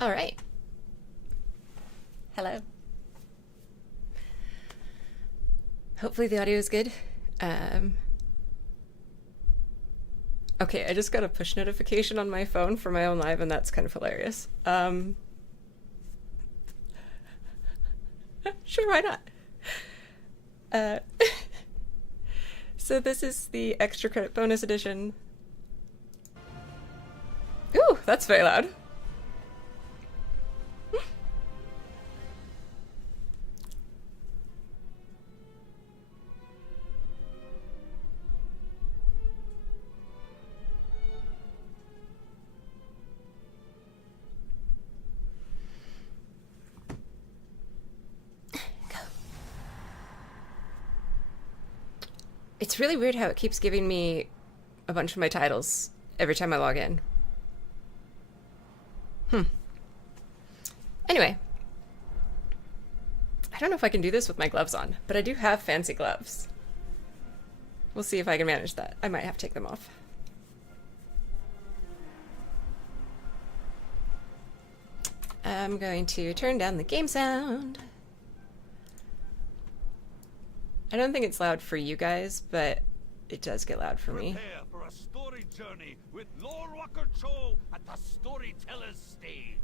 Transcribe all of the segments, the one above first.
All right. Hello. Hopefully the audio is good. Okay, I just got a push notification on my phone for my own live, and that's kind of hilarious. Sure, why not? Uh, so this is the extra credit bonus edition. Ooh, that's very loud. It's really weird how it keeps giving me a bunch of my titles every time I log in. Anyway, I don't know if I can do this with my gloves on, but I do have fancy gloves. We'll see if I can manage that. I might have to take them off. I'm going to turn down the game sound. I don't think it's loud for you guys, but it does get loud for me. Prepare for a story journey with Lord Walker Cho at the Storyteller's stage.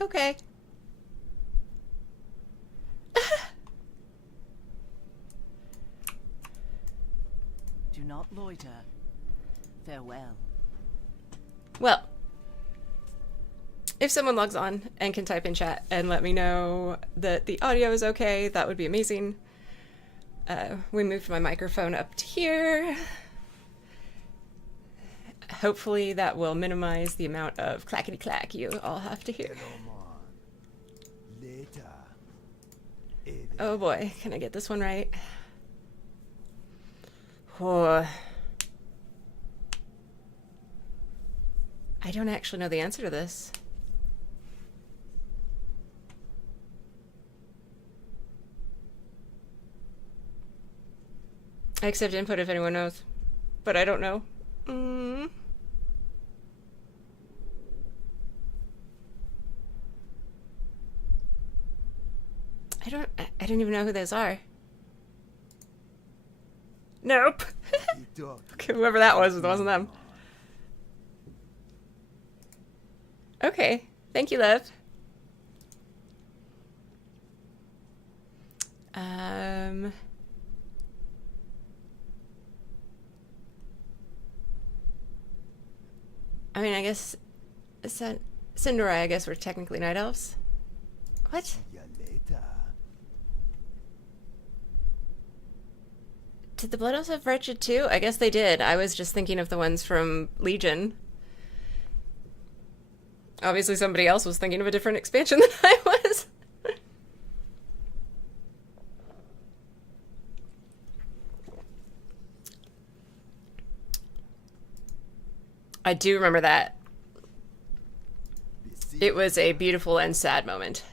Okay. Do not loiter. Farewell. Well, if someone logs on and can type in chat and let me know that the audio is okay, that would be amazing. We moved my microphone up to here. Hopefully that will minimize the amount of clackety clack you all have to hear. Oh boy, can I get this one right? Oh. I don't actually know the answer to this. I accept input if anyone knows, but I don't know. I don't even know who those are. Nope. Okay, whoever that was, it wasn't them. Okay, thank you, love. I mean, I guess Cinderai, I guess we're technically night elves. What? Did the Blood Elves have Wretched too? I guess they did. I was just thinking of the ones from Legion. Obviously somebody else was thinking of a different expansion than I was. I do remember that. It was a beautiful and sad moment.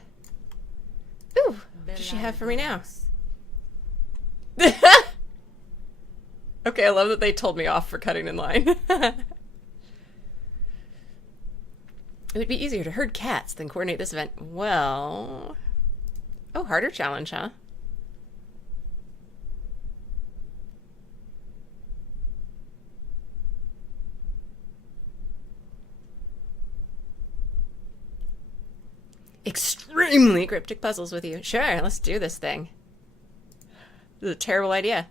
Ooh, what does she have for me now? Okay, I love that they told me off for cutting in line. It would be easier to herd cats than coordinate this event. Well... Oh, harder challenge, huh? Extremely cryptic puzzles with you. Sure, let's do this thing. This is a terrible idea.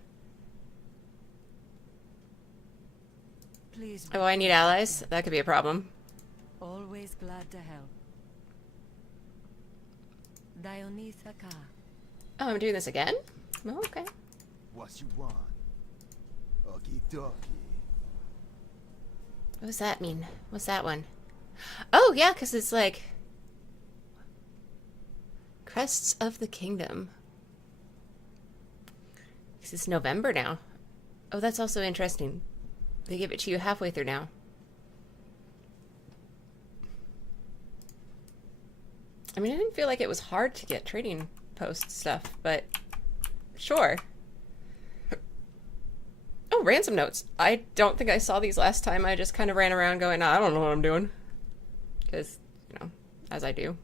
Please. Oh, I need allies? That could be a problem. Always glad to help. Dionysa Ka. Oh, I'm doing this again? Oh, okay. What you want? Okie dokie. What does that mean? What's that one? Oh, yeah, because it's like... Crests of the Kingdom. Because it's November now. Oh, that's also interesting. They give it to you halfway through now. I mean, I didn't feel like it was hard to get trading post stuff, but sure. Oh, ransom notes. I don't think I saw these last time. I just kind of ran around going, I don't know what I'm doing. Because, you know, as I do.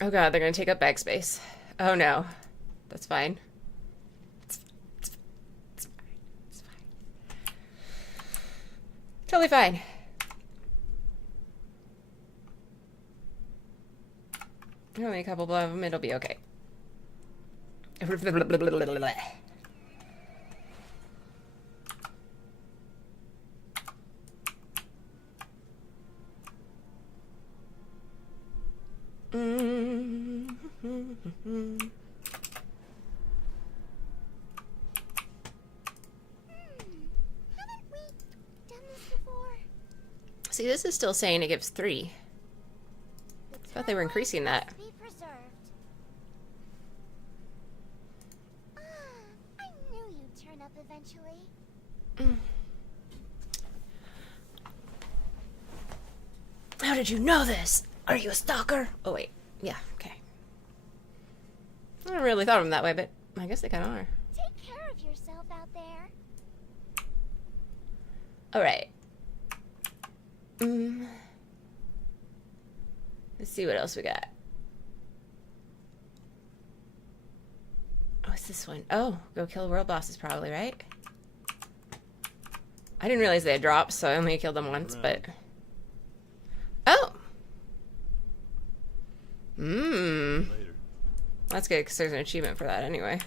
Oh god, they're going to take up bag space. Oh no. That's fine. It's fine. It's fine. Totally fine. Only a couple of them, it'll be okay. See, this is still saying it gives 3. I thought they were increasing that. I knew you'd turn up eventually. How did you know this? Are you a stalker? Oh wait, yeah, okay. I never really thought of them that way, but I guess they kind of are. Take care of yourself out there. Alright. Let's see what else we got. What's this one? Oh, go kill world bosses probably, right? I didn't realize they had drops, so I only killed them once, but... Oh! That's good, because there's an achievement for that anyway.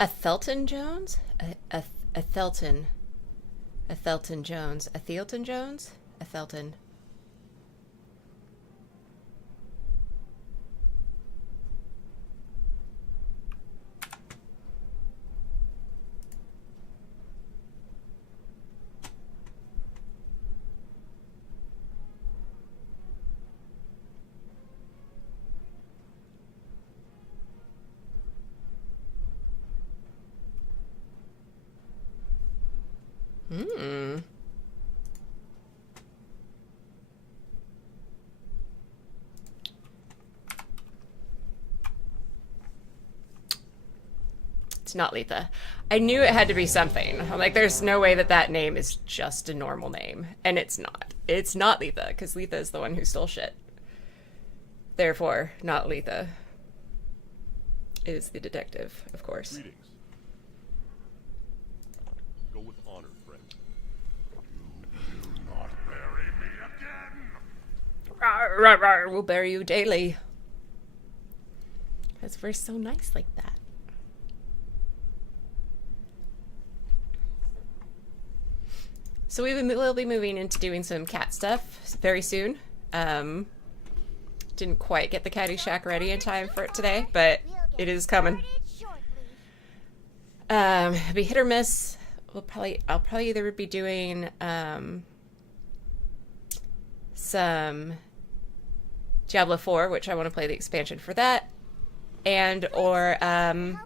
A Thelton Jones? A Thelton. A Thelton Jones. A Thelton Jones? A Thelton. It's not Letha. I knew it had to be something. I'm like, there's no way that that name is just a normal name. And it's not. It's not Letha, because Letha is the one who stole shit. Therefore, not Letha is the detective, of course. Greetings. Go with honor, friend. You will not bury me again. Rawr, rawr, rawr, we'll bury you daily. Because we're so nice like that. So we will be moving into doing some cat stuff very soon. Didn't quite get the catty shack ready in time for it today, but it is coming. It'll be hit or miss. I'll probably either be doing some Diablo 4, which I want to play the expansion for that, and or the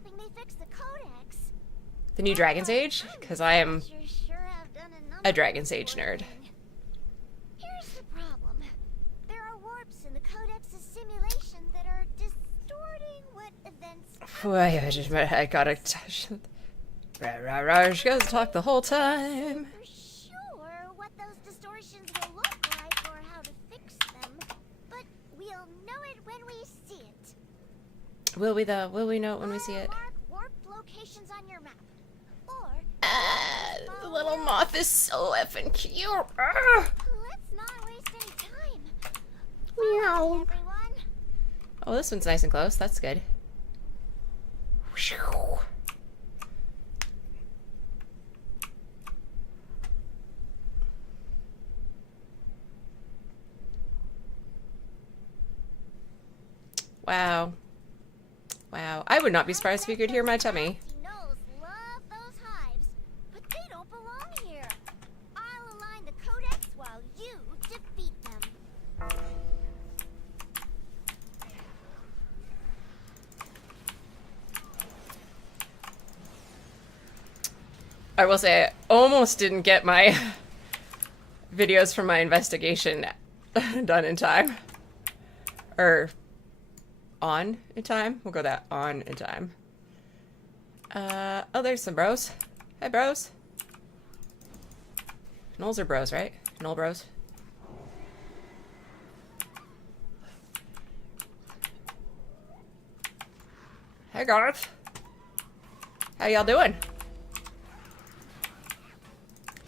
new Dragon's Age, because I am a Dragon's Age nerd. Here's the problem. There are warps in the Codex's simulation that are distorting what events... I gotta... She goes to talk the whole time. For sure what those distortions will look like or how to fix them, but we'll know it when we see it. Will we though? Will we know it when we see it? Mark warped locations on your map. Or The little moth is so effing cute. let's not waste any time. Meow. Everyone. Oh, this one's nice and close. That's good. Wow. Wow. I would not be surprised if you could hear my tummy. Gnolls love those hives, but they don't belong here. I'll align the Codex while you defeat them. I will say I almost didn't get my videos from my investigation done in time. Or on in time? We'll go that on in time. Oh, there's some bros. Hey, bros. Gnolls are bros, right? Gnoll bros. Hey, Garth. How y'all doing?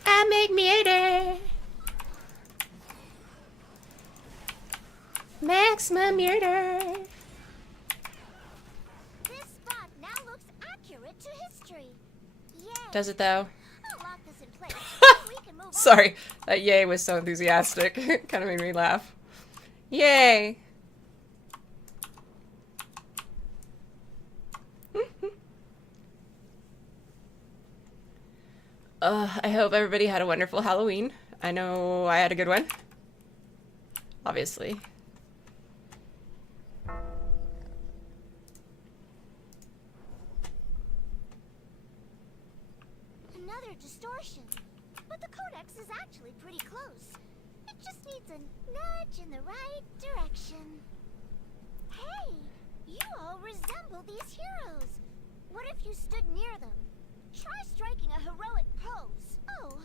I make me 80. Maximum murder. This spot now looks accurate to history. Yay! Does it though? I'll lock this in place. So we can move on. Sorry, that yay was so enthusiastic. Kind of made me laugh. Yay! I hope everybody had a wonderful Halloween. I know I had a good one. Obviously. Another distortion. But the codex is actually pretty close. It just needs a nudge in the right direction. Hey, you all resemble these heroes. What if you stood near them? Try striking a heroic pose. Oh,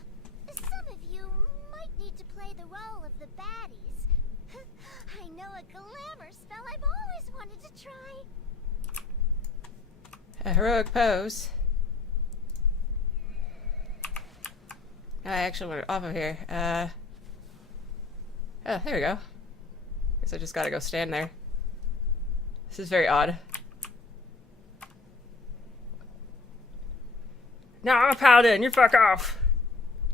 some of you might need to play the role of the baddies. I know a glamour spell I've always wanted to try. A heroic pose. I actually went off of here. Oh, there we go. Guess I just gotta go stand there. This is very odd. No, I'm a paladin. You fuck off.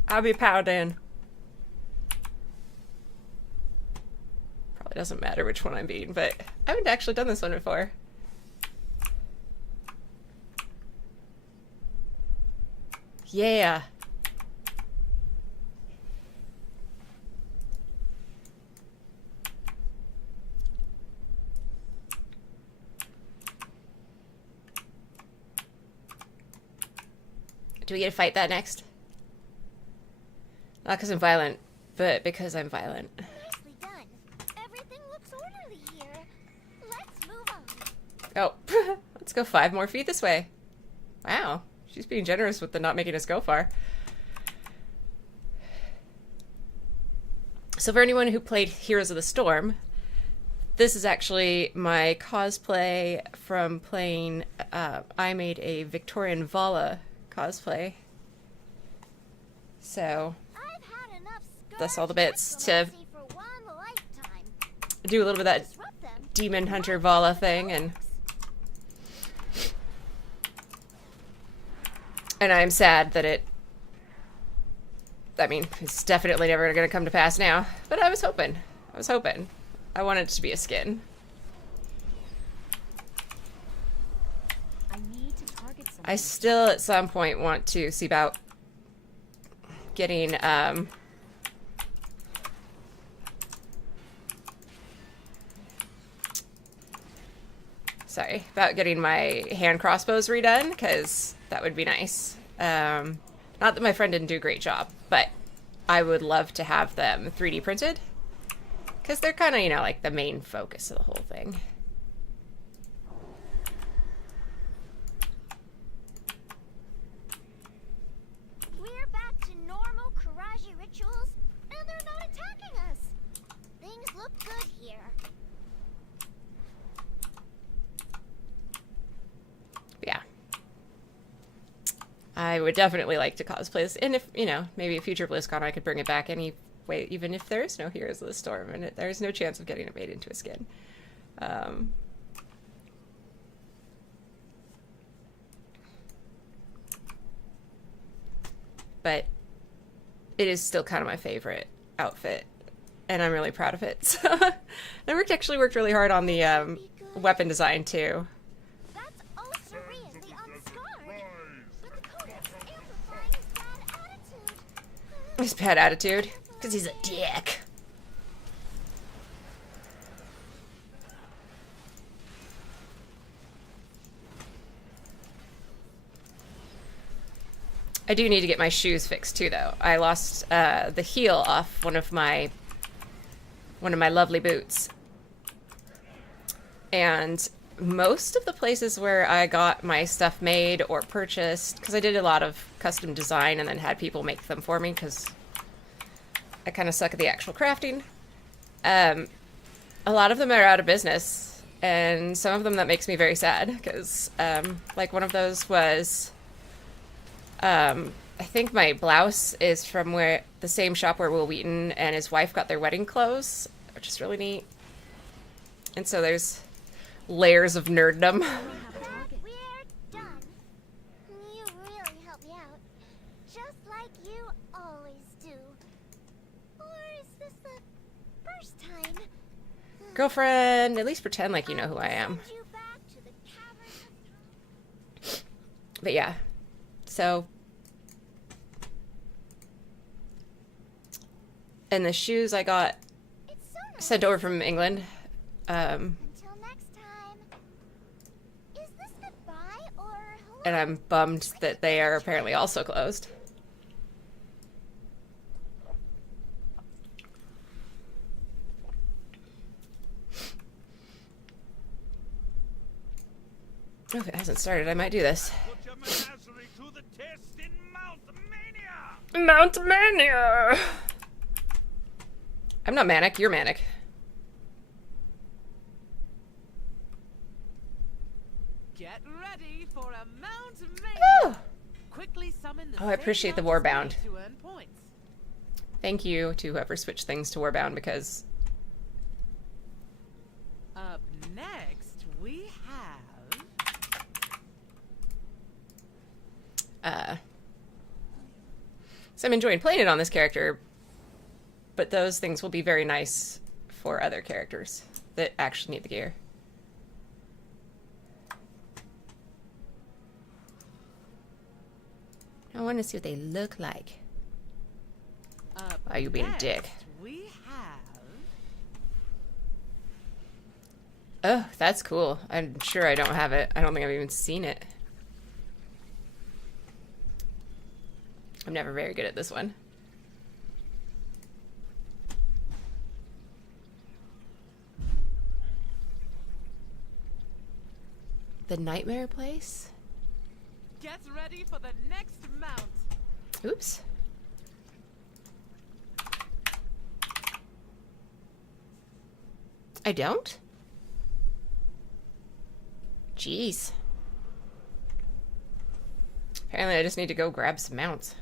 I'll be a paladin. Probably doesn't matter which one I'm being, but I haven't actually done this one before. Yeah. Do we get to fight that next? Not because I'm violent, but because I'm violent. Nicely done. Everything looks orderly here. Let's move on. Oh, let's go 5 more feet this way. Wow, she's being generous with the not making us go far. So for anyone who played Heroes of the Storm, this is actually my cosplay from playing, I made a Victorian Vala cosplay. So I've had enough that's all the bits to necromancy for one lifetime. do a little bit of that Disrupt them. demon hunter Vala thing, and I'm sad that it's definitely never gonna come to pass now, but I was hoping. I wanted it to be a skin. I need to target something. I still at some point want to see about getting about getting my hand crossbows redone, because that would be nice. Not that my friend didn't do a great job, but I would love to have them 3D printed, because they're kind of, you know, like the main focus of the whole thing. We're back to normal Karaji rituals, and they're not attacking us. Things look good here. Yeah. I would definitely like to cosplay this, and if, you know, maybe a future BlizzCon I could bring it back anyway, even if there is no Heroes of the Storm, and there is no chance of getting it made into a skin. But it is still kind of my favorite outfit, and I'm really proud of it. So I actually worked really hard on the weapon design too. That's Ulcerian the Unscarred. But the Codex is amplifying his bad attitude. His bad attitude, because he's a dick. I do need to get my shoes fixed too, though. I lost the heel off one of my lovely boots. And most of the places where I got my stuff made or purchased, because I did a lot of custom design and then had people make them for me because I kind of suck at the actual crafting. A lot of them are out of business, and some of them that makes me very sad because, like, one of those was, I think my blouse is from the same shop where Will Wheaton and his wife got their wedding clothes, which is really neat. And so there's layers of nerddom. We're done. You really helped me out. Just like you always do. Or is this the first time? Girlfriend, at least pretend like you know who I am. Send you back to the cavern. But yeah, so. And the shoes I got It's so nice. sent over from England. Until next time. Is this goodbye or hello? And I'm bummed that they are apparently also closed. Oh, if it hasn't started, I might do this. Put your menagerie to the test in Mount Mania! Mount Mania! I'm not manic, you're manic. Get ready for a Mount Mania. Oh, Quickly summon the I appreciate the Warbound. to earn points. Thank you to whoever switched things to Warbound because Up next, we have so I'm enjoying playing it on this character, but those things will be very nice for other characters that actually need the gear. I want to see what they look like. Up Why are you being a next, dick? We have Oh, that's cool. I'm sure I don't have it. I don't think I've even seen it. I'm never very good at this one. The Nightmare Place? Get ready for the next mount. Oops. I don't? Jeez. Apparently I just need to go grab some mounts.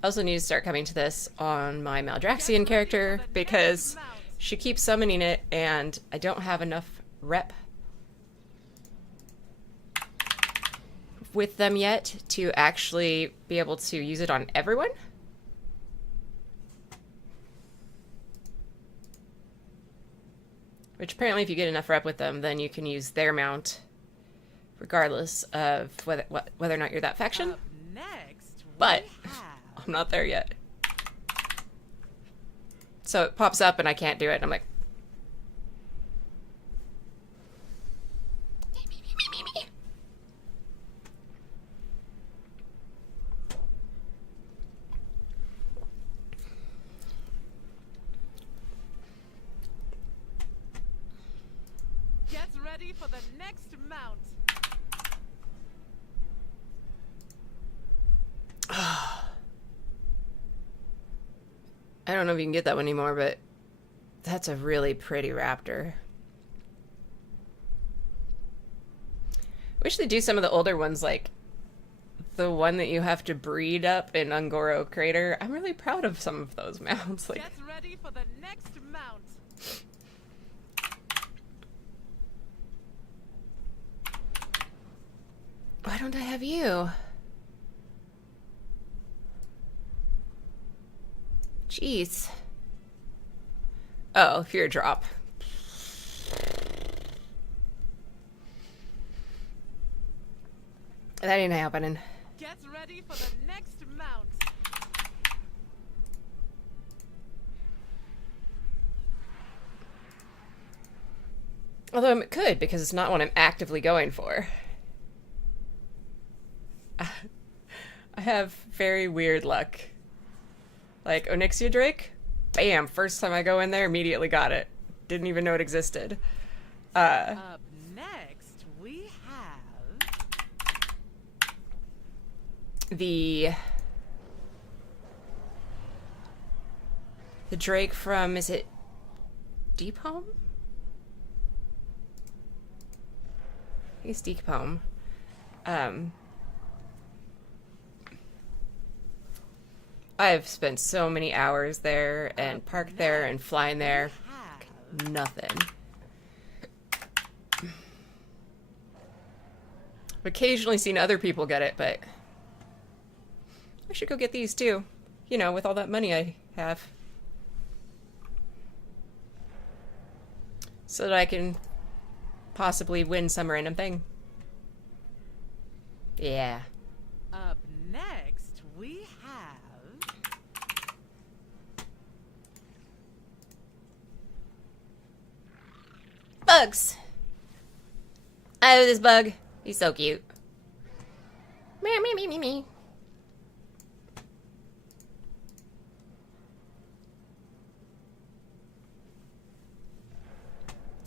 I also need to start coming to this on my Maldraxian character because she keeps summoning it and I don't have enough rep with them yet to actually be able to use it on everyone. Which apparently if you get enough rep with them, then you can use their mount regardless of whether or not you're that faction. Up next, But we have I'm not there yet. So it pops up and I can't do it and I'm like, Get ready for the next mount. I don't know if you can get that one anymore, but that's a really pretty raptor. Wish they'd do some of the older ones, like the one that you have to breed up in Ungoro Crater. I'm really proud of some of those mounts. Like, Get ready for the next mount. why don't I have you? Jeez. Oh, fear drop. That ain't happening. Get ready for the next mount. Although it could, because it's not what I'm actively going for. have very weird luck. Like, Onyxia Drake? Bam! First time I go in there, immediately got it. Didn't even know it existed. Up next, we have The Drake from, is it Deep Home? I think it's Deep Home. I've spent so many hours there and parked there and flying there. Nothing. I've occasionally seen other people get it, but I should go get these too. You know, with all that money I have. So that I can possibly win some random thing. Yeah. up next, we have Bugs! Oh, this bug. He's so cute. Meow, meow, meow, meow, meow.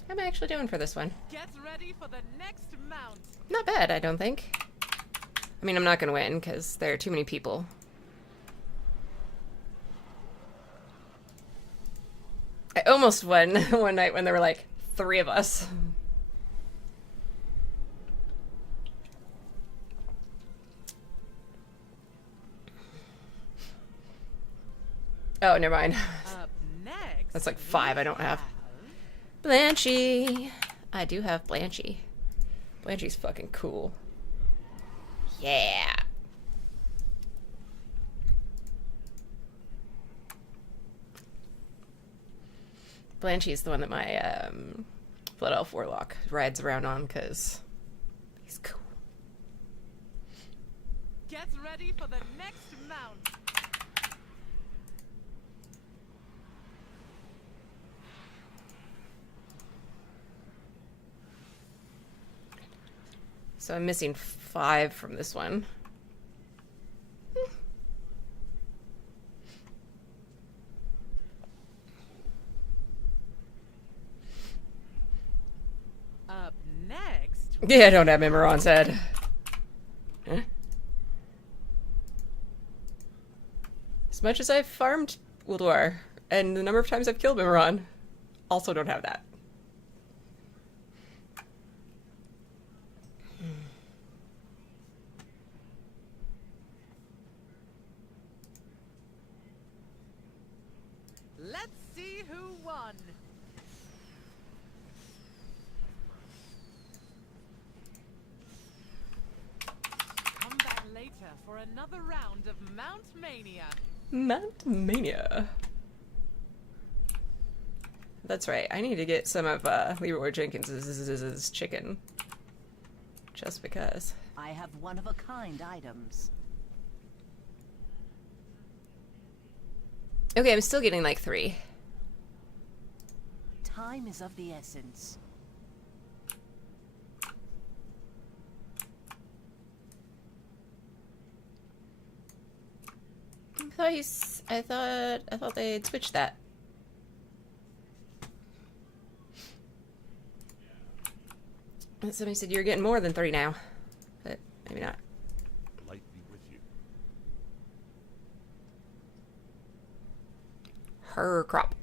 How am I actually doing for this one? get ready for the next mount. Not bad, I don't think. I mean, I'm not gonna win, because there are too many people. I almost won one night when there were like 3 of us. Oh, never mind. Up next, That's like 5 I don't have. Blanchy. I do have Blanchy. Blanchy's fucking cool. Yeah. Blanchy's the one that my Blood Elf Warlock rides around on because he's cool. get ready for the next mount. So I'm missing 5 from this one. Up next, Yeah, I don't have Mimiron's head. Huh? As much as I've farmed Ulduar, and the number of times I've killed Mimiron, also don't have that. let's see who won. Come back later for another round of Mount Mania. Mount Mania. That's right. I need to get some of Leroy Jenkins's chicken. Just because. I have one-of-a-kind items. Okay, I'm still getting like 3. Time is of the essence. I thought they had switched that. Somebody said you're getting more than 3 now, but maybe not. Light be with you. Her crop.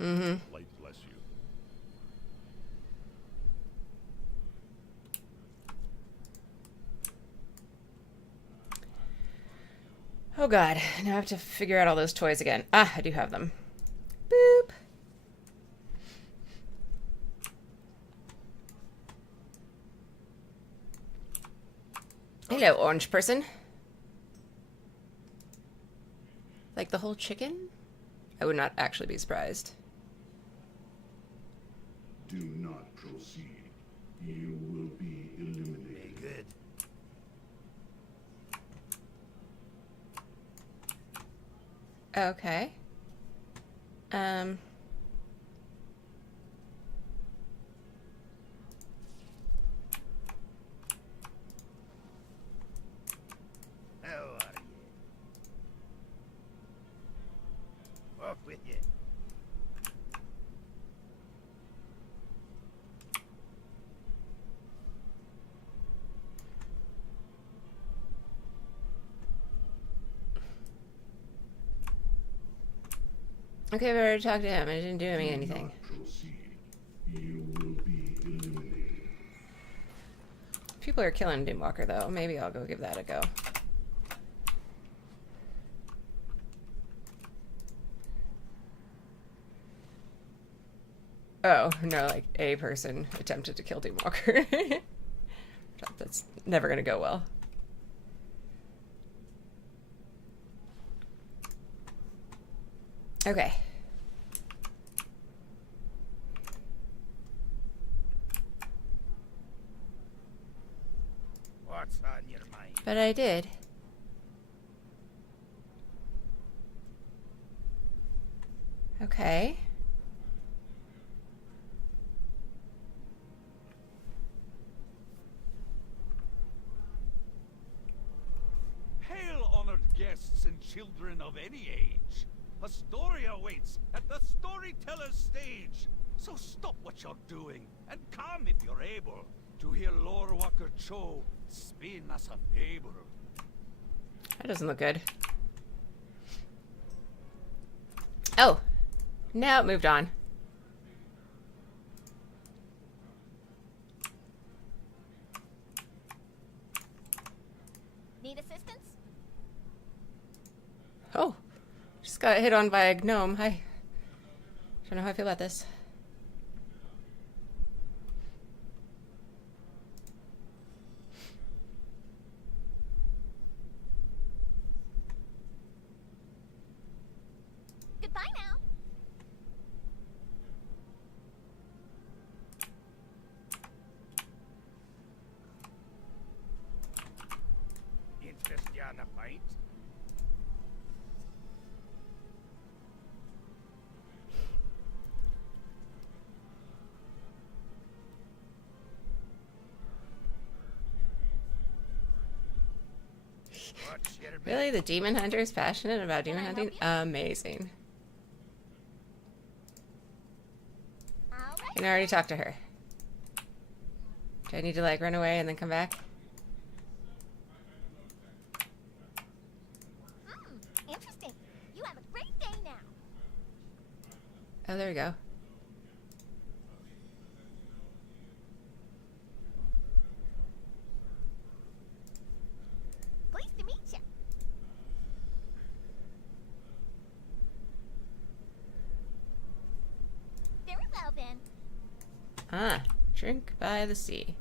Light bless you. Oh god, now I have to figure out all those toys again. Ah, I do have them. Boop. Hello, orange person. Like the whole chicken? I would not actually be surprised. Do not proceed. You will be eliminated. Good. Okay. with you. Okay, we already talked to him. I didn't do him anything. Proceed. You will be eliminated. People are killing Doomwalker, though. Maybe I'll go give that a go. Oh, no, like a person attempted to kill Doomwalker. That's never going to go well. Okay. What's on your mind? But I did. Okay. Hail, honored guests and children of any age. A story awaits at the storyteller's stage. So stop what you're doing and come if you're able to hear Lore Walker Cho spin us a fable. That doesn't look good. Oh. Now it moved on. Need assistance? Oh. Just got hit on by a gnome. Hi. Don't know how I feel about this. Goodbye now. Interest you on a pint? What's your bet? Really? The demon hunter is passionate about demon hunting? Amazing. All right. Can I already talk to her? Do I need to like run away and then come back? Interesting. You have a great day now. Oh, there we go. Pleased to meet you. Very well then. Ah, drink by the sea.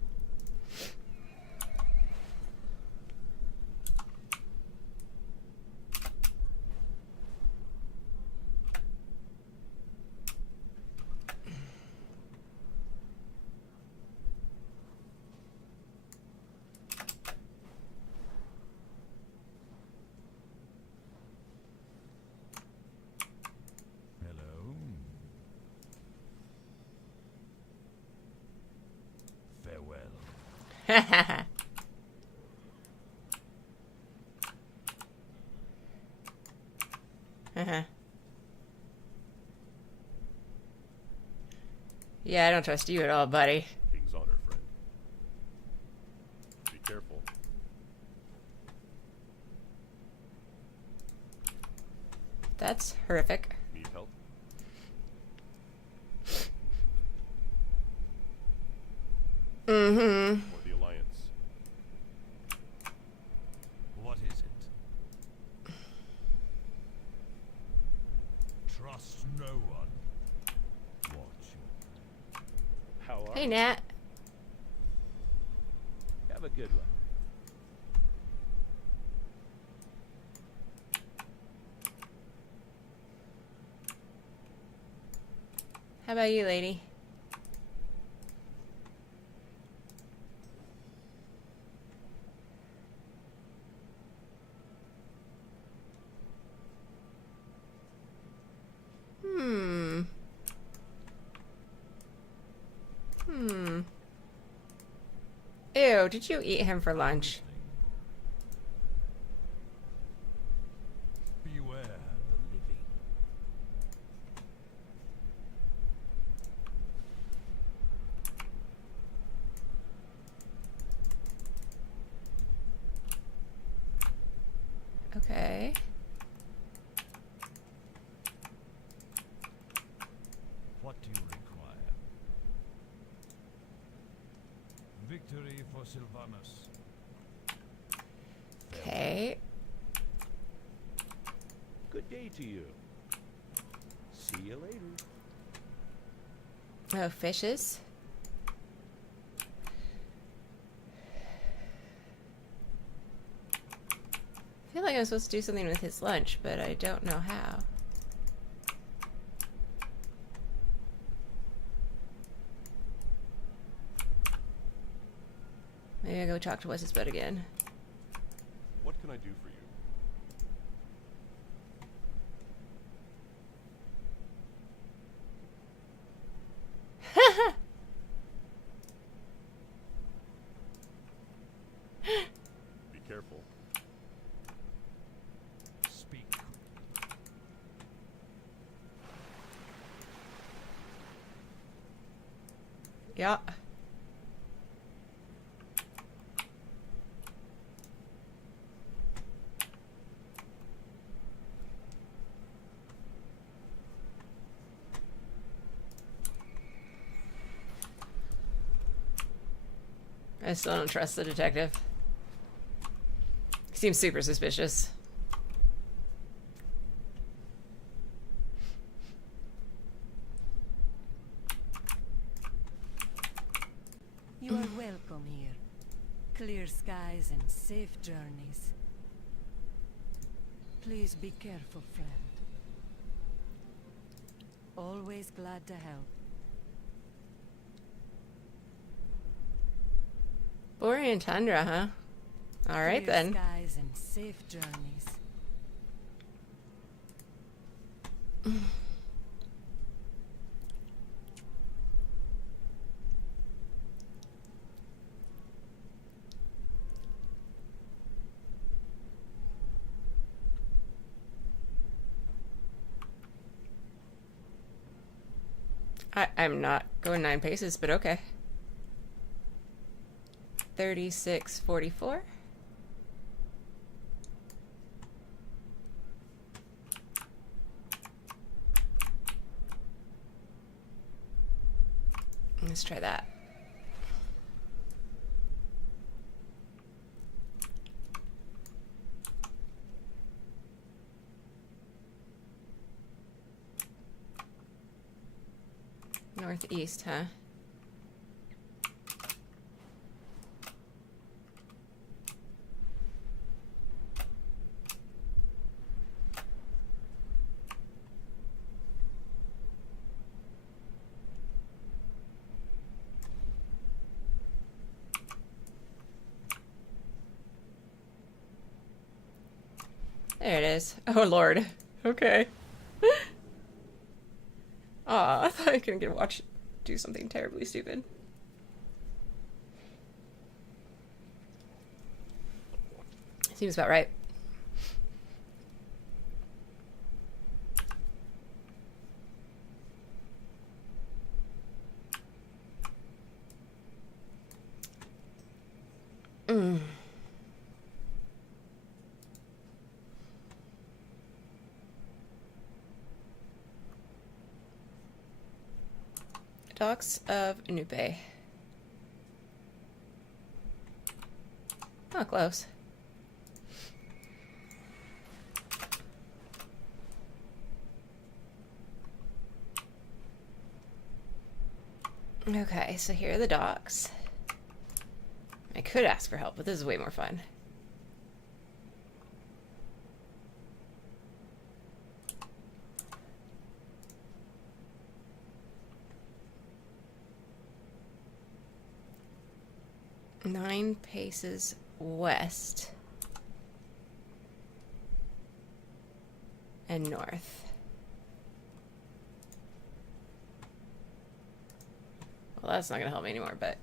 Hello. Farewell. Yeah, I don't trust you at all, buddy. King's honor, friend. Be careful. That's horrific. Need help? Mm-hmm. Or the Alliance? What is it? Trust no one. Watch. How are Hey, you? Nat. Have a good one. How about you, lady? Ew, did you eat him for lunch? Beware the living. Okay. What do you require? Victory for Sylvanus. Okay. Good day to you. See you later. Oh, fishes. I feel like I'm supposed to do something with his lunch, but I don't know how. Maybe I go talk to what's his butt again. What can I do for you? Be careful. Speak. Yeah. I still don't trust the detective. He seems super suspicious. You are welcome here. Clear skies and safe journeys. Please be careful, friend. Always glad to help. Borean tundra, huh? All right Clear then. Skies and safe journeys. I'm not going 9 paces, but okay. 36:44. Let's try that. Northeast, huh? There it is. Oh, Lord. Okay. Aw, I thought I couldn't get to watch do something terribly stupid. Seems about right. Docks of Nupe. Oh, close. Okay, so here are the docks. I could ask for help, but this is way more fun. Nine paces west and north. Well, that's not gonna help me anymore, but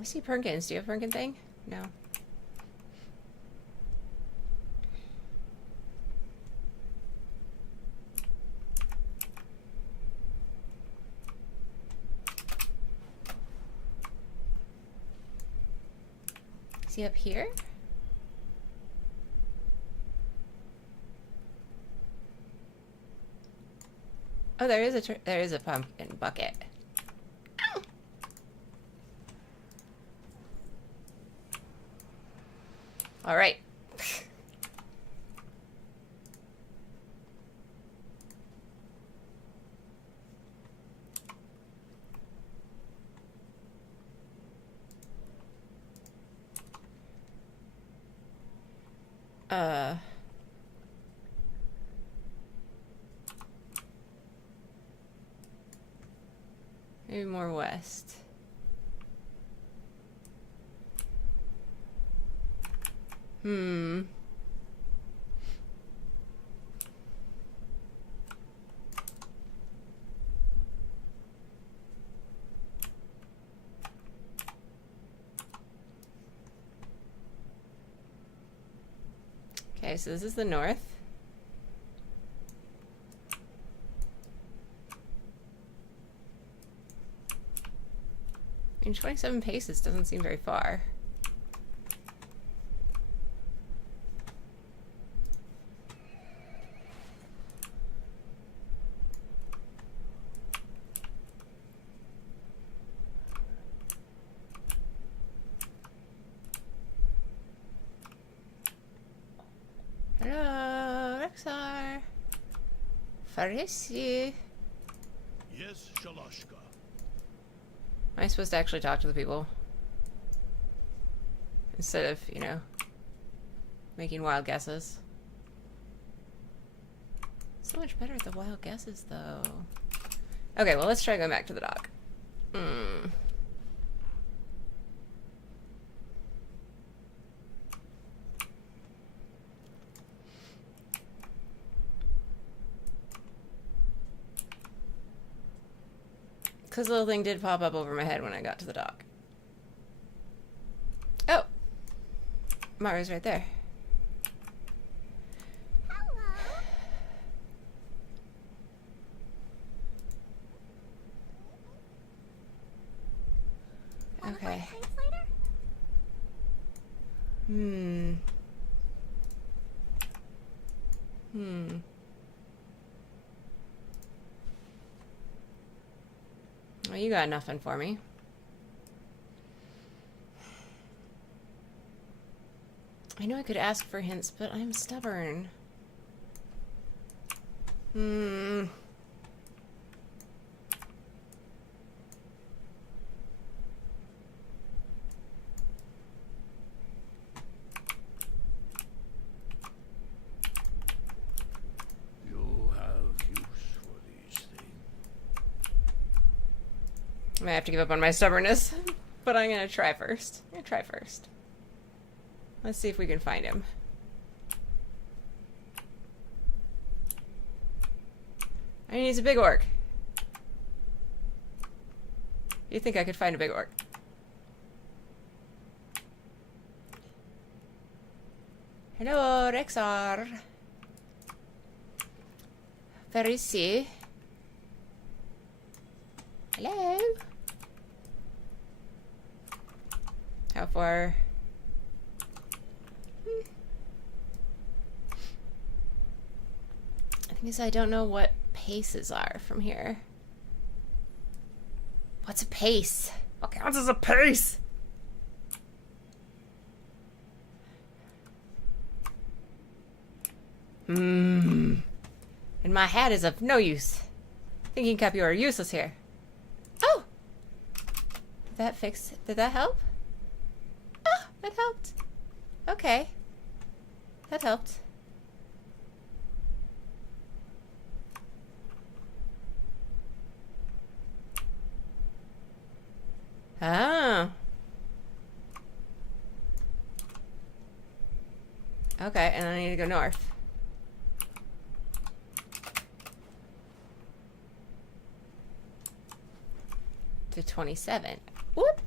I see Perkins. Do you have a Perkin thing? No. he up here? Oh, there is a pumpkin bucket. Ow! All right. Maybe more west. Hmm. Okay, so this is the north. I mean, 27 paces doesn't seem very far. Hello, Rexar. Farisi. Yes, Shalashka. Am I supposed to actually talk to the people? Instead of, you know, making wild guesses. So much better at the wild guesses, though. Okay, well, let's try going back to the dock. Because the little thing did pop up over my head when I got to the dock. Oh! Maru's right there. Hello. Wanna play Okay. kites later? Well, you got nothing for me. I know I could ask for hints, but I'm stubborn. You have use for these things. I might have to give up on my stubbornness, but I'm gonna try first. Let's see if we can find him. I mean, he's a big orc. You think I could find a big orc? Hello, Rexar. Farisi. Hello. How far? The thing is, I don't know what paces are from here. What's a pace? What counts as a pace? And my hat is of no use. Thinking cap, you are useless here. Oh! Did that help? Oh, that helped. Okay. That helped. Oh. Okay, and I need to go north. To 27. Whoop!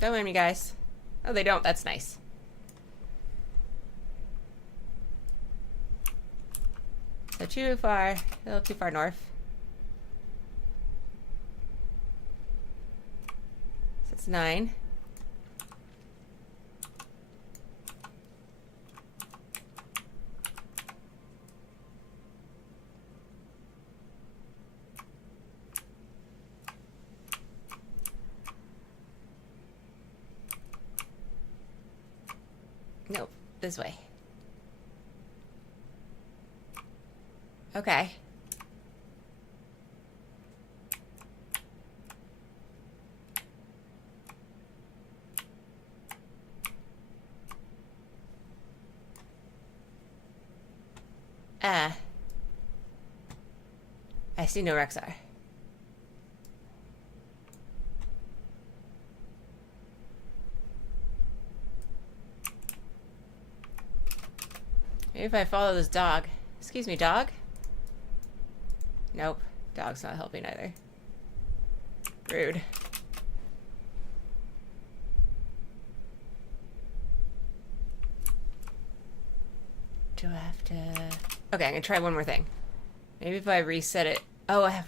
Don't mind me, guys. Oh, they don't. That's nice. So too far. A little too far north. So it's 9. Nope. This way. Okay. I see no Rexar. Maybe if I follow this dog. Excuse me, dog? Nope. Dog's not helping either. Rude. Do I have to... Okay, I'm gonna try one more thing. Maybe if I reset it... Oh, I have...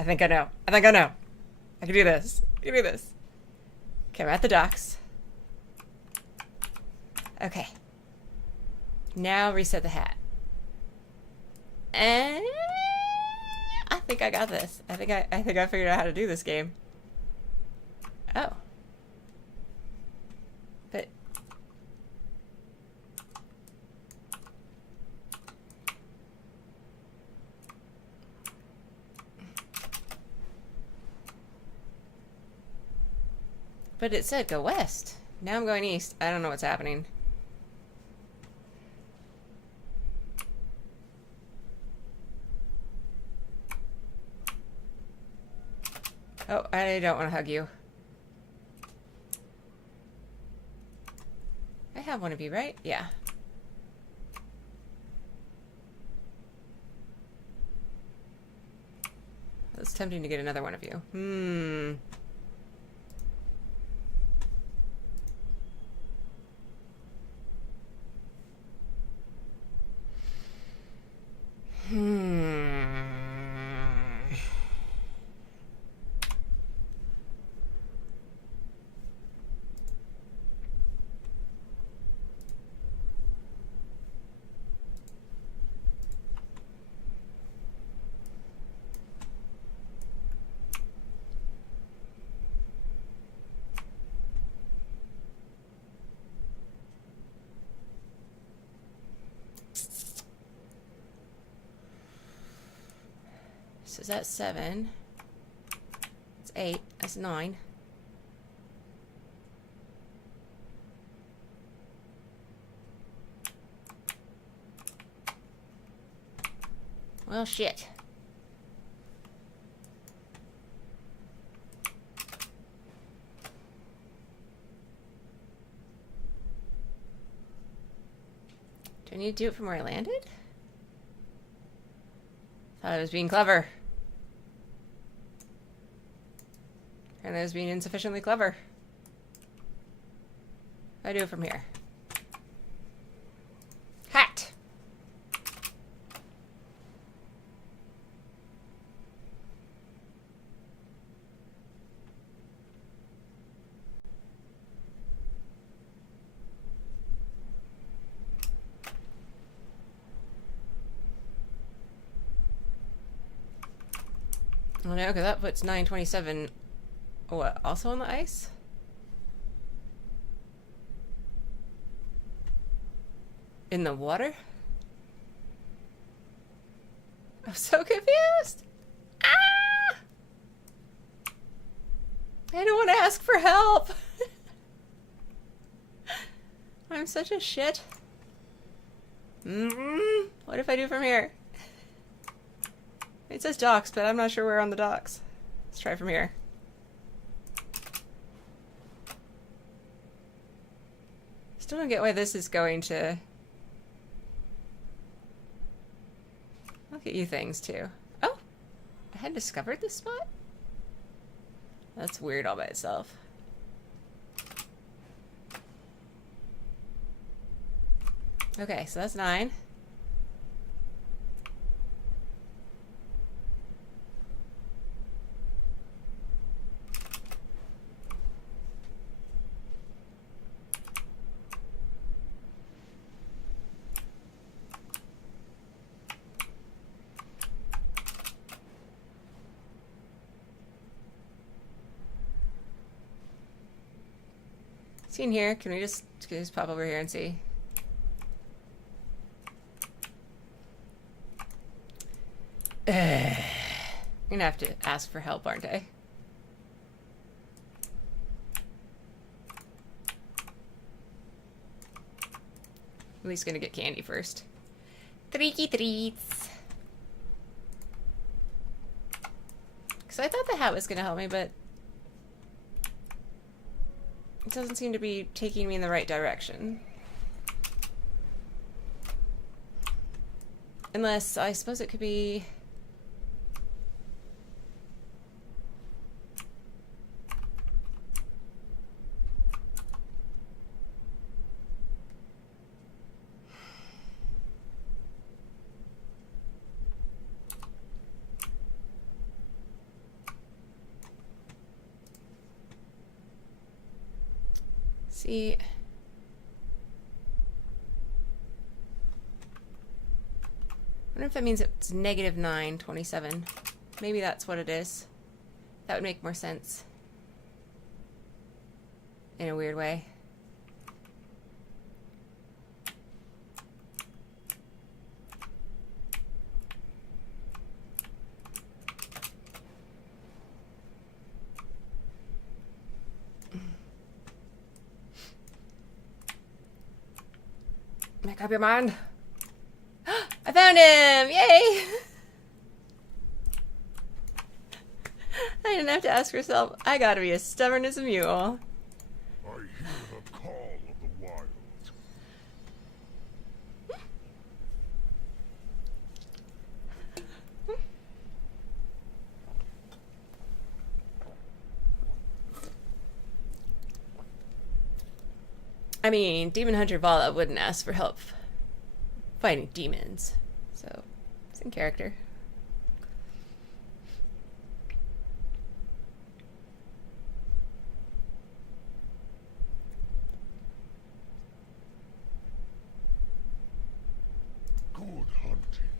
I think I know. I think I know. I can do this. I can do this. Okay, I'm at the docks. Okay. Now reset the hat. And... I think I got this. I think I figured out how to do this game. Oh. But... But it said go west. Now I'm going east. I don't know what's happening. Oh, I don't want to hug you. I have one of you, right? Yeah. It's tempting to get another one of you. So that's 7. It's 8. That's 9. Well, shit. Do I need to do it from where I landed? Thought I was being clever. And I was being insufficiently clever. I do it from here. Hat! Oh no, because that puts 927. What, also on the ice? In the water? I'm so confused! Ah! I don't want to ask for help! I'm such a shit. What if I do from here? It says docks, but I'm not sure where on the docks. Let's try from here. Still don't get why this is going to... I'll get you things too. Oh! I hadn't discovered this spot? That's weird all by itself. Okay, so that's 9. Is he in here? Can we just pop over here and see? I'm gonna have to ask for help, aren't I? At least gonna get candy first. Treaky treats. Because I thought the hat was gonna help me, but it doesn't seem to be taking me in the right direction. Unless, I suppose it could be... See, I wonder if that means it's -927. Maybe that's what it is. That would make more sense. In a weird way. Make up your mind. I found him! Yay! I didn't have to ask for help. I gotta be as stubborn as a mule. I hear the call of the wild. I mean, Demon Hunter Vala wouldn't ask for help fighting demons, so it's in character. Good hunting.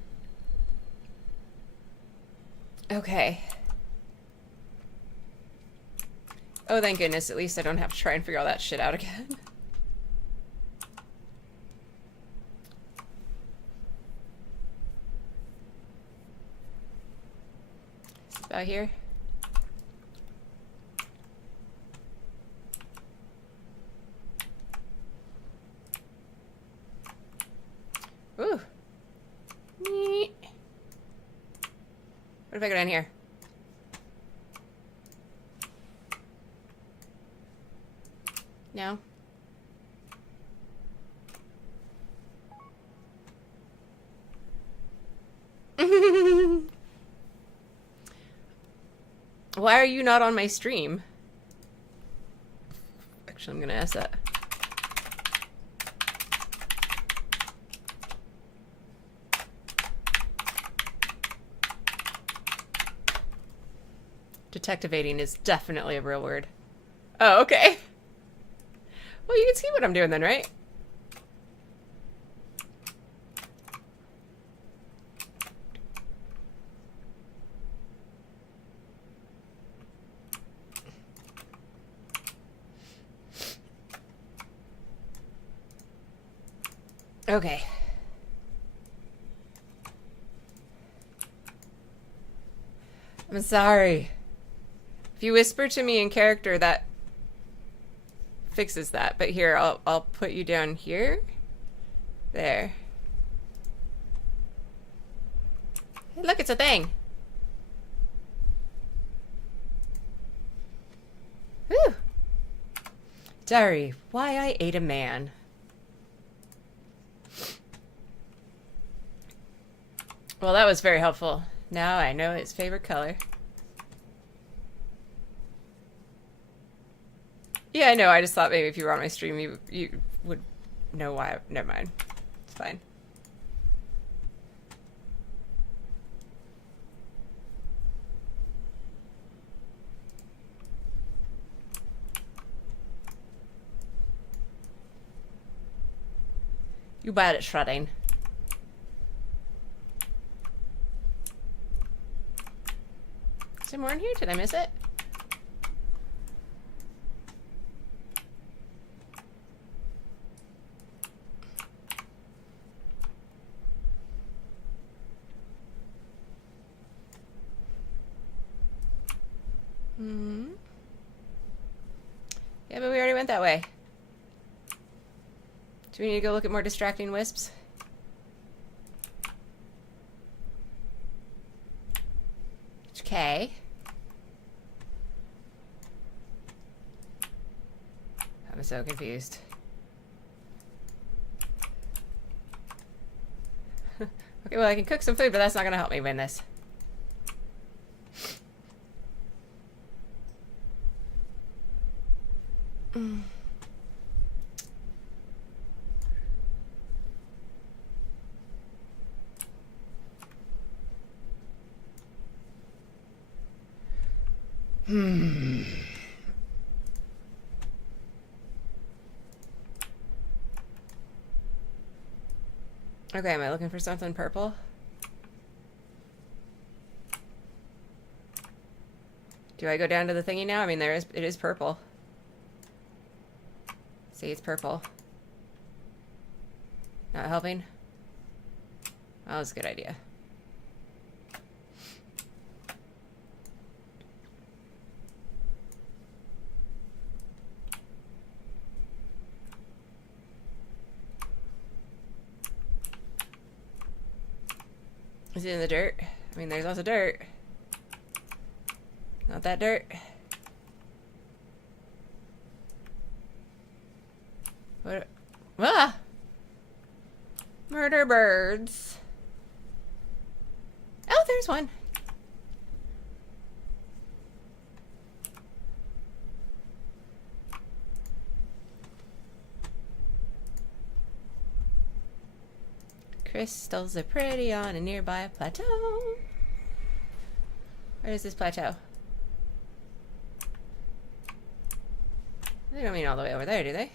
Okay. Oh, thank goodness, at least I don't have to try and figure all that shit out again. Out here. Ooh. Neat. What if I go down here? No. Why are you not on my stream? Actually, I'm gonna ask that. Detectivating is definitely a real word. Oh, okay. Well, you can see what I'm doing then, right? Okay. I'm sorry. If you whisper to me in character, that fixes that. But here, I'll put you down here. There. Hey, look, it's a thing. Whew. Diary, why I ate a man. Well, that was very helpful. Now I know his favorite color. Yeah, I know. I just thought maybe if you were on my stream, you would know why. Never mind. It's fine. You bad at shredding. Is there more in here? Did I miss it? Hmm. Yeah, but we already went that way. Do we need to go look at more distracting wisps? Okay. I'm so confused. Okay, well, I can cook some food, but that's not gonna help me win this. Okay, am I looking for something purple? Do I go down to the thingy now? I mean, it is purple. See, it's purple. Not helping? That was a good idea. Is it in the dirt? I mean, there's lots of dirt. Not that dirt. What? Ah! Murder birds. Oh, there's one. Crystals are pretty on a nearby plateau. Where is this plateau? They don't mean all the way over there, do they?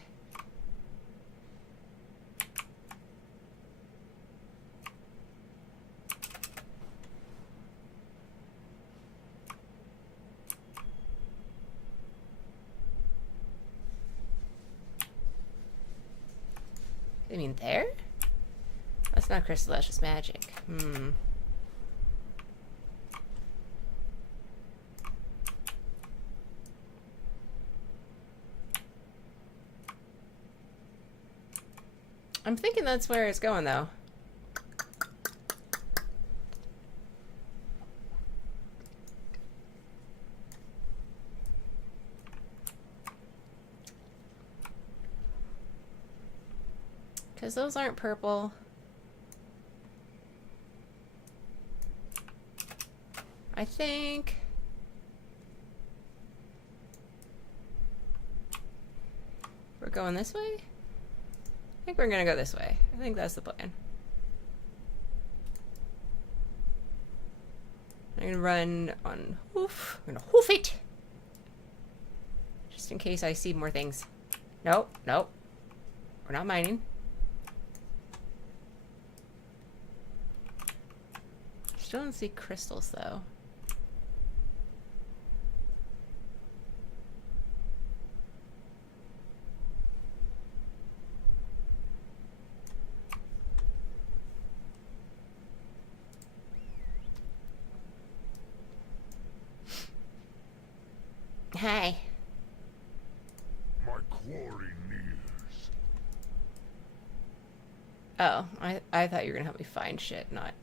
They mean there? That's not crystal, that's just magic. Hmm. I'm thinking that's where it's going, though. Because those aren't purple. I think... we're going this way? I think we're gonna go this way. I think that's the plan. I'm gonna run on hoof. I'm gonna hoof it! Just in case I see more things. Nope, nope. We're not mining. Still don't see crystals, though. Hi. My quarry nears. Oh, I thought you were gonna help me find shit, not...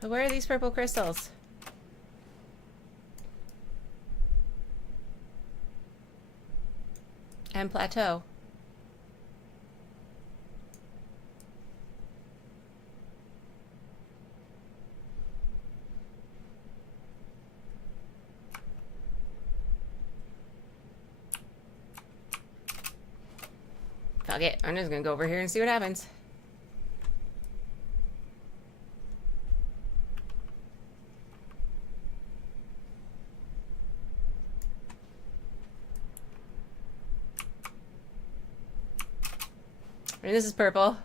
But where are these purple crystals? And plateau. Fuck it. I'm just gonna go over here and see what happens. I mean, this is purple.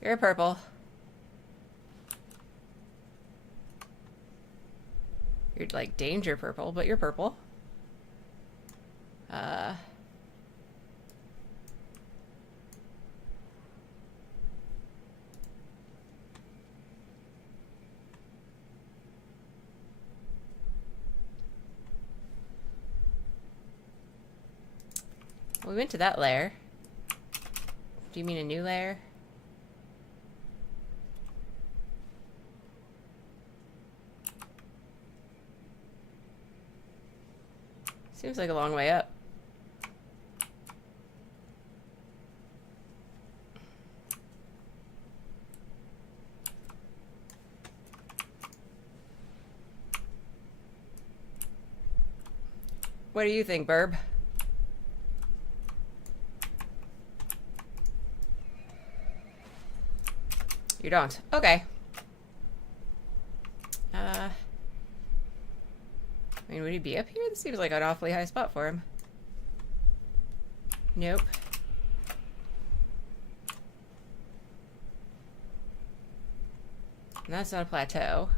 You're purple. You're like danger purple, but you're purple. We went to that lair. Do you mean a new lair? Seems like a long way up. What do you think, Burb? You don't. Okay. I mean, would he be up here? This seems like an awfully high spot for him. Nope. And that's not a plateau.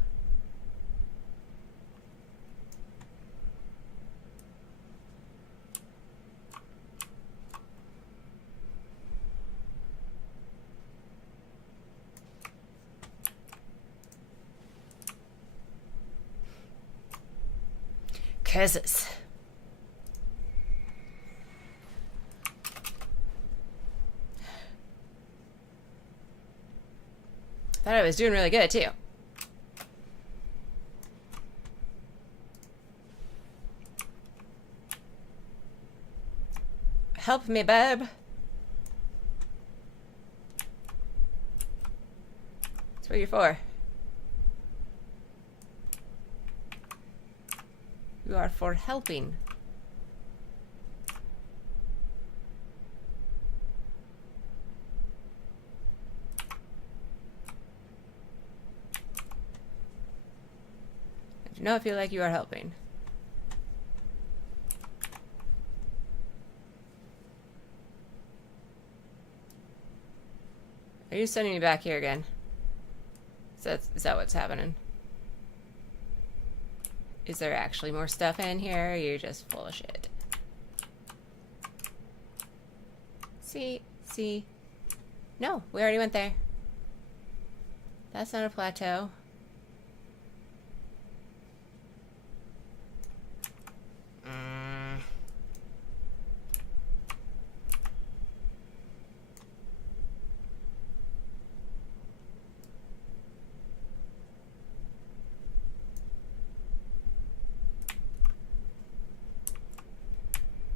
Curses. Thought I was doing really good too. Help me, babe. That's what you're for. You are for helping. I do not feel like you are helping. Are you sending me back here again? Is that what's happening? Is there actually more stuff in here? Or you're just full of shit. See? No, we already went there. That's not a plateau.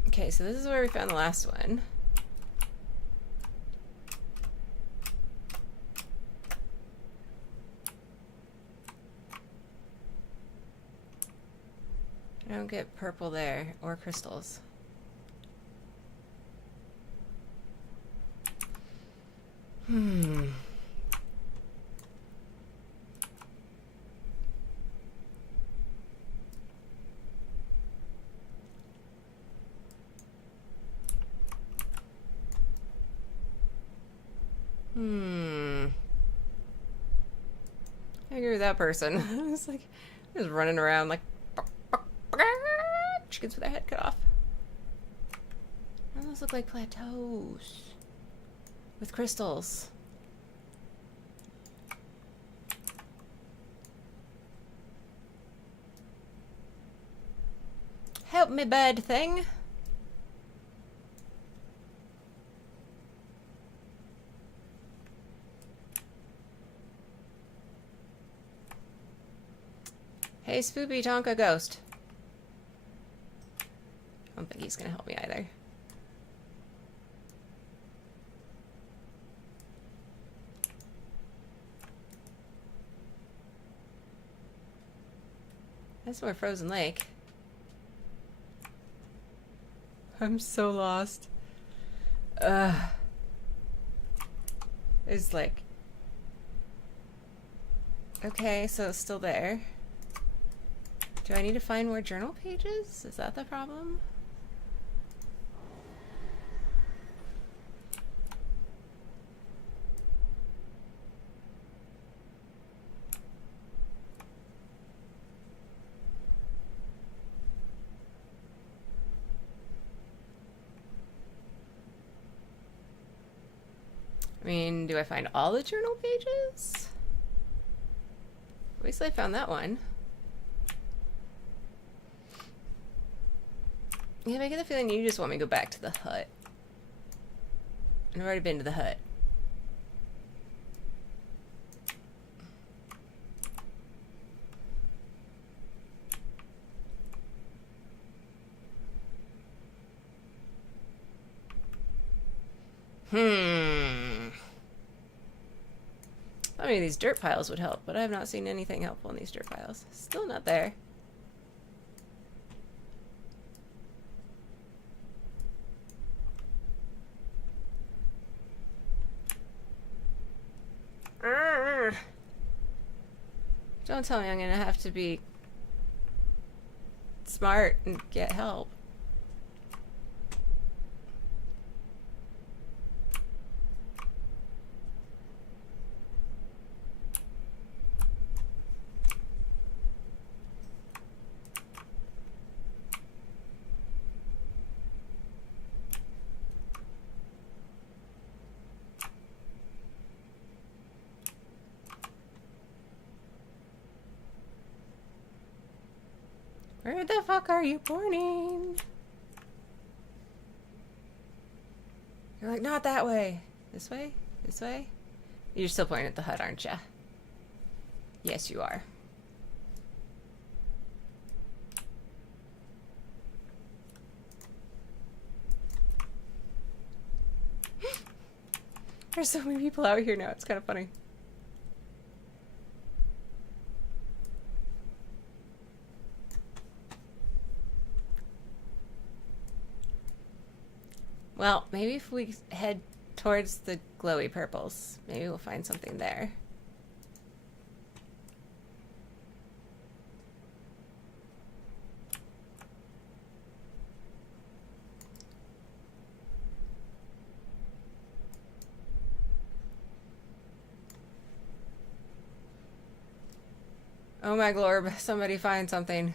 Okay, so this is where we found the last one. I don't get purple there, or crystals. I agree with that person. It's like, just running around like chickens with their head cut off. Those look like plateaus with crystals. Help me, bird thing. Hey, Spoopy Tonka Ghost. I don't think he's gonna help me either. That's more frozen lake. I'm so lost. It's like... Okay, so it's still there. Do I need to find more journal pages? Is that the problem? I mean, do I find all the journal pages? At least I found that one. Yeah, I get the feeling you just want me to go back to the hut. And I've already been to the hut. Thought maybe these dirt piles would help, but I have not seen anything helpful in these dirt piles. Still not there. Don't tell me I'm gonna have to be smart and get help. Where the fuck are you pointing? You're like, not that way. This way? This way? You're still pointing at the hut, aren't ya? Yes, you are. There's so many people out here now. It's kind of funny. Well, maybe if we head towards the glowy purples, maybe we'll find something there. Oh my glorb, somebody find something.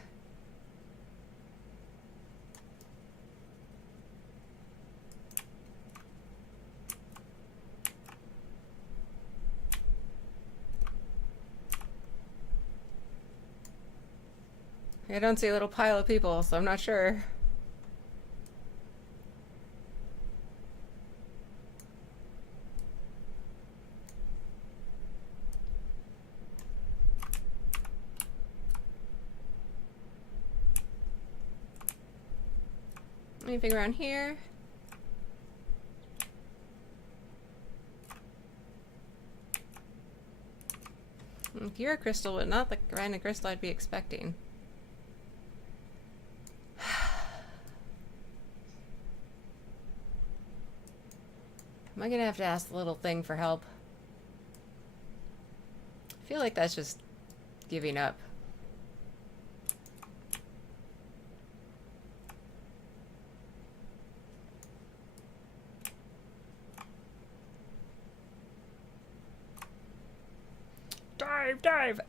I don't see a little pile of people, so I'm not sure. Anything around here? You're a crystal, but not the kind of crystal I'd be expecting. Am I gonna have to ask the little thing for help? I feel like that's just giving up. Dive, dive!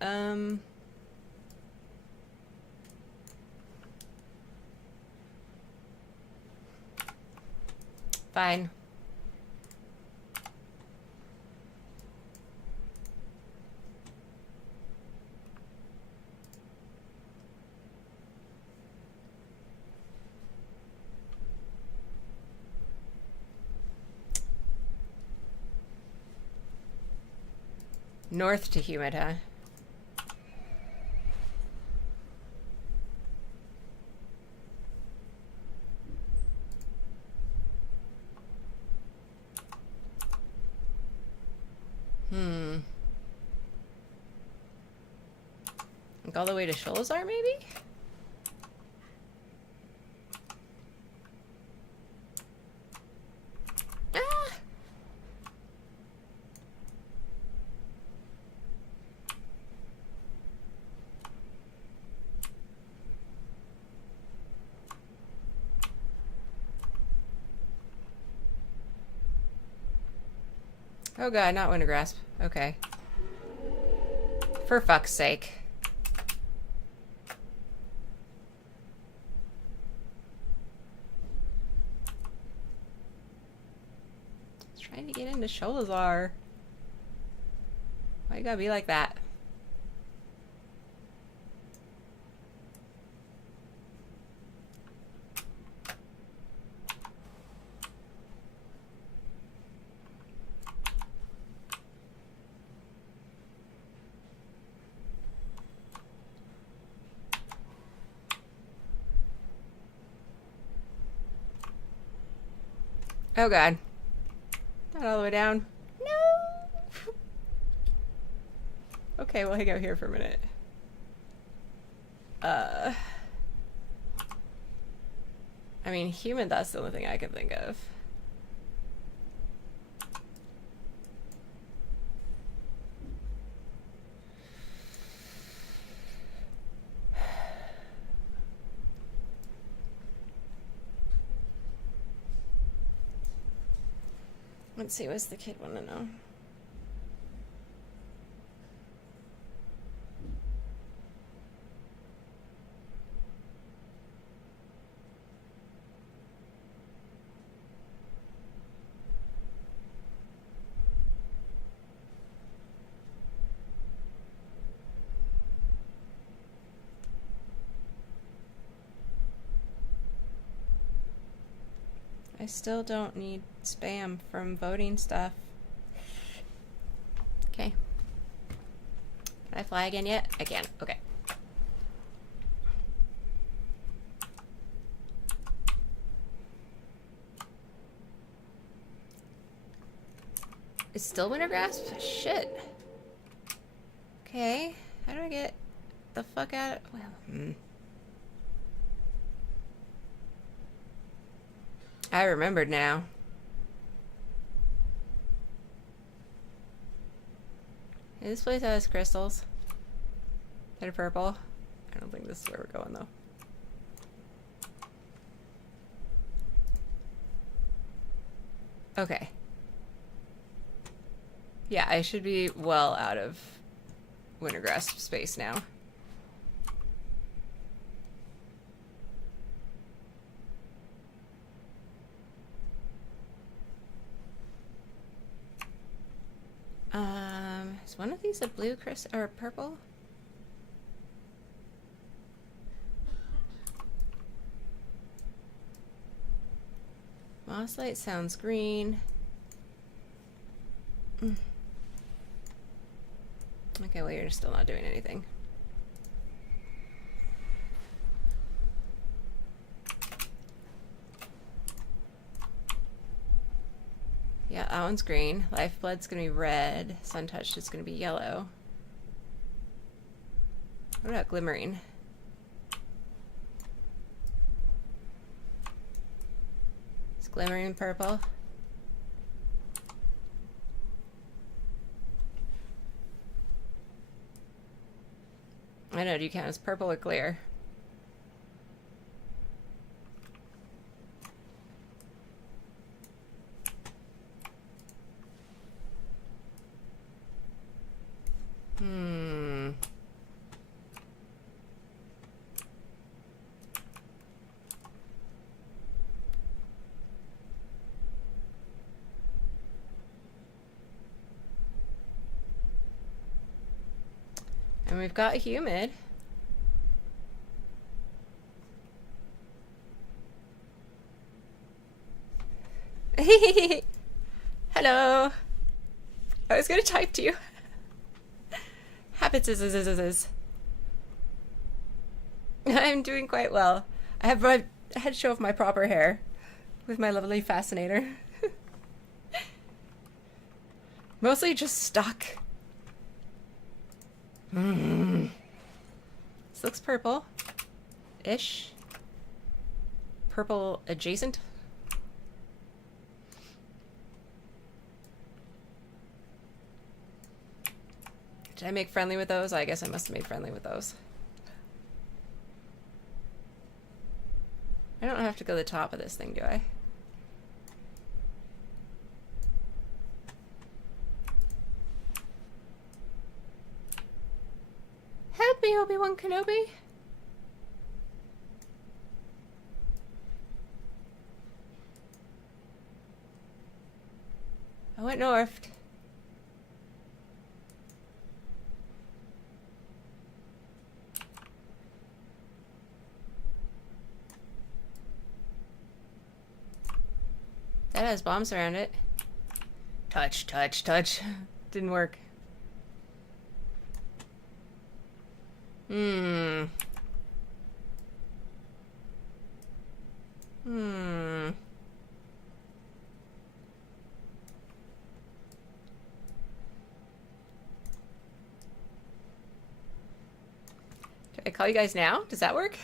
Fine. North to humid, huh? Like all the way to Sholazar, maybe? Ah! Oh god, not Winter Grasp. Okay. For fuck's sake. Trying to get into his shoulders are. Why you gotta be like that? Oh god. Not all the way down. No! Okay, we'll hang out here for a minute. I mean, human, that's the only thing I can think of. Let's see, what's the kid want to know? I still don't need spam from voting stuff. Okay. Can I fly again yet? I can. Okay. It's still winter grasp? Shit. Okay. How do I get the fuck out of... Well, I remembered now. Hey, this place has crystals that are purple. I don't think this is where we're going though. Okay. Yeah, I should be well out of Wintergrass space now. Is one of these a blue or purple? Moss light sounds green. Okay, well, you're still not doing anything. Yeah, that one's green. Lifeblood's gonna be red. Suntouched is gonna be yellow. What about glimmering? Is glimmering purple? I know, do you count as purple or clear? And we've got humid. Hello. I was gonna type to you. Habits is. I'm doing quite well. I have my head show of my proper hair with my lovely fascinator. Mostly just stuck. This looks purple-ish. Purple adjacent. Did I make friendly with those? I guess I must have made friendly with those. I don't have to go to the top of this thing, do I? Help me, Obi-Wan Kenobi! went north. That has bombs around it. Touch, touch, touch. Didn't work. Hmm. Hmm. Do I call you guys now? Does that work?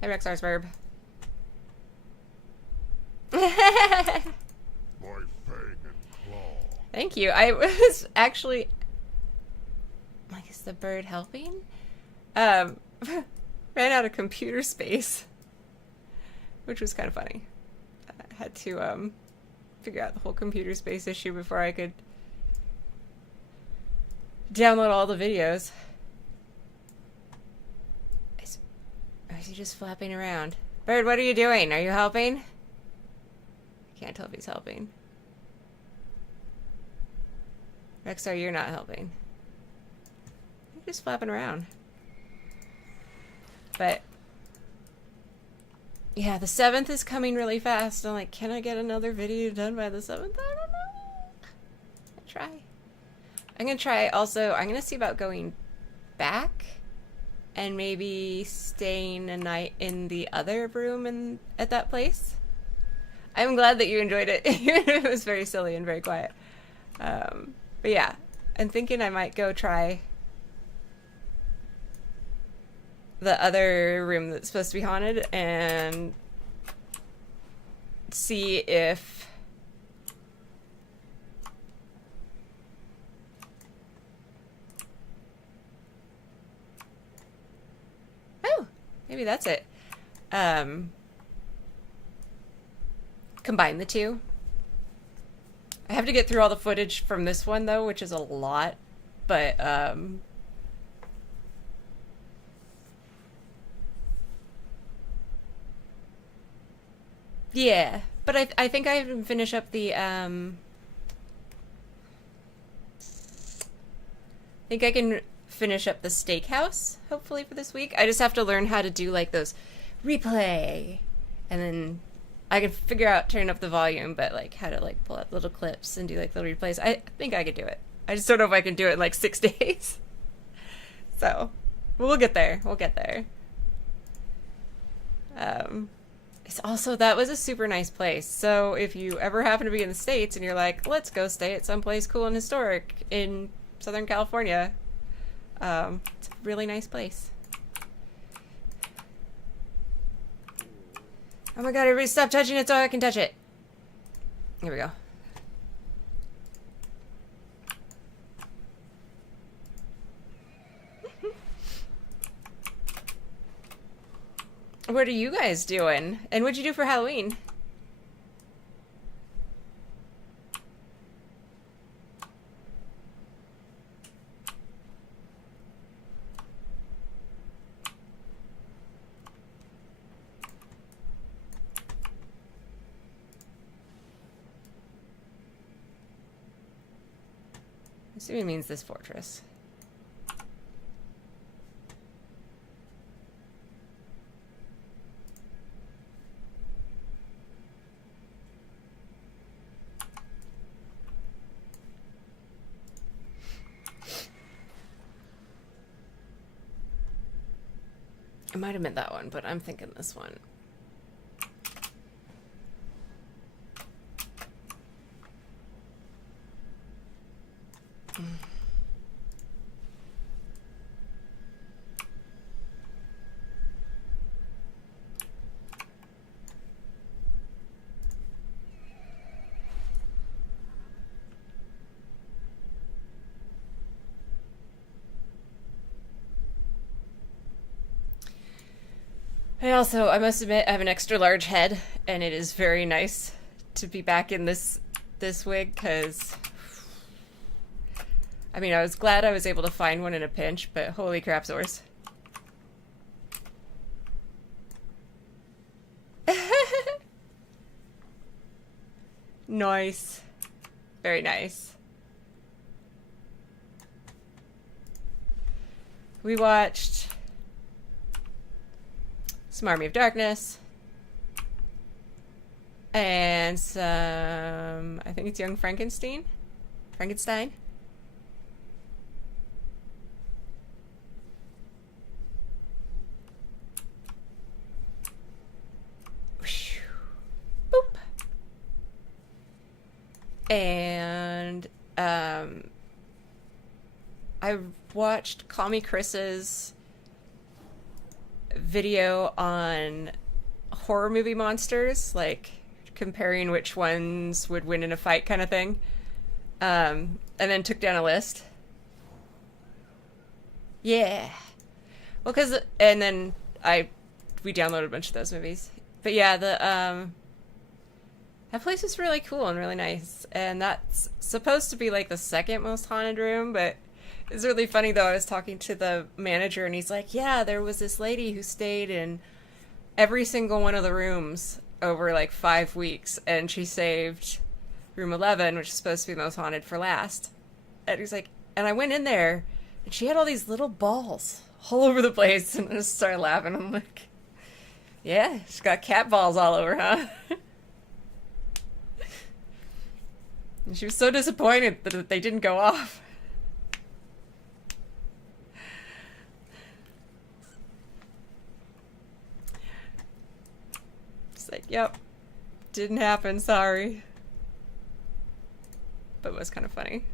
Hey, Rexar's verb. My fang and claw. Thank you. I was actually... Like, is the bird helping? Ran out of computer space. Which was kind of funny. I had to, figure out the whole computer space issue before I could download all the videos. Or is he just flapping around? Bird, what are you doing? Are you helping? I can't tell if he's helping. Rexar, you're not helping. You're just flapping around. But yeah, the 7th is coming really fast. I'm like, can I get another video done by the 7th? I don't know. I'll try. I'm gonna try also, I'm gonna see about going back and maybe staying a night in the other room at that place. I'm glad that you enjoyed it. It was very silly and very quiet. But yeah, I'm thinking I might go try the other room that's supposed to be haunted and see if maybe that's it. Combine the two. I have to get through all the footage from this one though, which is a lot, but yeah, but I think I can finish up the I think I can finish up the steakhouse hopefully for this week. I just have to learn how to do like those replay, and then I can figure out turning up the volume, but like how to like pull out little clips and do like little replays. I think I could do it. I just don't know if I can do it in like 6 days. So we'll get there. We'll get there. It's also, that was a super nice place. So if you ever happen to be in the States and you're like, let's go stay at someplace cool and historic in Southern California, it's a really nice place. Oh my god, everybody stop touching it so I can touch it. Here we go. What are you guys doing? And what'd you do for Halloween? I assume it means this fortress. It might have meant that one, but I'm thinking this one. I must admit, I have an extra large head, and it is very nice to be back in this wig, because I mean, I was glad I was able to find one in a pinch, but holy crap, Zors. Nice. Very nice. We watched some Army of Darkness. And some, I think it's Young Frankenstein? Frankenstein? Boop. And I watched Call Me Chris's video on horror movie monsters, like comparing which ones would win in a fight kind of thing. And then took down a list. Yeah. Well, and then we downloaded a bunch of those movies. But yeah, that place is really cool and really nice. And that's supposed to be like the second most haunted room, but it's really funny though. I was talking to the manager and he's like, yeah, there was this lady who stayed in every single one of the rooms over like 5 weeks, and she saved room 11, which is supposed to be the most haunted, for last. And he's like, and I went in there and she had all these little balls all over the place, and I just started laughing. I'm like, yeah, she's got cat balls all over, huh? And she was so disappointed that they didn't go off. Just like, yep, didn't happen, sorry. But it was kind of funny.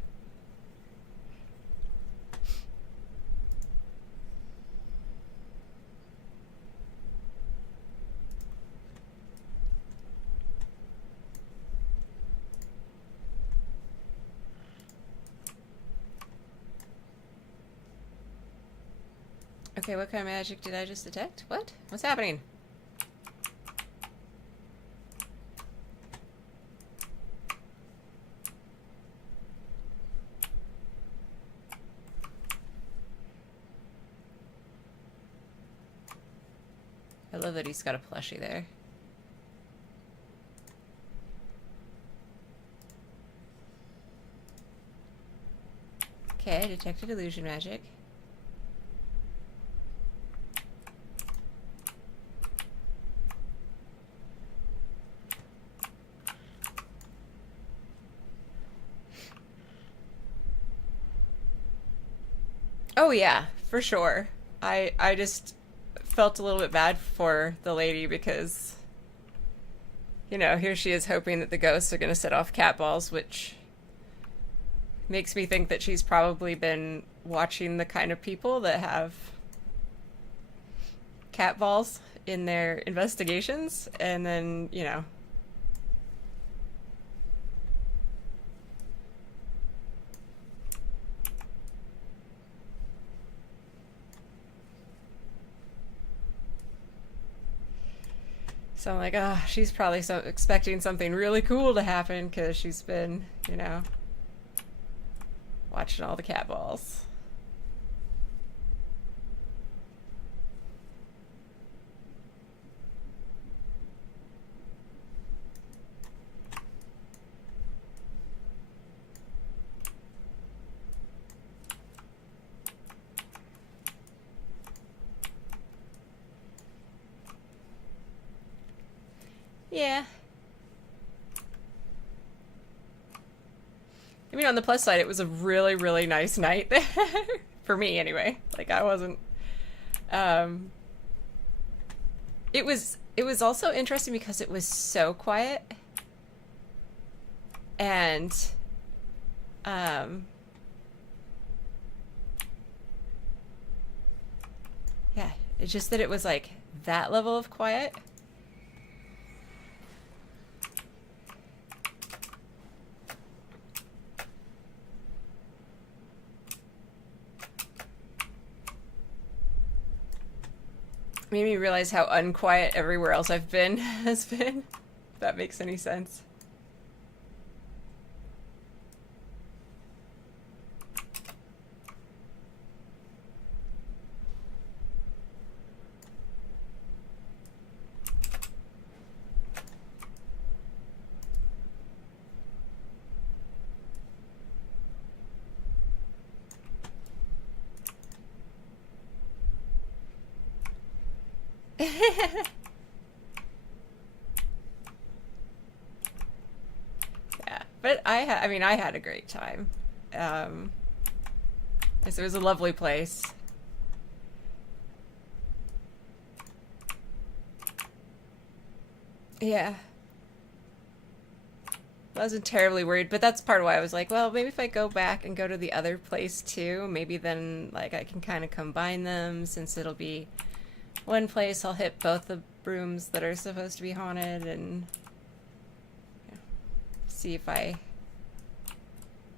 Okay, what kind of magic did I just detect? What? What's happening? I love that he's got a plushie there. Okay, detected illusion magic. Oh yeah, for sure. I just felt a little bit bad for the lady because, you know, here she is hoping that the ghosts are going to set off cat balls, which makes me think that she's probably been watching the kind of people that have cat balls in their investigations, and then, you know. So I'm like, ah, she's probably expecting something really cool to happen because she's been, you know, watching all the cat balls. Yeah. I mean, on the plus side, it was a really, really nice night. For me, anyway. Like, I wasn't... It was also interesting because it was so quiet. And... yeah, it's just that it was, like, that level of quiet. Made me realize how unquiet everywhere else I've been has been. If that makes any sense. Yeah, but I mean, I had a great time. It was a lovely place. Yeah. I wasn't terribly worried, but that's part of why I was like, well, maybe if I go back and go to the other place too, maybe then like I can kind of combine them, since it'll be one place. I'll hit both the rooms that are supposed to be haunted and see if I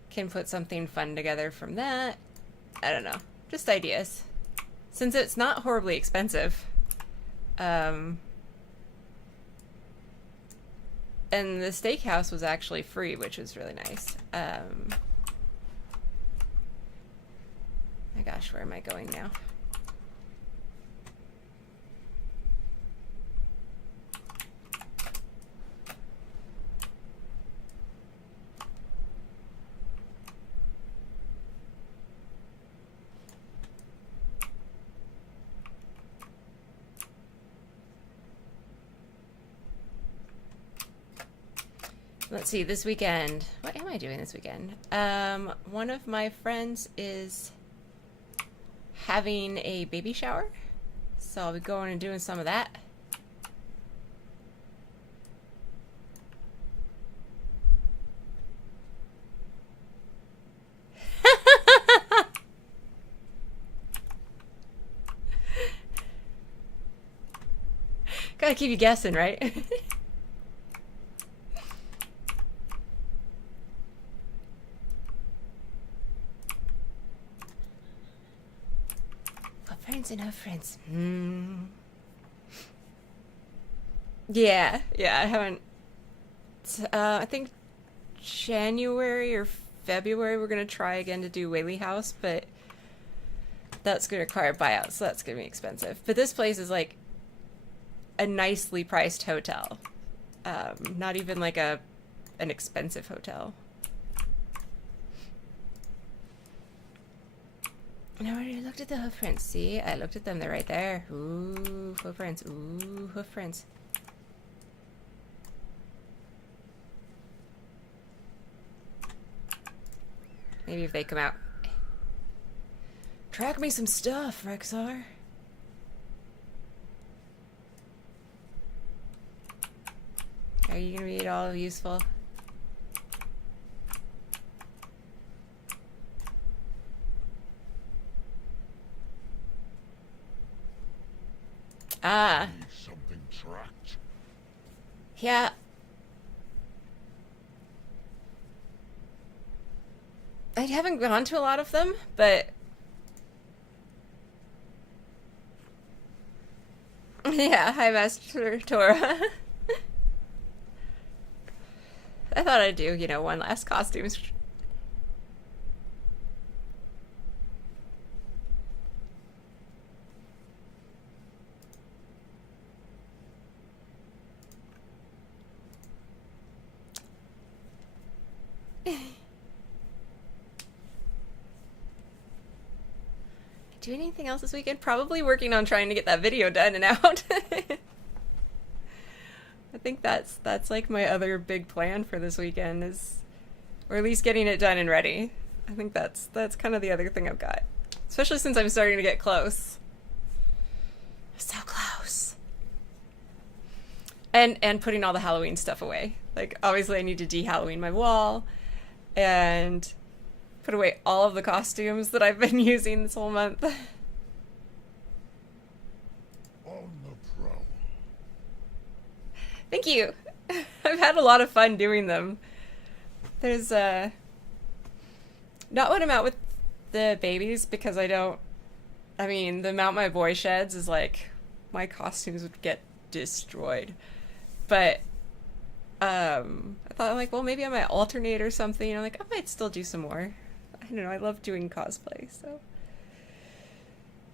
can put something fun together from that. I don't know. Just ideas. Since it's not horribly expensive. And the steakhouse was actually free, which was really nice. My gosh, where am I going now? Let's see, this weekend. What am I doing this weekend? One of my friends is having a baby shower, so I'll be going and doing some of that. Gotta keep you guessing, right? Friends and her friends. Yeah, I haven't. I think January or February we're gonna try again to do Whaley House, but that's gonna require buyout, so that's gonna be expensive. But this place is like a nicely priced hotel, not even like an expensive hotel. And I already looked at the hoof prints. See, I looked at them. They're right there. Ooh, hoof prints. Ooh, hoof prints. Maybe if they come out. Track me some stuff, Rexar. Are you gonna be at all useful? Ah. Something tracked. Yeah. I haven't gone to a lot of them, but yeah, hi Master Tora. I thought I'd do, you know, one last costumes. Do anything else this weekend? Probably working on trying to get that video done and out. I think that's like my other big plan for this weekend, is, or at least getting it done and ready. I think that's kind of the other thing I've got, especially since I'm starting to get close. So close. And putting all the Halloween stuff away. Like, obviously I need to de-Halloween my wall and put away all of the costumes that I've been using this whole month. On the prowl. Thank you. I've had a lot of fun doing them. There's not when I'm out with the babies, because I mean, the amount my boy sheds is like, my costumes would get destroyed. But I thought, like, well, maybe I might alternate or something. I'm like, I might still do some more. I don't know, I love doing cosplay, so.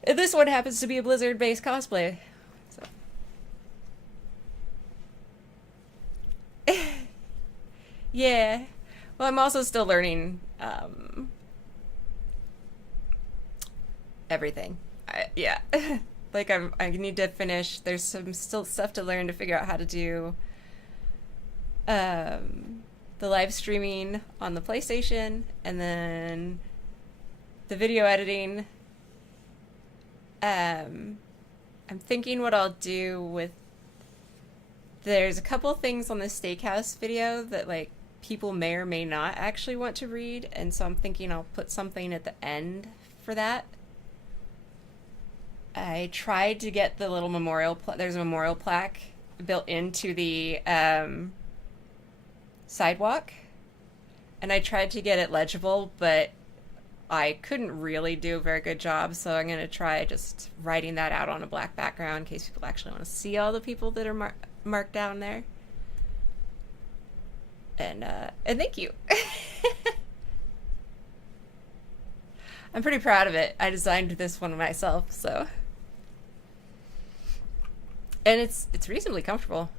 And this one happens to be a Blizzard-based cosplay, so. Yeah. Well, I'm also still learning everything. Yeah. Like, I need to finish. There's some still stuff to learn to figure out how to do the live streaming on the PlayStation, and then the video editing. I'm thinking what I'll do with... There's a couple things on the steakhouse video that, like, people may or may not actually want to read, and so I'm thinking I'll put something at the end for that. I tried to get the little memorial... There's a memorial plaque built into the sidewalk, and I tried to get it legible, but I couldn't really do a very good job, so I'm going to try just writing that out on a black background in case people actually want to see all the people that are marked down there. And thank you. I'm pretty proud of it. I designed this one myself, so... And it's reasonably comfortable.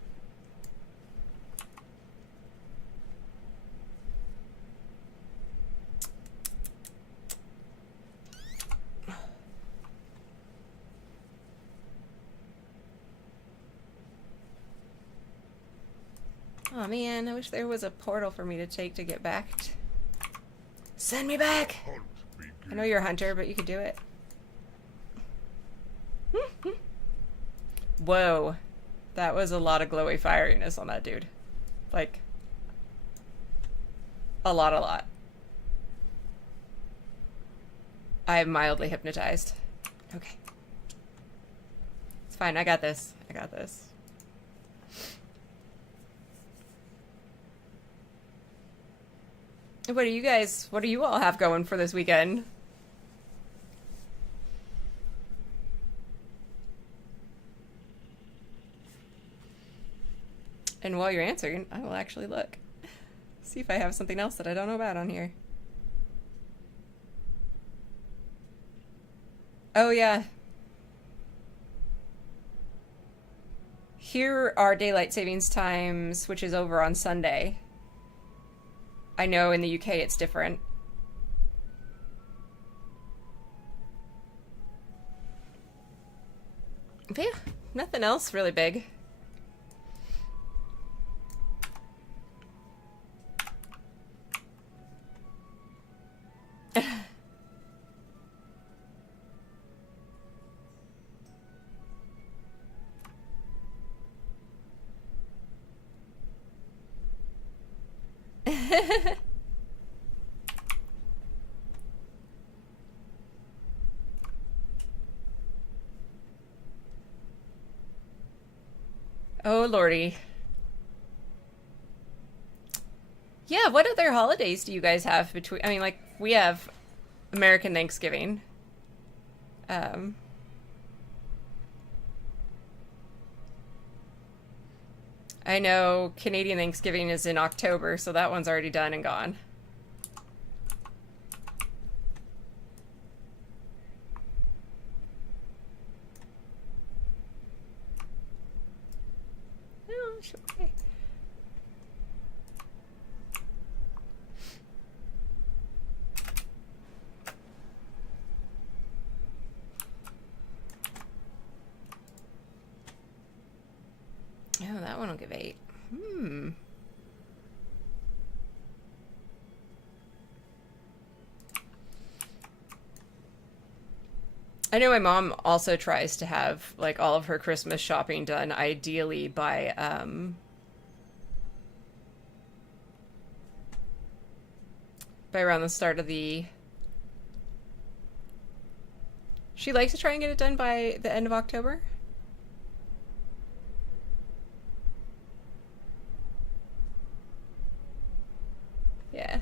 Oh man, I wish there was a portal for me to take to get back. Send me back! I know you're a hunter, but you could do it. Whoa. That was a lot of glowy fieriness on that dude. Like, a lot. I am mildly hypnotized. Okay. It's fine, I got this. I got this. What do you all have going for this weekend? And while you're answering, I will actually look. See if I have something else that I don't know about on here. Oh yeah. Here our daylight savings time switches over on Sunday. I know in the UK it's different. But yeah, nothing else really big. Oh lordy. Yeah, what other holidays do you guys have between... I mean, like, we have American Thanksgiving. I know Canadian Thanksgiving is in October, so that one's already done and gone. Oh, sure. Oh, that one will give 8. I know my mom also tries to have, like, all of her Christmas shopping done, ideally by, around the start of the... She likes to try and get it done by the end of October. Yeah.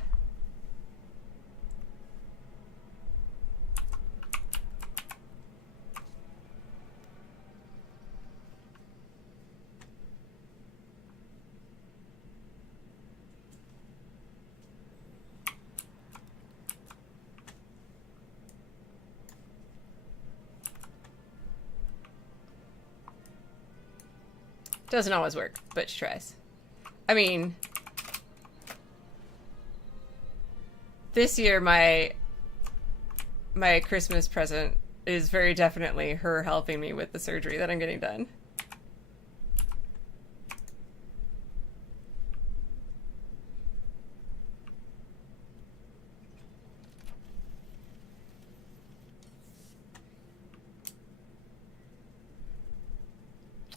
Doesn't always work, but she tries. I mean... This year, my Christmas present is very definitely her helping me with the surgery that I'm getting done.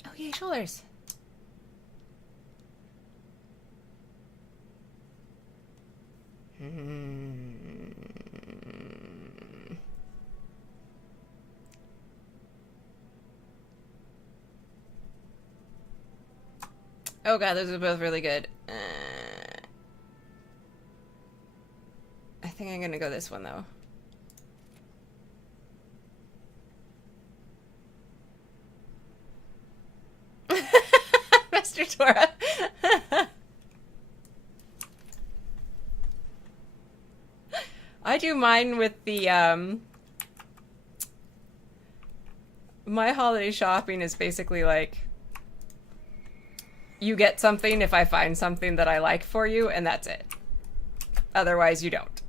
Oh, yay, shoulders. Oh god, those are both really good. I think I'm gonna go this one though. Master Tora. I do mine with the my holiday shopping is basically like, you get something if I find something that I like for you, and that's it. Otherwise, you don't.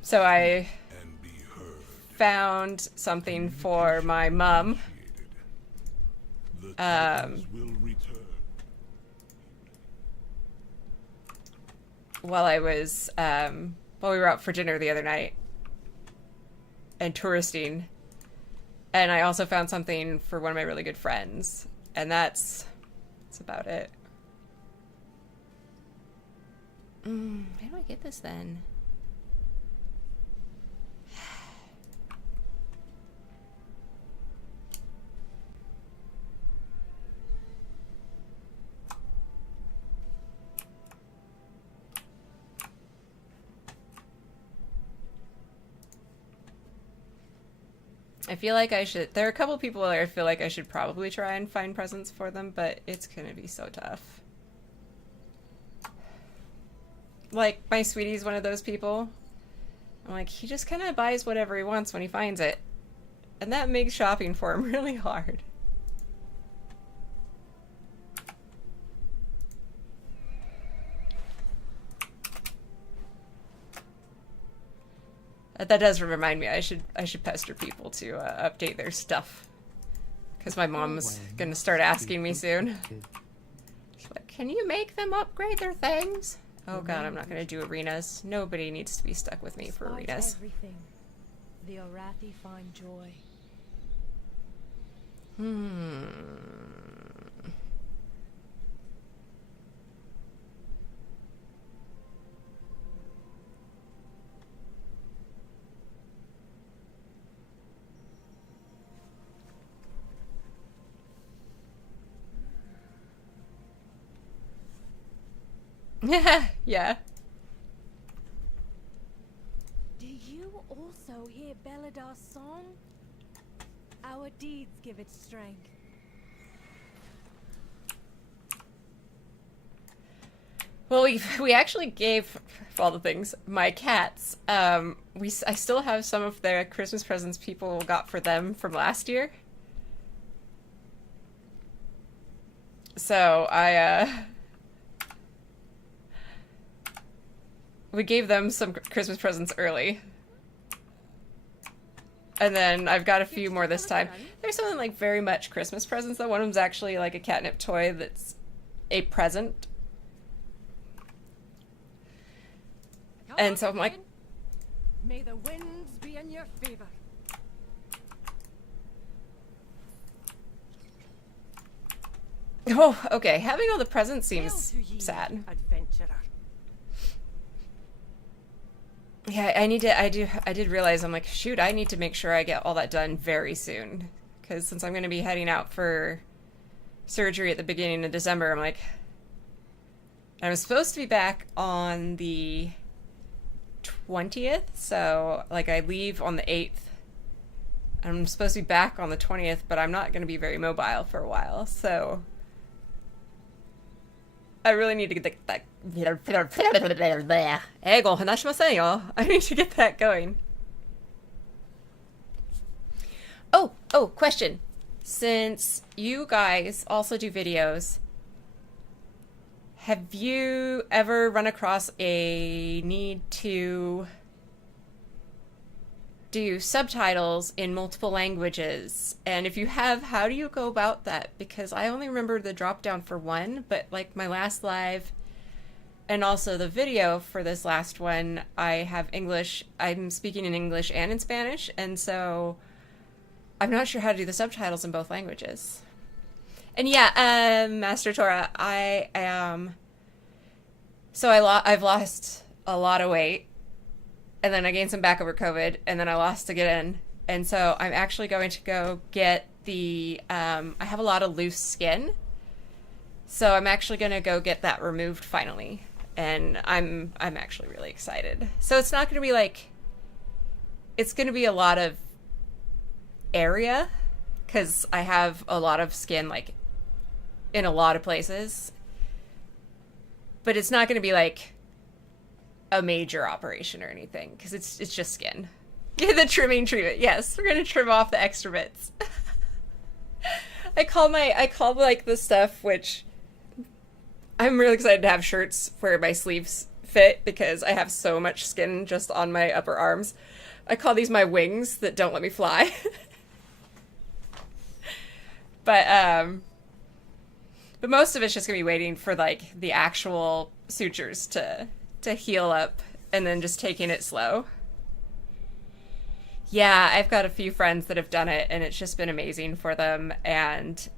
So I found something for my mom. While I was, while we were out for dinner the other night and touristing. And I also found something for one of my really good friends. And that's about it. How do I get this then? I feel like I should... There are a couple people that I feel like I should probably try and find presents for them, but it's gonna be so tough. Like, my sweetie's one of those people. I'm like, he just kind of buys whatever he wants when he finds it. And that makes shopping for him really hard. That does remind me, I should pester people to update their stuff. Because my mom's gonna start asking me soon. She's like, can you make them upgrade their things? Oh god, I'm not gonna do arenas. Nobody needs to be stuck with me for arenas. Everything. The Arathi find joy. Yeah. Do you also hear Beladar's song? Our deeds give it strength. Well, we actually gave, for all the things, my cats, I still have some of their Christmas presents people got for them from last year. So, we gave them some Christmas presents early. And then I've got a few more this time. There's something like very much Christmas presents, though. One of them's actually like a catnip toy that's a present. And so I'm like, may the winds be in your favor. oh, okay. Having all the presents seems sad. Adventurer. Yeah, I did realize, I'm like, shoot, I need to make sure I get all that done very soon. Because since I'm going to be heading out for surgery at the beginning of December, I'm like, I was supposed to be back on the 20th, so, like, I leave on the 8th. I'm supposed to be back on the 20th, but I'm not going to be very mobile for a while, so I really need to get that I need to get that going. Oh, question. Since you guys also do videos, have you ever run across a need to do subtitles in multiple languages. And if you have, how do you go about that? Because I only remember the drop down for one, but like my last live and also the video for this last one, I have English. I'm speaking in English and in Spanish, and so I'm not sure how to do the subtitles in both languages. And yeah, Master Tora, I am... So I've lost a lot of weight, and then I gained some back over COVID, and then I lost again. And so I'm actually going to go get the... I have a lot of loose skin, so I'm actually going to go get that removed finally. And I'm actually really excited. So it's not going to be like... It's going to be a lot of area, because I have a lot of skin, like, in a lot of places. But it's not going to be like a major operation or anything, because it's just skin. Yeah, the trimming treatment. Yes, we're going to trim off the extra bits. I call like the stuff, which I'm really excited to have shirts where my sleeves fit, because I have so much skin just on my upper arms. I call these my wings that don't let me fly. But most of it's just gonna be waiting for like the actual sutures to heal up, and then just taking it slow. Yeah, I've got a few friends that have done it, and it's just been amazing for them, and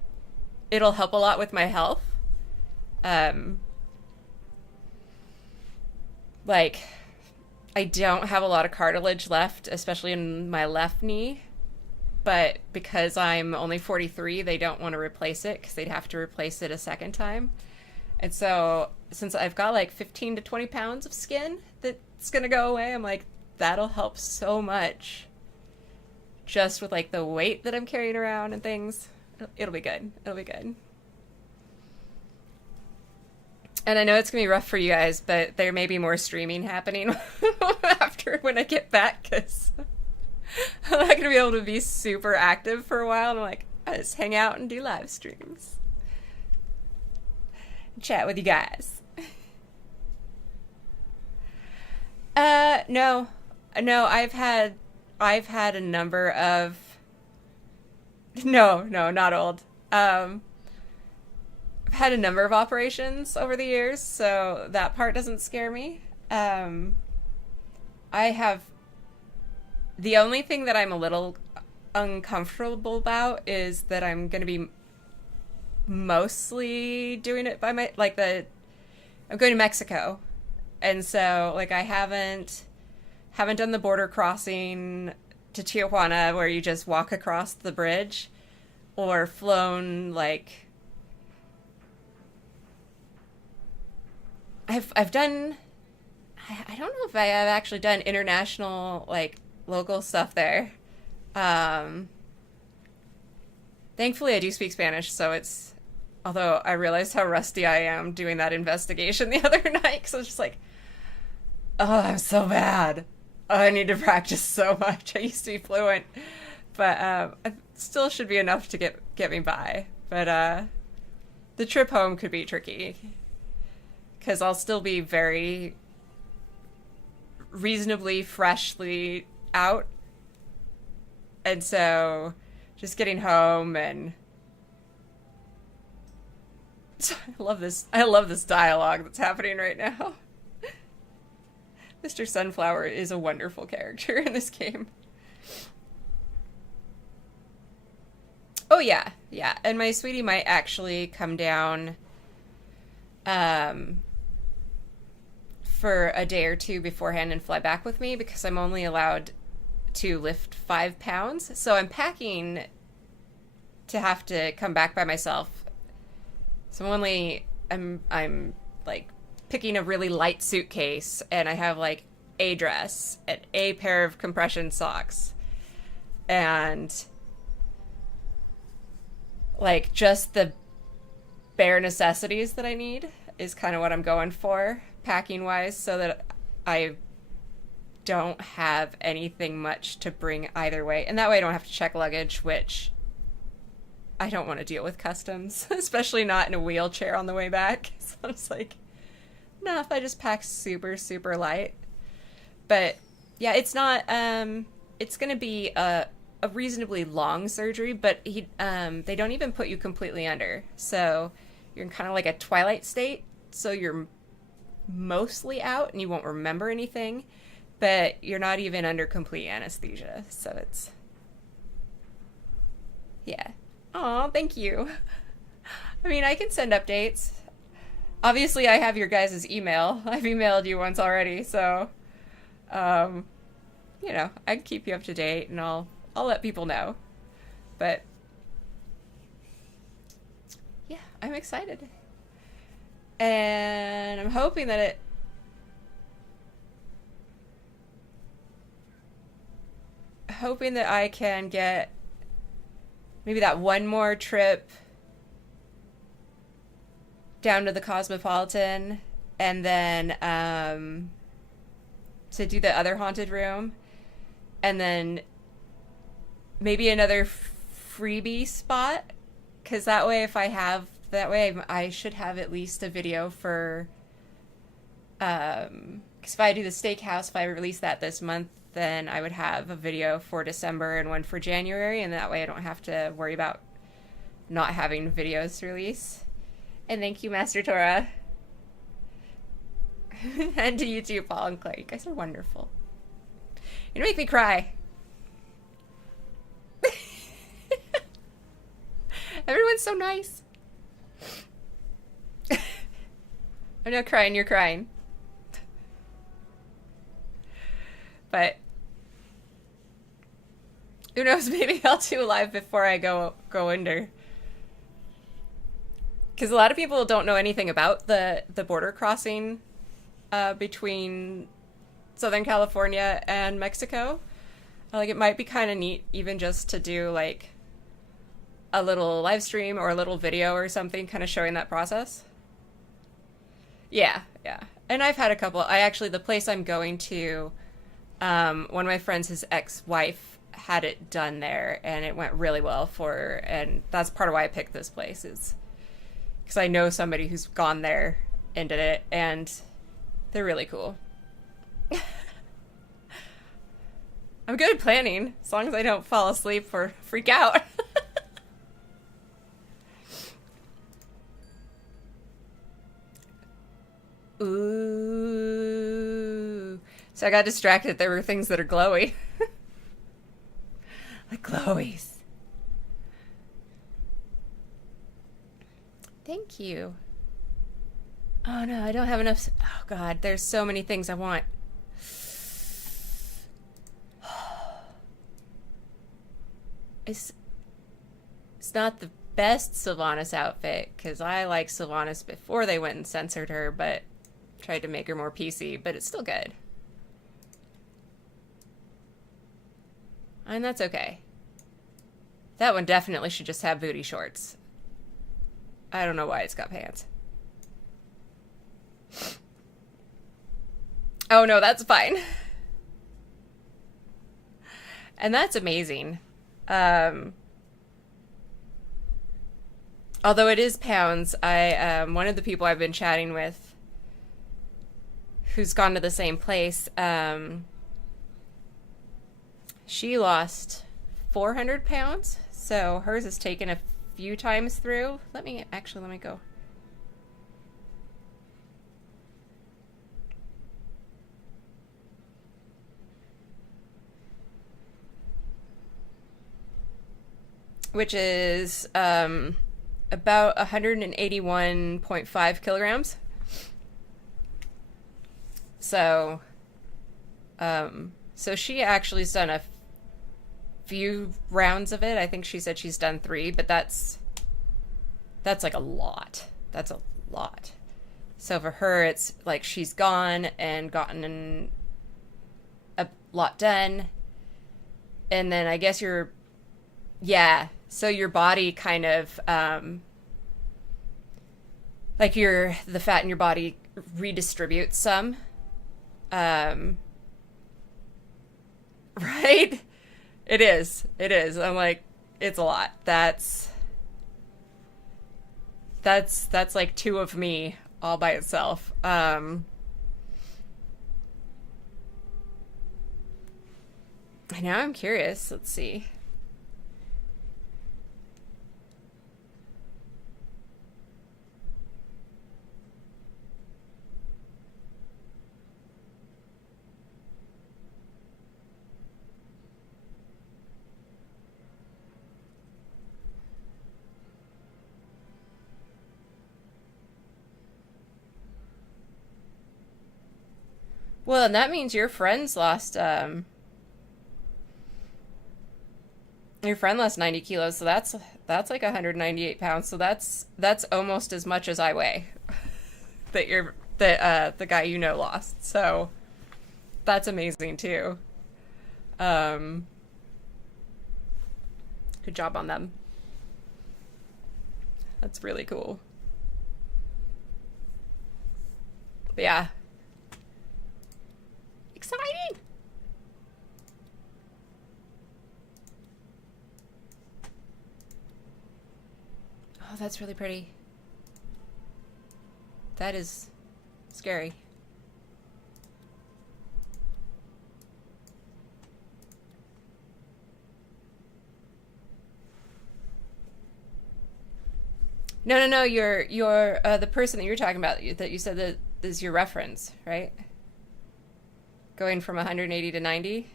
it'll help a lot with my health. Like, I don't have a lot of cartilage left, especially in my left knee. But because I'm only 43, they don't want to replace it, because they'd have to replace it a second time. And so, since I've got like 15 to 20 pounds of skin that's going to go away, I'm like, that'll help so much. Just with like the weight that I'm carrying around and things. It'll be good. It'll be good. And I know it's going to be rough for you guys, but there may be more streaming happening after when I get back, because I'm not going to be able to be super active for a while. And I'm like, I just hang out and do live streams. Chat with you guys. No, I've had a number of, no, not old. I've had a number of operations over the years, so that part doesn't scare me. I have, the only thing that I'm a little uncomfortable about is that I'm going to be mostly doing it by I'm going to Mexico. And so, like, I haven't done the border crossing to Tijuana where you just walk across the bridge, or flown, like, I've done, I don't know if I have actually done international, like, local stuff there. Thankfully I do speak Spanish, so it's, although I realized how rusty I am doing that investigation the other night, because I was just like, oh, I'm so bad. Oh, I need to practice so much. I used to be fluent, but it still should be enough to get me by. But the trip home could be tricky, because I'll still be very reasonably freshly out, and so just getting home, and I love this dialogue that's happening right now. Mr. Sunflower is a wonderful character in this game. Oh yeah, and my sweetie might actually come down for a day or two beforehand and fly back with me, because I'm only allowed to lift 5 pounds. So I'm packing to have to come back by myself. So I'm like picking a really light suitcase, and I have like a dress and a pair of compression socks and like just the bare necessities that I need is kind of what I'm going for packing wise, so that I don't have anything much to bring either way, and that way I don't have to check luggage, which I don't want to deal with customs, especially not in a wheelchair on the way back. So I was like, no, if I just pack super, super light. But yeah, it's not it's going to be a reasonably long surgery, but they don't even put you completely under. So you're in kind of like a twilight state. So you're mostly out and you won't remember anything, but you're not even under complete anesthesia. So it's, yeah. Aw, thank you. I mean, I can send updates. Obviously, I have your guys' email. I've emailed you once already, so, you know, I can keep you up to date, and I'll let people know. But, yeah, I'm excited. And I'm hoping that I can get maybe that one more trip down to the Cosmopolitan, and then to do the other haunted room, and then maybe another freebie spot, because that way I should have at least a video for, because if I do the steakhouse, if I release that this month, then I would have a video for December and one for January, and that way I don't have to worry about not having videos to release. And thank you, Master Tora. And to you too, Paul and Clay. You guys are wonderful. You make me cry. Everyone's so nice. I'm not crying, you're crying. But who knows, maybe I'll do a live before I go under. Because a lot of people don't know anything about the border crossing between Southern California and Mexico. Like, it might be kind of neat even just to do, like, a little live stream or a little video or something kind of showing that process. Yeah. And I've had a couple. The place I'm going to, one of my friends, his ex-wife, had it done there, and it went really well for her. And that's part of why I picked this place, is because I know somebody who's gone there and did it, and they're really cool. I'm good at planning, as long as I don't fall asleep or freak out. Ooh. So I got distracted. There were things that are glowy. Like glowies. Thank you. Oh no, I don't have enough. Oh god, there's so many things I want. It's not the best Sylvanas outfit, because I like Sylvanas before they went and censored her, but tried to make her more PC, but it's still good. And that's okay. That one definitely should just have booty shorts. I don't know why it's got pants. Oh no, that's fine. And that's amazing. Although it is pounds, one of the people I've been chatting with who's gone to the same place, she lost 400 pounds, so hers has taken a few times through. Let me go. Which is about 181.5 kilograms. So she actually has done a few rounds of it. I think she said she's done 3, but that's like a lot. That's a lot. So for her, it's like she's gone and gotten a lot done. And then I guess so your body kind of, like the fat in your body redistributes some. Right? It is. I'm like, it's a lot. That's like 2 of me all by itself. Now I'm curious. Let's see. Well, and that means your friends lost, your friend lost 90 kilos, so that's like 198 pounds. So that's almost as much as I weigh that the guy you know lost. So that's amazing too. Good job on them. That's really cool. But yeah. Exciting! Oh, that's really pretty. That is scary. No. You're the person that you're talking about that you said that is your reference, right? Going from 180 to 90.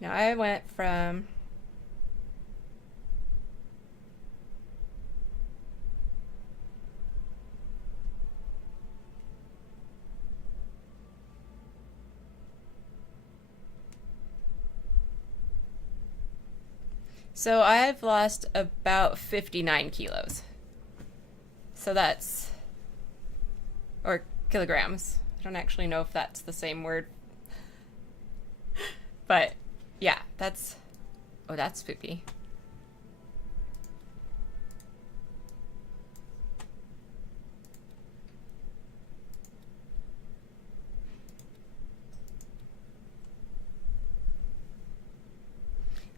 Now I went from So I've lost about 59 kilos. So that's, or kilograms. I don't actually know if that's the same word. But yeah, that's, oh, that's spooky.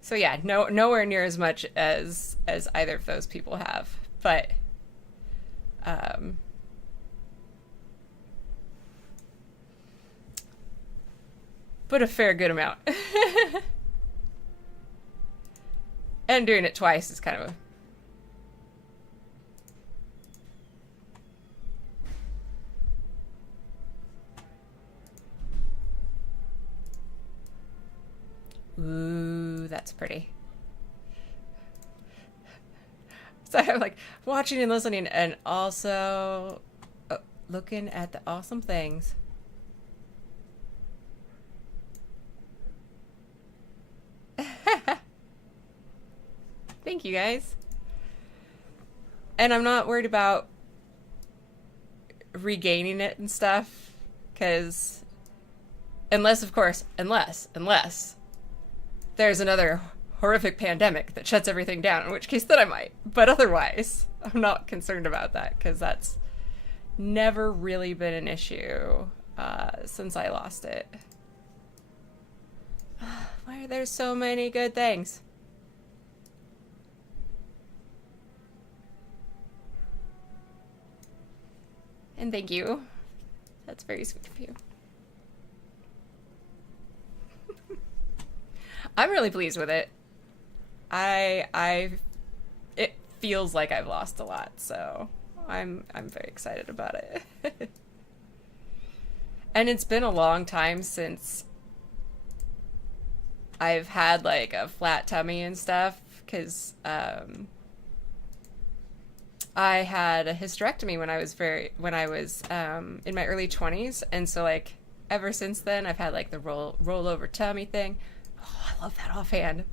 So yeah, nowhere near as much as either of those people have, but a fair good amount. And doing it twice is kind of a ooh, that's pretty. So I'm like watching and listening and also looking at the awesome things. Thank you guys. And I'm not worried about regaining it and stuff, because unless there's another horrific pandemic that shuts everything down, in which case then I might. But otherwise, I'm not concerned about that, because that's never really been an issue since I lost it. Why are there so many good things? And thank you. That's very sweet of you. I'm really pleased with it. It feels like I've lost a lot, so I'm very excited about it. And it's been a long time since I've had like a flat tummy and stuff, because I had a hysterectomy when I was in my early 20s, and so like ever since then I've had like the roll over tummy thing. Oh, I love that offhand.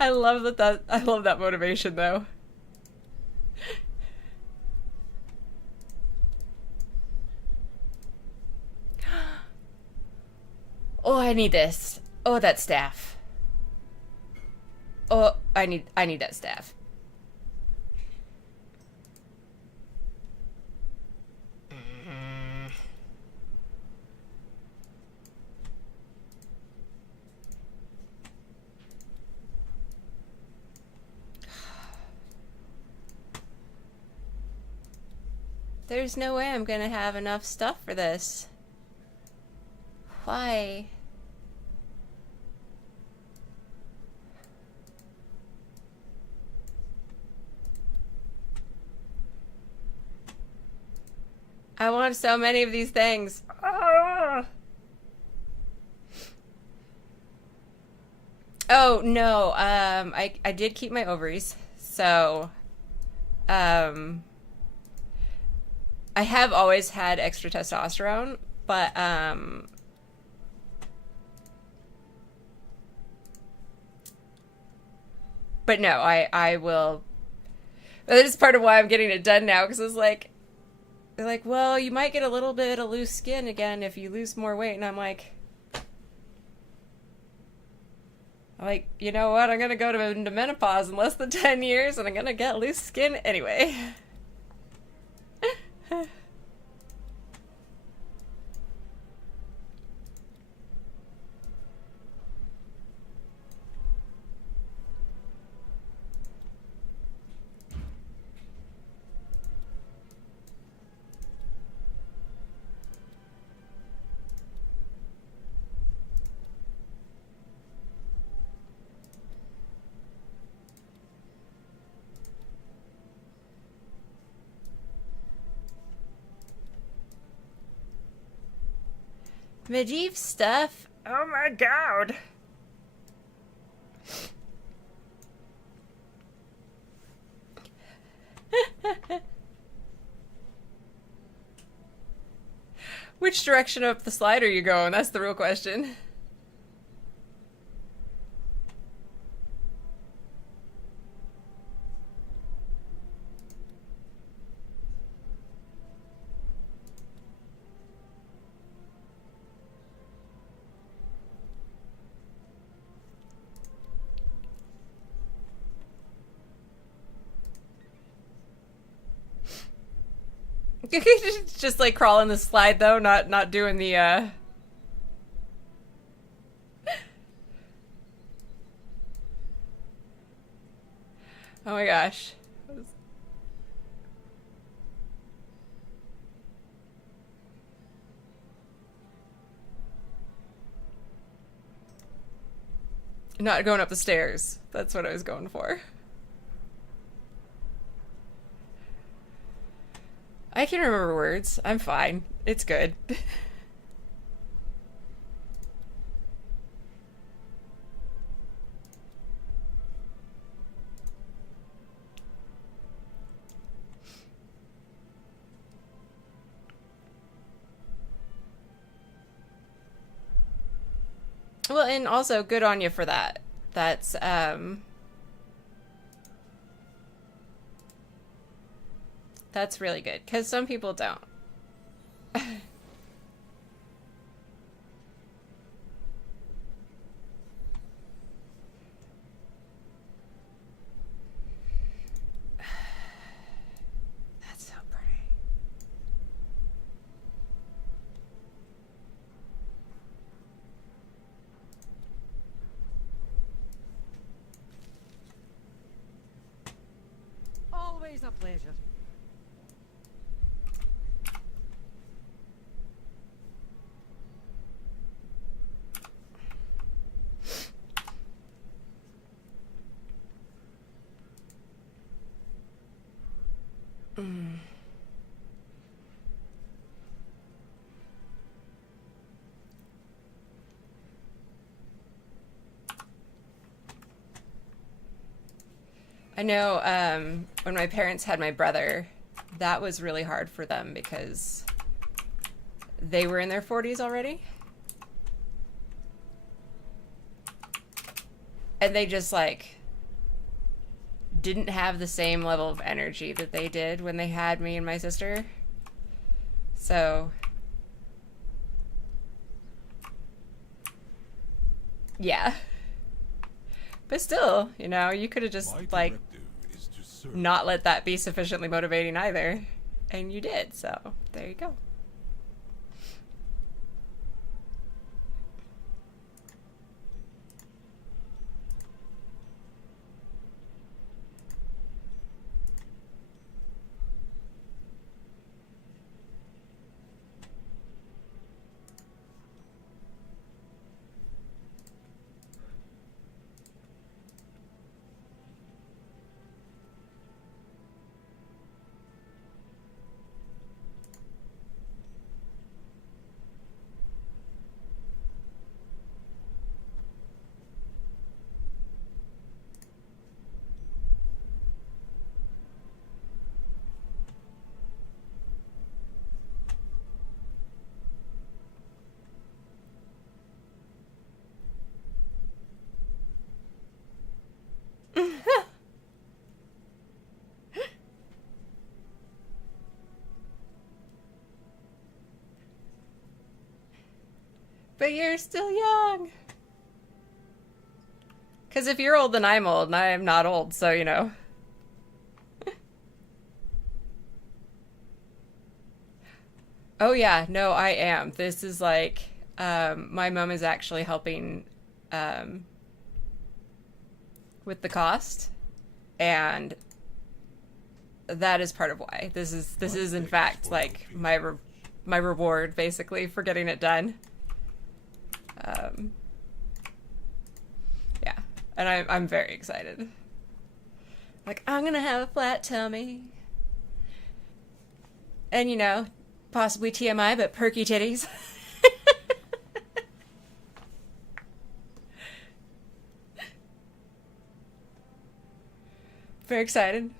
I love that motivation though. Oh, I need this. Oh, that staff. Oh, I need that staff. There's no way I'm gonna have enough stuff for this. Why? I want so many of these things. Ah! Oh no, I did keep my ovaries, so I have always had extra testosterone, but no, I will. That is part of why I'm getting it done now, because it's like, they're like, well, you might get a little bit of loose skin again if you lose more weight, and I'm like, you know what? I'm gonna go into menopause in less than 10 years, and I'm gonna get loose skin anyway. Medivh stuff? Oh my god. Which direction up the slide are you going? That's the real question. Just like crawling the slide though, not doing the Oh my gosh. Not going up the stairs. That's what I was going for. I can remember words. I'm fine. It's good. Well, and also good on you for that. That's really good, because some people don't. That's so pretty. Always a pleasure. I know when my parents had my brother, that was really hard for them because they were in their 40s already. And they just like didn't have the same level of energy that they did when they had me and my sister. So yeah. But still, you know, you could have just like not let that be sufficiently motivating either. And you did, so there you go. But you're still young. Because if you're old, then I'm old, and I am not old, so you know. Oh yeah, no, I am. This is like, my mom is actually helping with the cost, and that is part of why. This is in fact like my reward basically for getting it done. Yeah, and I'm very excited. Like, I'm gonna have a flat tummy, and you know, possibly TMI, but perky titties. Very excited.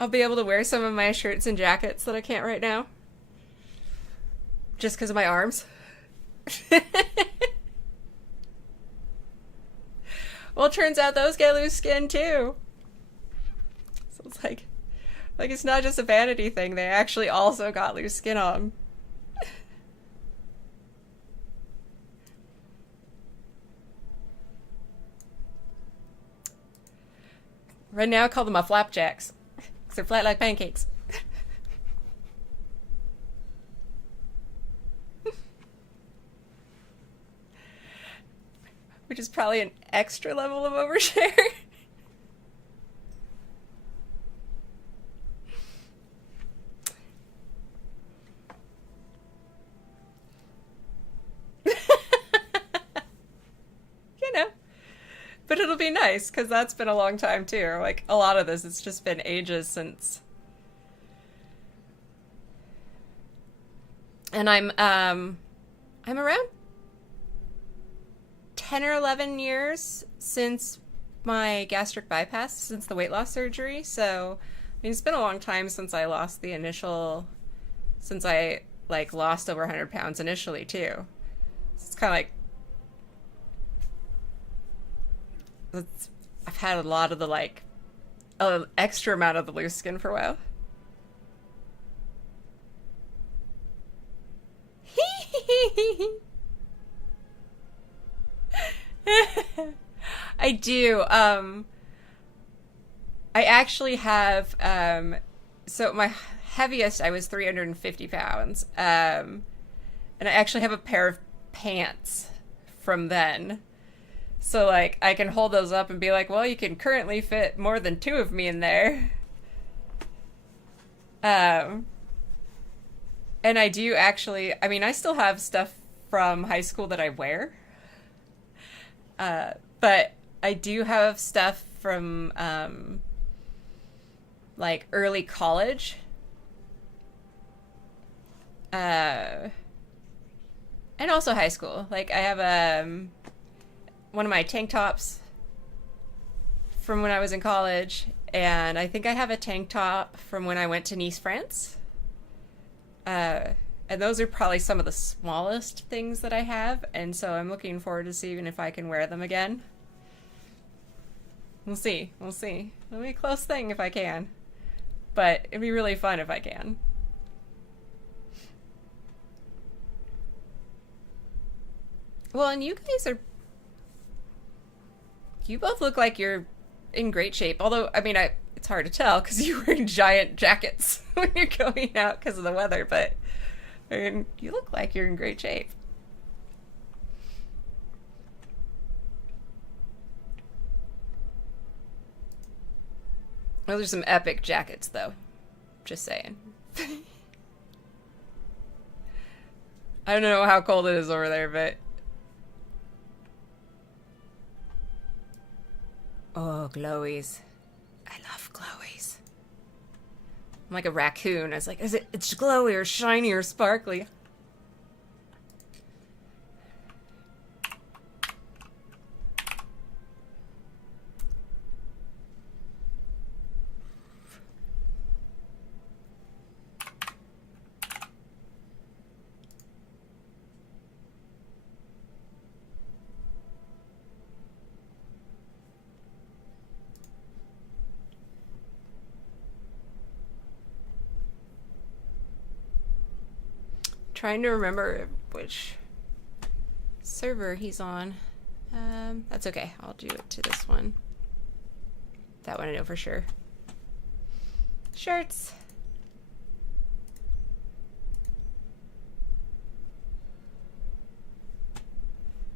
I'll be able to wear some of my shirts and jackets that I can't right now. Just because of my arms. Well, it turns out those get loose skin too. So it's like it's not just a vanity thing. They actually also got loose skin on. Right now I call them my flapjacks. Because they're flat like pancakes. Which is probably an extra level of overshare. You know. But it'll be nice, because that's been a long time too. Like, a lot of this, it's just been ages since. And I'm around 10 or 11 years since my gastric bypass, since the weight loss surgery. So, I mean, it's been a long time since I lost since I, like, lost over 100 pounds initially, too. So it's kind of like, I've had a lot of the, like, extra amount of the loose skin for a while. I do. I actually have, so my heaviest, I was 350 pounds. And I actually have a pair of pants from then. So, like, I can hold those up and be like, well, you can currently fit more than 2 of me in there. And I do actually, I mean, I still have stuff from high school that I wear. But I do have stuff from, like, early college. And also high school. Like, I have, one of my tank tops from when I was in college, and I think I have a tank top from when I went to Nice, France. And those are probably some of the smallest things that I have, and so I'm looking forward to seeing if I can wear them again. We'll see. We'll see. It'll be a close thing if I can. But it'd be really fun if I can. Well, and you guys are... You both look like you're in great shape. Although, I mean, it's hard to tell because you're wearing giant jackets when you're going out because of the weather. But, I mean, you look like you're in great shape. Those are some epic jackets, though. Just saying. I don't know how cold it is over there, but... Oh, glowies. I love glowies. I'm like a raccoon. I was like, it's glowy or shiny or sparkly? Trying to remember which server he's on. That's okay. I'll do it to this one. That one I know for sure. Shirts.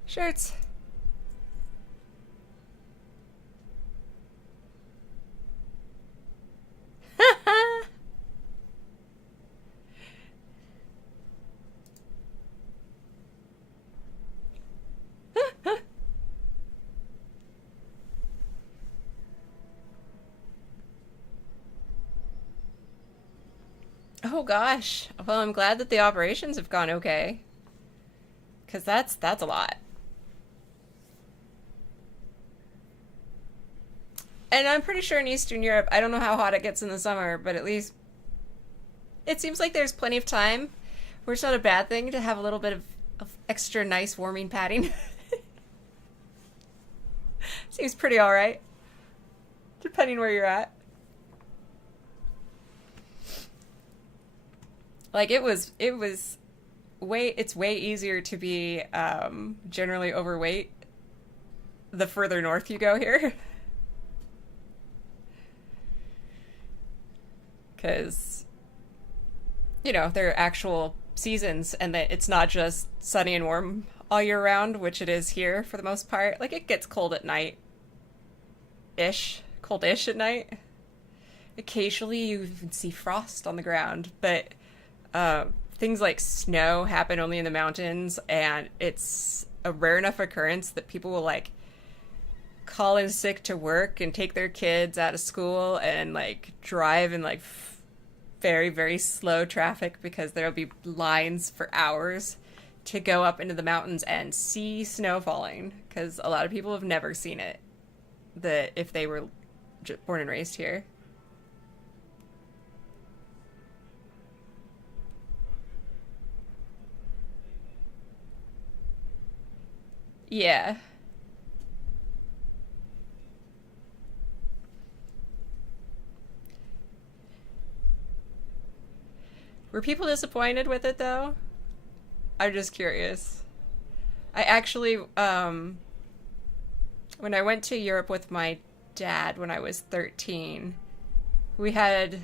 Shirts. Oh gosh. Well, I'm glad that the operations have gone okay. 'Cause that's a lot. And I'm pretty sure in Eastern Europe, I don't know how hot it gets in the summer, but at least it seems like there's plenty of time where it's not a bad thing to have a little bit of extra nice warming padding. Seems pretty alright. Depending where you're at. Like it's way easier to be generally overweight the further north you go here. Because, you know, there are actual seasons and that it's not just sunny and warm all year round, which it is here for the most part. Like, it gets cold at night. Cold-ish at night. Occasionally you even see frost on the ground, but things like snow happen only in the mountains, and it's a rare enough occurrence that people will, like, call in sick to work and take their kids out of school and, like, drive in, like, very, very slow traffic because there'll be lines for hours to go up into the mountains and see snow falling, because a lot of people have never seen it if they were born and raised here. Yeah. Were people disappointed with it, though? I'm just curious. I actually, when I went to Europe with my dad when I was 13, we had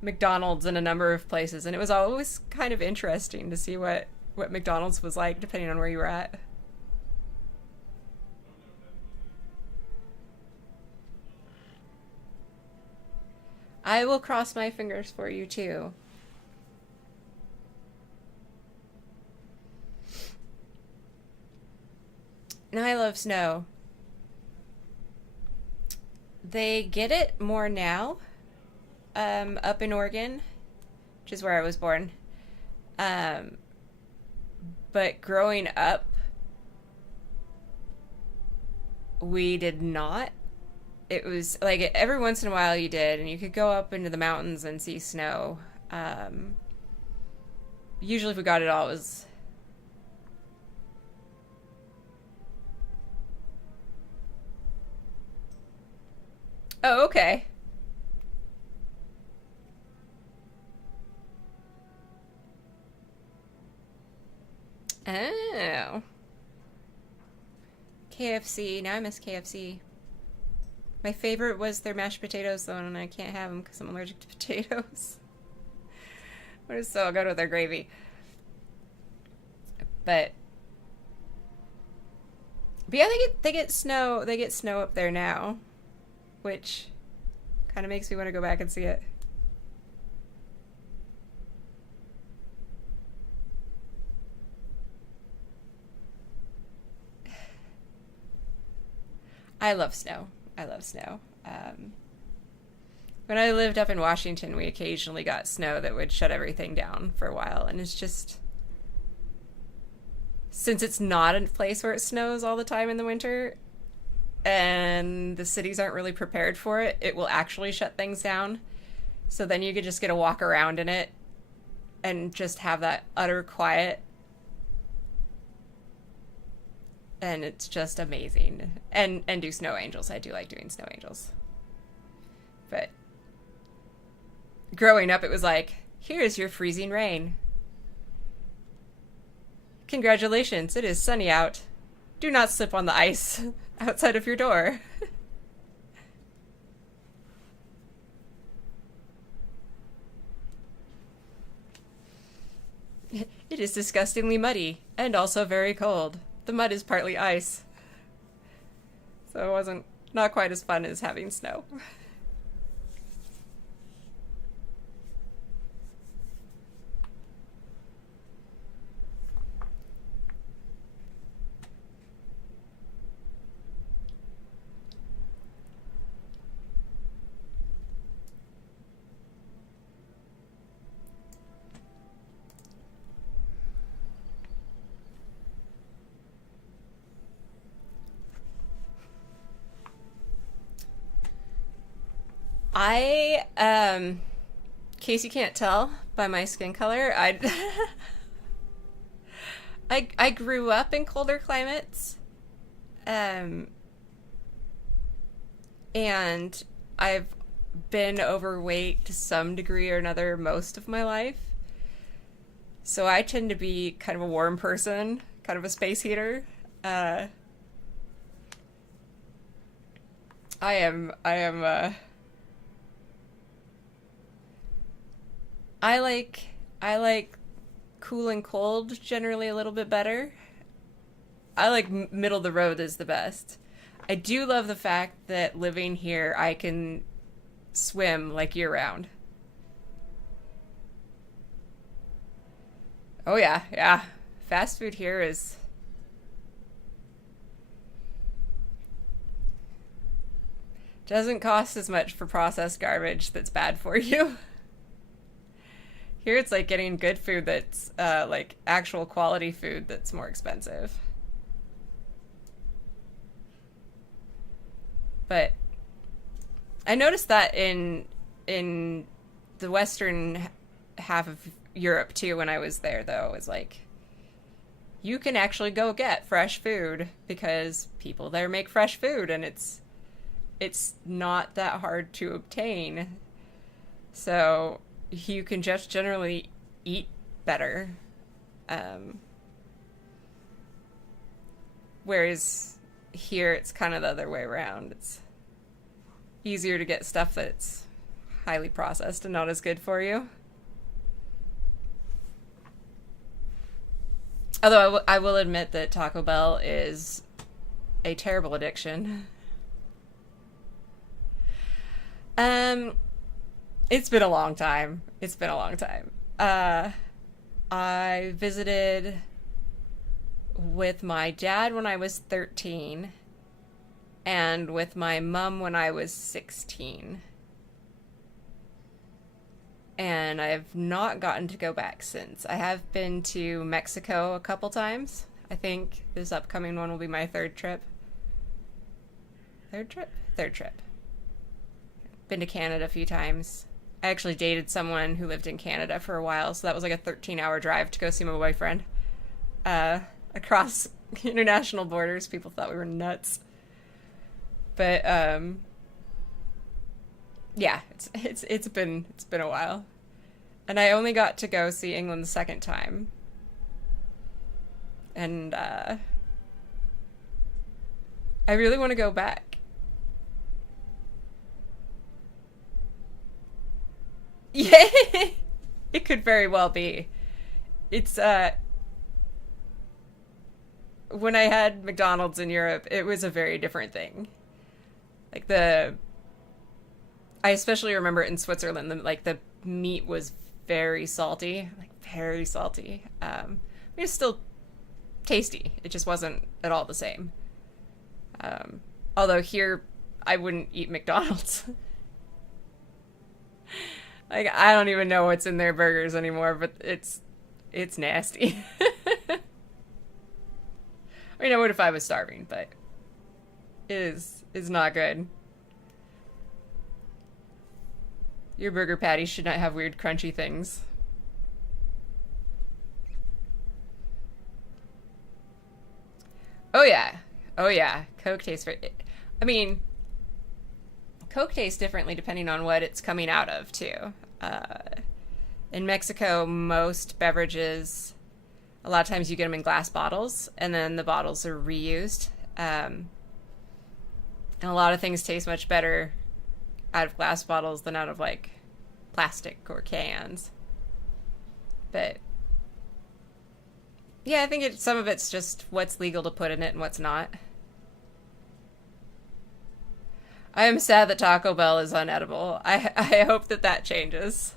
McDonald's in a number of places, and it was always kind of interesting to see what McDonald's was like, depending on where you were at. I will cross my fingers for you, too. Now I love snow. They get it more now, up in Oregon, which is where I was born. But growing up, we did not. It was like every once in a while you did, and you could go up into the mountains and see snow. Usually if we got it all, it was... Oh, okay. Oh. KFC. Now I miss KFC. My favorite was their mashed potatoes, though, and I can't have them because I'm allergic to potatoes. So I'll go with their gravy. But yeah, they get snow. They get snow up there now, which kind of makes me want to go back and see it. I love snow. I love snow. When I lived up in Washington, we occasionally got snow that would shut everything down for a while, and it's just... Since it's not a place where it snows all the time in the winter, and the cities aren't really prepared for it, it will actually shut things down. So then you could just get to walk around in it and just have that utter quiet. And it's just amazing. And do snow angels. I do like doing snow angels. But growing up, it was like, here's your freezing rain. Congratulations, it is sunny out. Do not slip on the ice outside of your door. It is disgustingly muddy and also very cold. The mud is partly ice. So it wasn't not quite as fun as having snow. In case you can't tell by my skin color, I grew up in colder climates, and I've been overweight to some degree or another most of my life. So I tend to be kind of a warm person, kind of a space heater. I like cool and cold generally a little bit better. I like middle of the road is the best. I do love the fact that living here I can swim like year round. Oh yeah, yeah. Fast food here is doesn't cost as much for processed garbage that's bad for you. Here it's like getting good food that's like actual quality food that's more expensive. But I noticed that in the western half of Europe too when I was there though. It was like you can actually go get fresh food because people there make fresh food and it's not that hard to obtain. So you can just generally eat better. Whereas here it's kind of the other way around. It's easier to get stuff that's highly processed and not as good for you. Although I will admit that Taco Bell is a terrible addiction. It's been a long time. It's been a long time. I visited with my dad when I was 13 and with my mom when I was 16. And I've not gotten to go back since. I have been to Mexico a couple times. I think this upcoming one will be my third trip. Third trip. Been to Canada a few times. I actually dated someone who lived in Canada for a while, so that was like a 13-hour drive to go see my boyfriend. Across international borders. People thought we were nuts. But yeah, it's been a while. And I only got to go see England the second time. And I really want to go back. Yeah, it could very well be. It's, when I had McDonald's in Europe, it was a very different thing. Like I especially remember it in Switzerland, the meat was very salty, very salty. It was still tasty. It just wasn't at all the same. Although here, I wouldn't eat McDonald's. I don't even know what's in their burgers anymore, but it's nasty. I mean, I would if I was starving, but it is not good. Your burger patty should not have weird crunchy things. Oh yeah. Coke tastes I mean, Coke tastes differently depending on what it's coming out of, too. In Mexico, most beverages A lot of times you get them in glass bottles, and then the bottles are reused. And a lot of things taste much better out of glass bottles than out of like plastic or cans. But yeah, I think some of it's just what's legal to put in it and what's not. I am sad that Taco Bell is unedible. I hope that changes.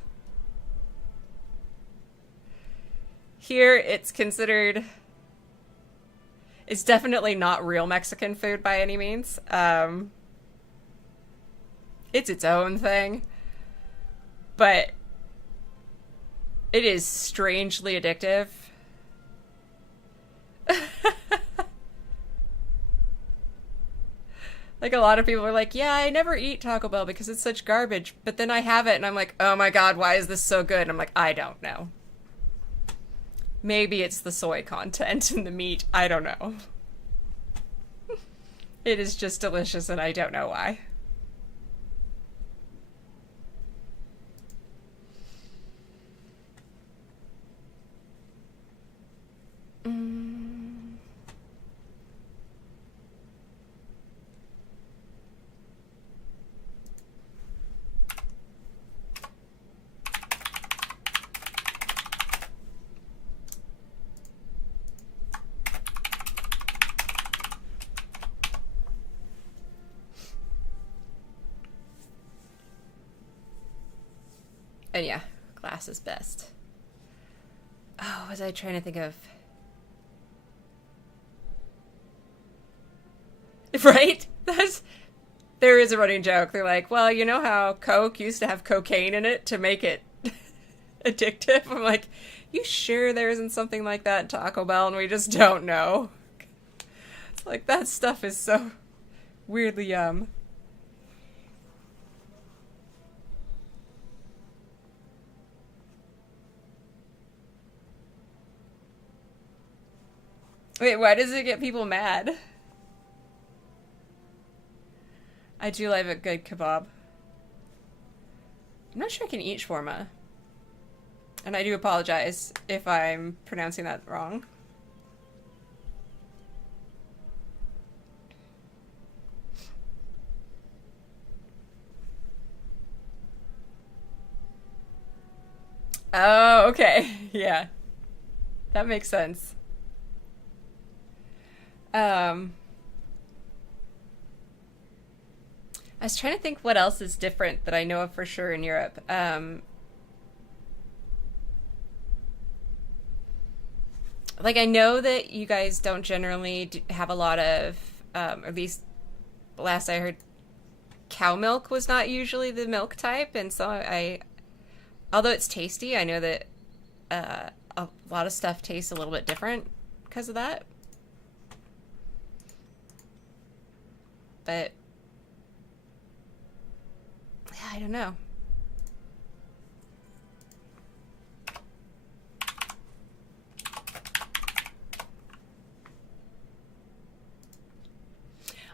Here, it's considered... It's definitely not real Mexican food by any means. It's its own thing. But it is strangely addictive. Like, a lot of people are like, yeah, I never eat Taco Bell because it's such garbage. But then I have it and I'm like, oh my god, why is this so good? And I'm like, I don't know. Maybe it's the soy content in the meat. I don't know. It is just delicious and I don't know why. And yeah, glass is best. Oh, what was I trying to think of? Right? There is a running joke. They're like, well, you know how Coke used to have cocaine in it to make it addictive? I'm like, you sure there isn't something like that in Taco Bell and we just don't know? It's like, that stuff is so weirdly yum. Wait, why does it get people mad? I do love a good kebab. I'm not sure I can eat shawarma. And I do apologize if I'm pronouncing that wrong. Oh, okay. Yeah. That makes sense. I was trying to think what else is different that I know of for sure in Europe. Like, I know that you guys don't generally have a lot of, at least last I heard, cow milk was not usually the milk type. And so although it's tasty, I know that a lot of stuff tastes a little bit different because of that. But yeah, I don't know.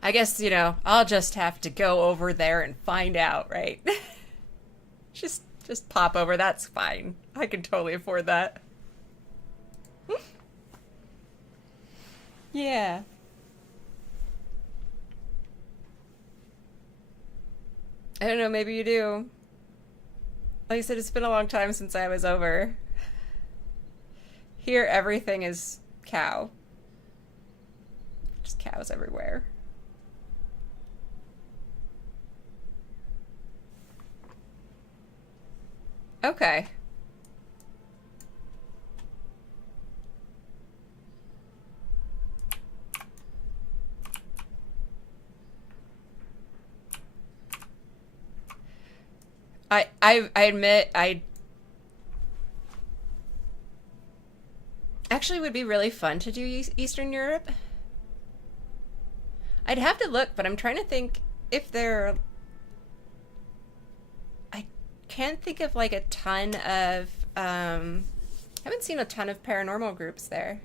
I guess, you know, I'll just have to go over there and find out, right? Just pop over, that's fine. I can totally afford that. Yeah. I don't know, maybe you do. Like I said, it's been a long time since I was over. Here, everything is cow. Just cows everywhere. Okay. I admit I actually would be really fun to do Eastern Europe. I'd have to look, but I'm trying to think if there... I can't think of like a ton of... I haven't seen a ton of paranormal groups there.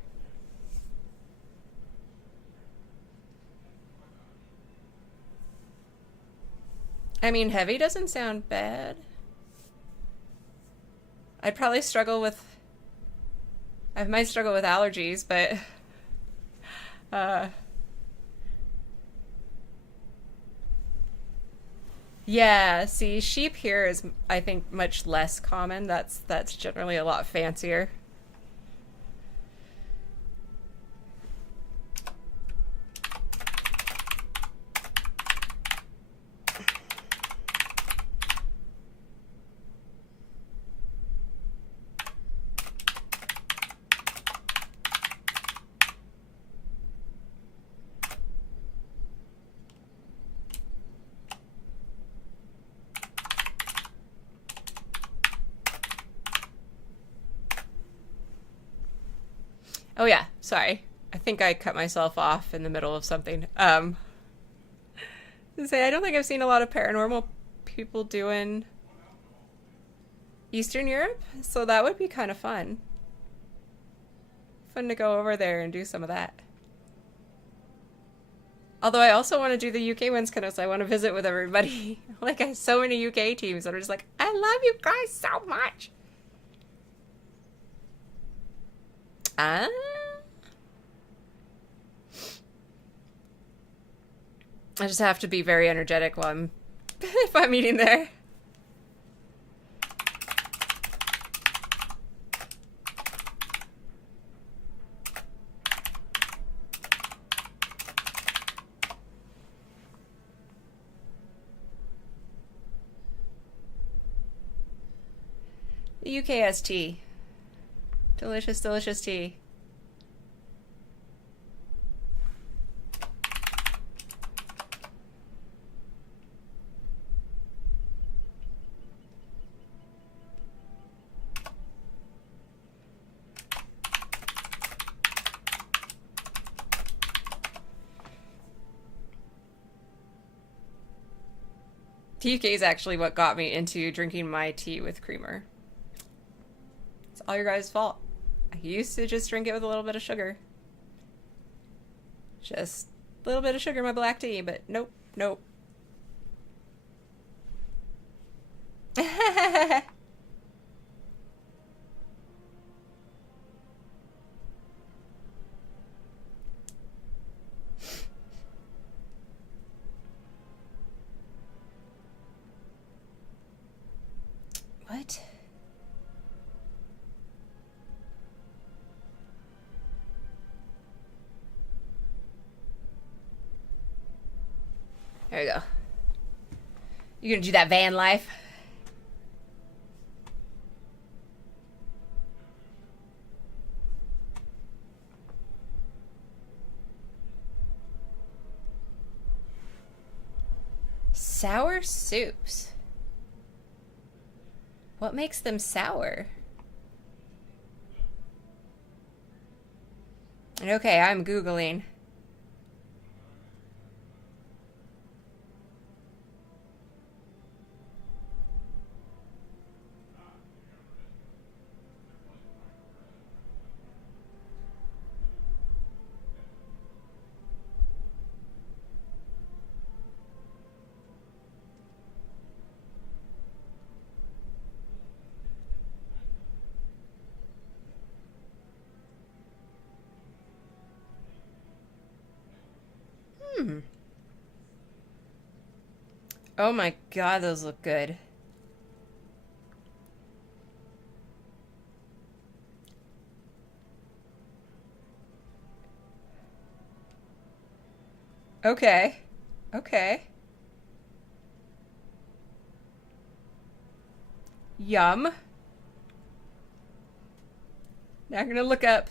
I mean, heavy doesn't sound bad. I'd probably struggle with I might struggle with allergies, but yeah, see, sheep here is, I think, much less common. That's generally a lot fancier. Oh yeah, sorry. I think I cut myself off in the middle of something. To say I don't think I've seen a lot of paranormal people doing Eastern Europe, so that would be kind of fun. Fun to go over there and do some of that. Although I also want to do the UK ones because I want to visit with everybody. Like, I have so many UK teams that are just like, I love you guys so much. I just have to be very energetic while I'm if I'm eating there. The UK has tea. Delicious, delicious tea. The UK is actually what got me into drinking my tea with creamer. It's all your guys' fault. I used to just drink it with a little bit of sugar. Just a little bit of sugar in my black tea, but nope, nope. What? There we go. You gonna do that van life? Sour soups. What makes them sour? And okay, I'm Googling. Oh my god, those look good. Okay. Okay. Yum. Now I'm gonna look up.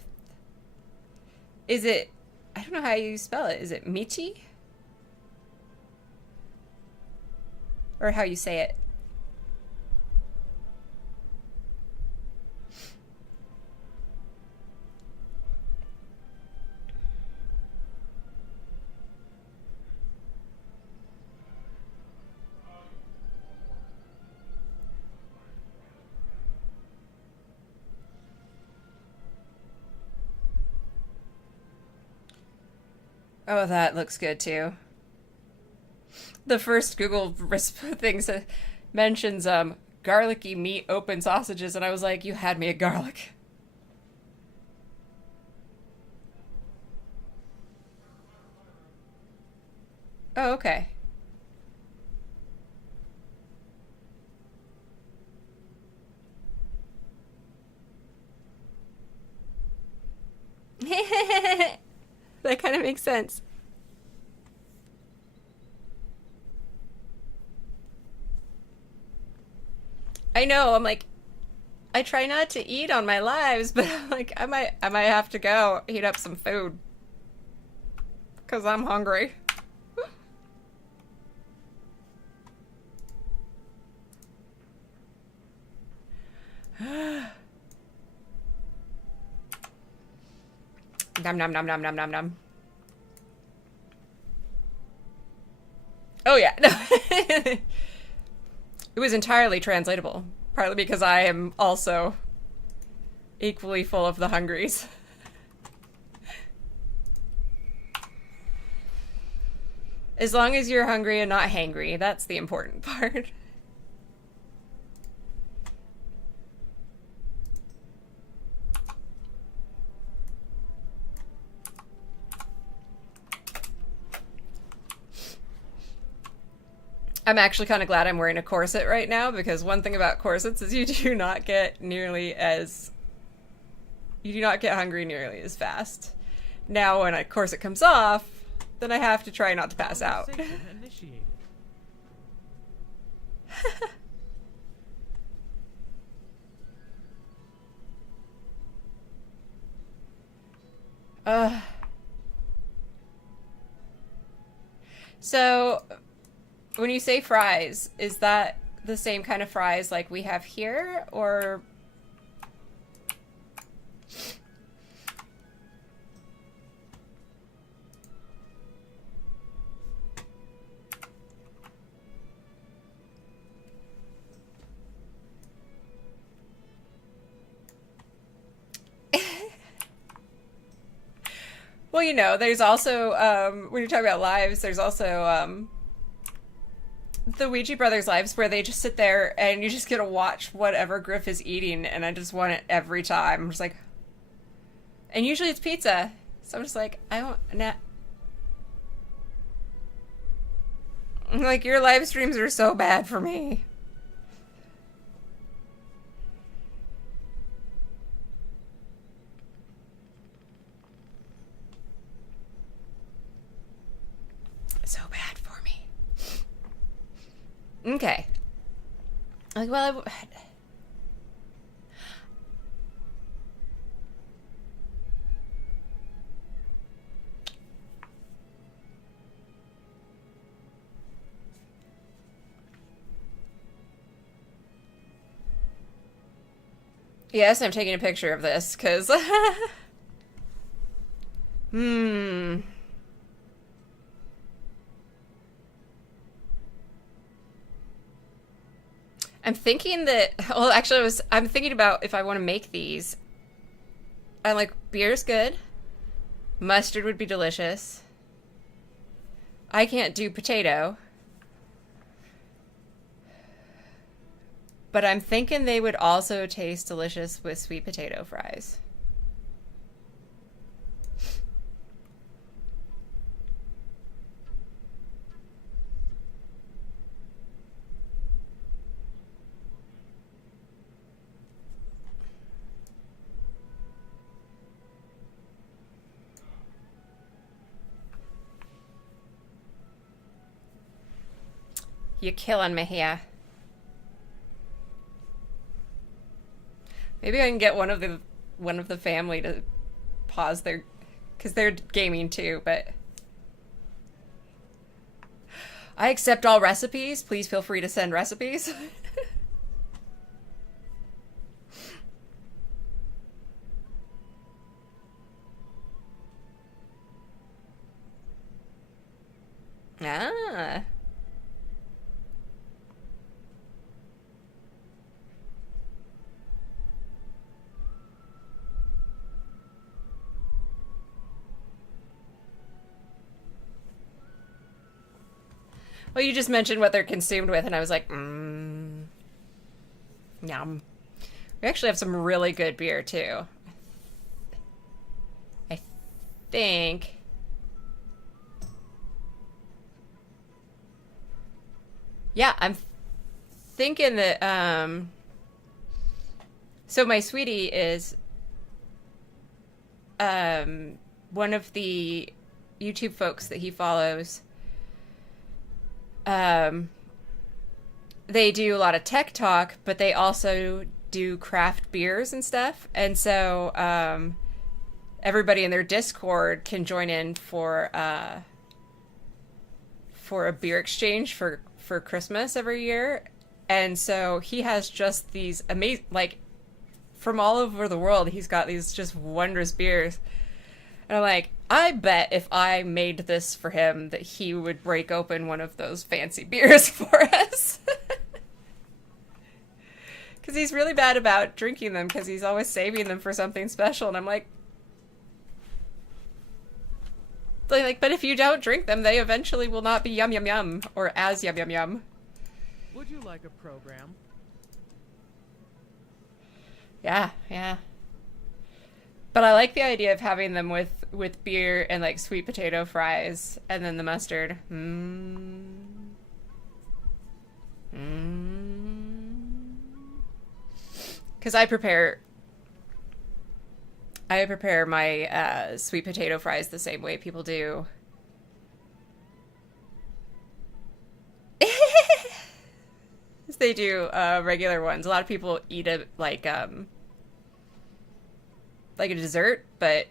Is it... I don't know how you spell it. Is it Michi? Or how you say it. Oh, that looks good too. The first Google thing mentions garlicky meat open sausages, and I was like, you had me at garlic. Oh, okay. That kind of makes sense. I know, I'm like, I try not to eat on my lives, but I'm like, I might have to go heat up some food. 'Cause I'm hungry. Nom nom nom nom nom nom nom. Oh yeah. It was entirely translatable. Partly because I am also equally full of the hungries. As long as you're hungry and not hangry, that's the important part. I'm actually kind of glad I'm wearing a corset right now, because one thing about corsets is you do not get hungry nearly as fast. Now when a corset comes off, then I have to try not to pass out. Initiated. So, when you say fries, is that the same kind of fries like we have here, or... Well, you know, there's also, when you're talking about lives, there's also, the Ouija Brothers lives where they just sit there and you just get to watch whatever Griff is eating, and I just want it every time. I'm just like... And usually it's pizza. So I'm just like, I don't... Nah. Like, your live streams are so bad for me. So bad for me. Okay. Like, well, yes, I'm taking a picture of this, because... I'm thinking that... Well, actually, I'm thinking about if I want to make these. I'm like, beer's good. Mustard would be delicious. I can't do potato. But I'm thinking they would also taste delicious with sweet potato fries. You're killing me here. Maybe I can get one of the family to pause their, because they're gaming too, but I accept all recipes. Please feel free to send recipes. Ah. Well, you just mentioned what they're consumed with, and I was like, yum. We actually have some really good beer, too. I think... Yeah, I'm thinking that, so my sweetie is, one of the YouTube folks that he follows. They do a lot of tech talk, but they also do craft beers and stuff. And so, everybody in their Discord can join in for a beer exchange for Christmas every year. And so he has just these amazing, like, from all over the world, he's got these just wondrous beers. And I'm like, I bet if I made this for him that he would break open one of those fancy beers for us. Because he's really bad about drinking them because he's always saving them for something special. And I'm like, but if you don't drink them, they eventually will not be yum yum yum or as yum yum yum. Would you like a program? Yeah, yeah. But I like the idea of having them with beer and like sweet potato fries and then the mustard. Because I prepare my sweet potato fries the same way people do. They do regular ones. A lot of people eat it like a dessert, but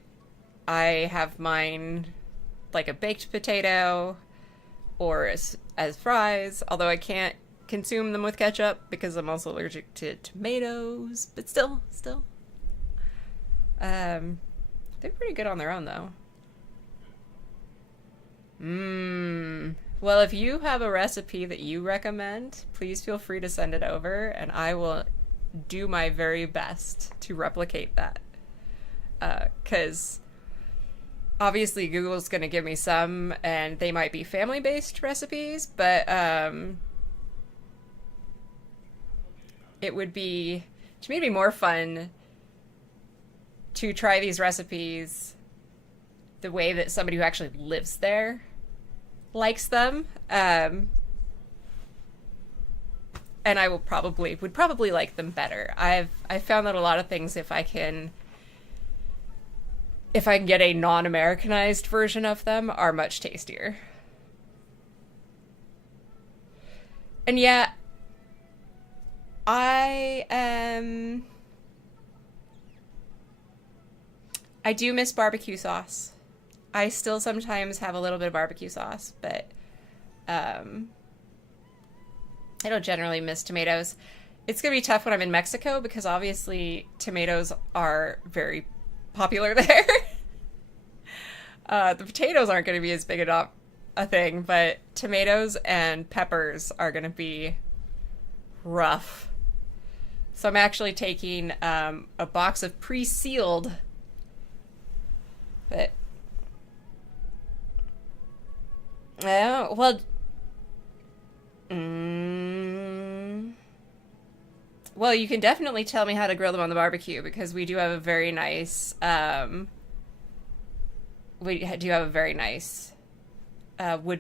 I have mine like a baked potato or as fries, although I can't consume them with ketchup because I'm also allergic to tomatoes, but still. They're pretty good on their own though. Well, if you have a recipe that you recommend, please feel free to send it over and I will do my very best to replicate that. 'Cause obviously Google's going to give me some and they might be family-based recipes, but it would be, to me, it'd be more fun to try these recipes the way that somebody who actually lives there likes them. And I would probably like them better. I've found that a lot of things, if I can get a non-Americanized version of them, are much tastier. And yeah, I do miss barbecue sauce. I still sometimes have a little bit of barbecue sauce, but I don't generally miss tomatoes. It's going to be tough when I'm in Mexico because obviously tomatoes are very popular there. The potatoes aren't going to be as big a thing, but tomatoes and peppers are going to be rough. So I'm actually taking a box of pre-sealed, but well, well, you can definitely tell me how to grill them on the barbecue because we do have a very nice wood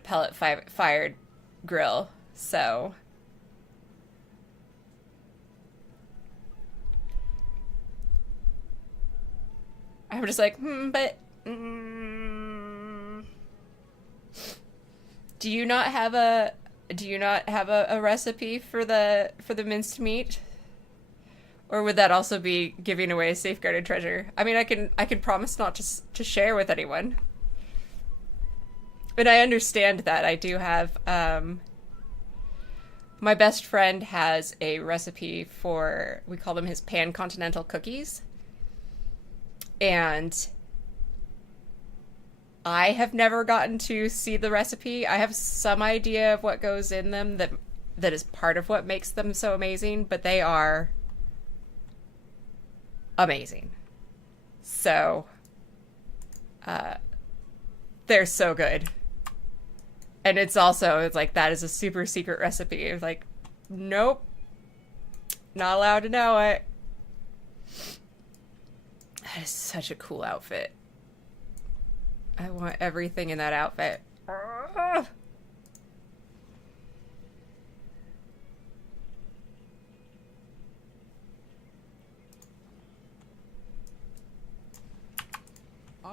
pellet fired grill. So I'm just like, but do you not have a recipe for the minced meat? Or would that also be giving away a safeguarded treasure? I mean, I can promise not to share with anyone. And I understand that. I do have my best friend has a recipe for, we call them his pan-continental cookies. And I have never gotten to see the recipe. I have some idea of what goes in them that is part of what makes them so amazing, but they are amazing. So, they're so good. And it's like, that is a super secret recipe. It's like, nope, not allowed to know it. That is such a cool outfit. I want everything in that outfit.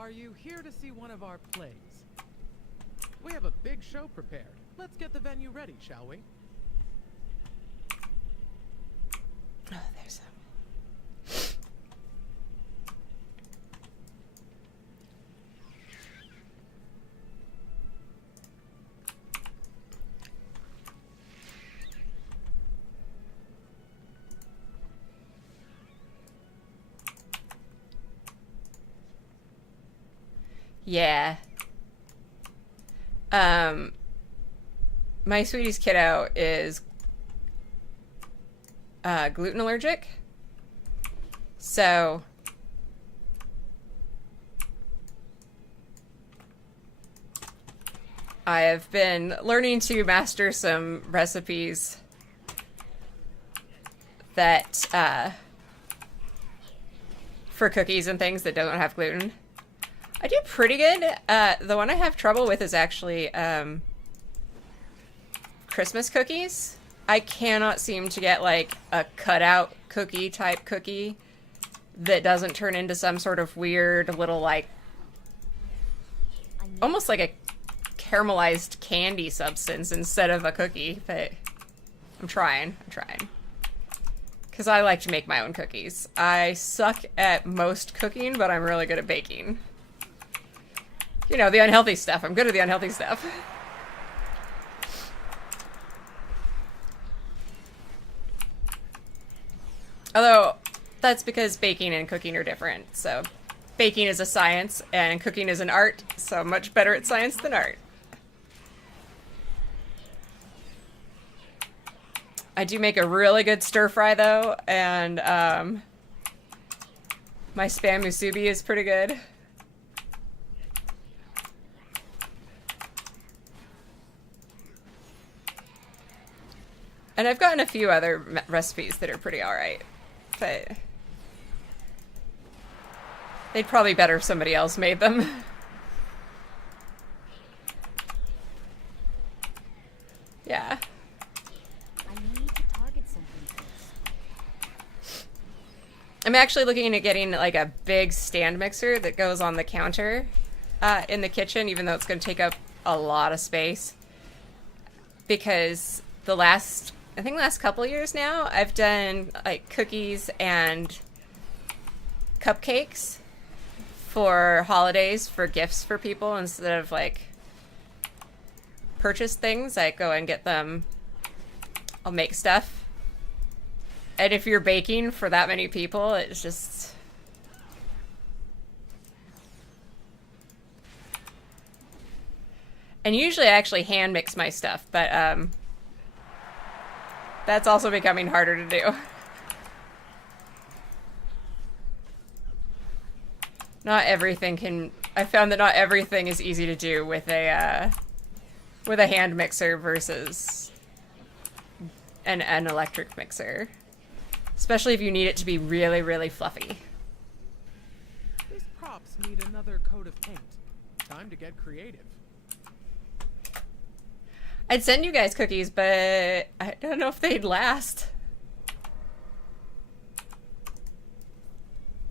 Are you here to see one of our plays? We have a big show prepared. Let's get the venue ready, shall we? Oh, there's Yeah. My sweetie's kiddo is gluten allergic. So I have been learning to master some recipes that for cookies and things that don't have gluten. I do pretty good. The one I have trouble with is actually Christmas cookies. I cannot seem to get like a cutout cookie type cookie that doesn't turn into some sort of weird little like almost like a caramelized candy substance instead of a cookie, but I'm trying. Because I like to make my own cookies. I suck at most cooking, but I'm really good at baking. You know, the unhealthy stuff. I'm good at the unhealthy stuff. Although, that's because baking and cooking are different. So, baking is a science, and cooking is an art. So, I'm much better at science than art. I do make a really good stir fry, though, and my spam musubi is pretty good. And I've gotten a few other recipes that are pretty alright, but they'd probably better if somebody else made them. Yeah. I need to target something first. I'm actually looking at getting like a big stand mixer that goes on the counter in the kitchen, even though it's going to take up a lot of space. Because the last couple years now, I've done like cookies and cupcakes for holidays for gifts for people instead of like purchase things. I go and get them. I'll make stuff. And if you're baking for that many people, it's just... And usually I actually hand mix my stuff, but that's also becoming harder to do. Not everything can... I found that not everything is easy to do with a hand mixer versus an electric mixer. Especially if you need it to be really, really fluffy. These props need another coat of paint. Time to get creative. I'd send you guys cookies, but I don't know if they'd last.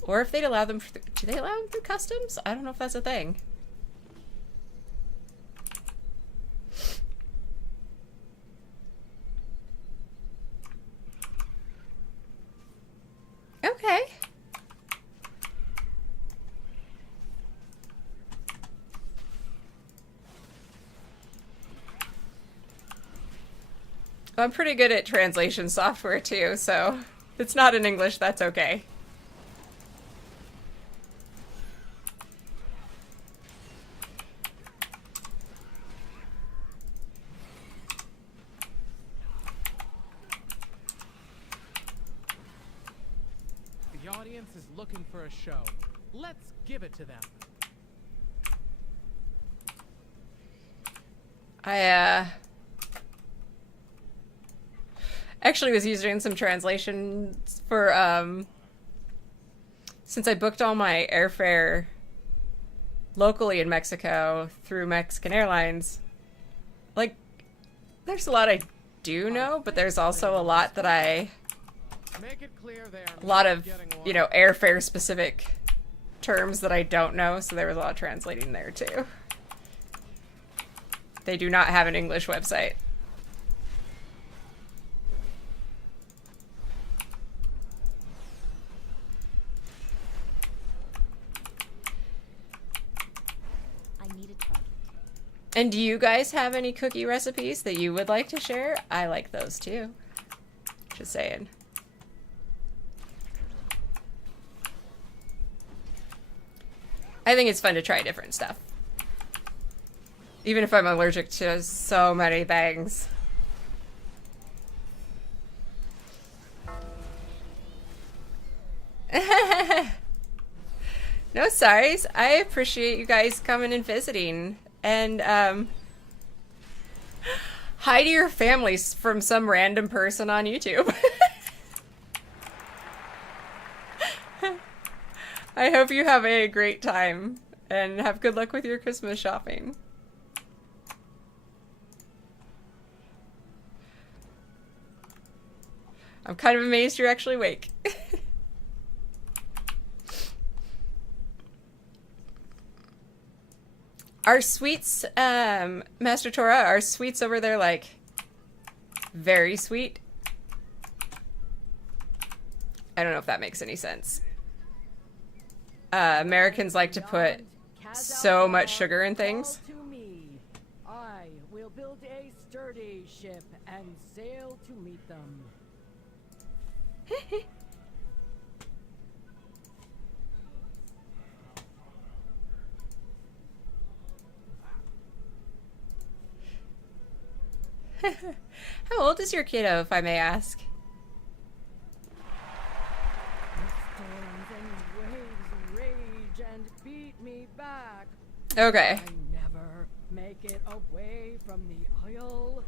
Or if they'd allow them... Do they allow them through customs? I don't know if that's a thing. Okay. I'm pretty good at translation software too, so if it's not in English, that's okay. The audience is looking for a show. Let's give it to them. I actually was using some translations for since I booked all my airfare locally in Mexico through Mexican Airlines. Like, there's a lot I do know, but there's also a lot that Make it clear they are a lot of, you know, airfare specific terms that I don't know, so there was a lot of translating there too. They do not have an English website. I need a target. And do you guys have any cookie recipes that you would like to share? I like those too. Just saying. I think it's fun to try different stuff. Even if I'm allergic to so many things. No sorries. I appreciate you guys coming and visiting. And hi to your families from some random person on YouTube. I hope you have a great time and have good luck with your Christmas shopping. I'm kind of amazed you're actually awake. Are sweets, Master Tora, are sweets over there, like, very sweet? I don't know if that makes any sense. Americans like to put so much sugar in things. To me. I will build a sturdy ship and sail to meet them. How old is your kiddo, if I may ask? The storms and waves rage and beat me back. Okay. I never make it away from the Isle.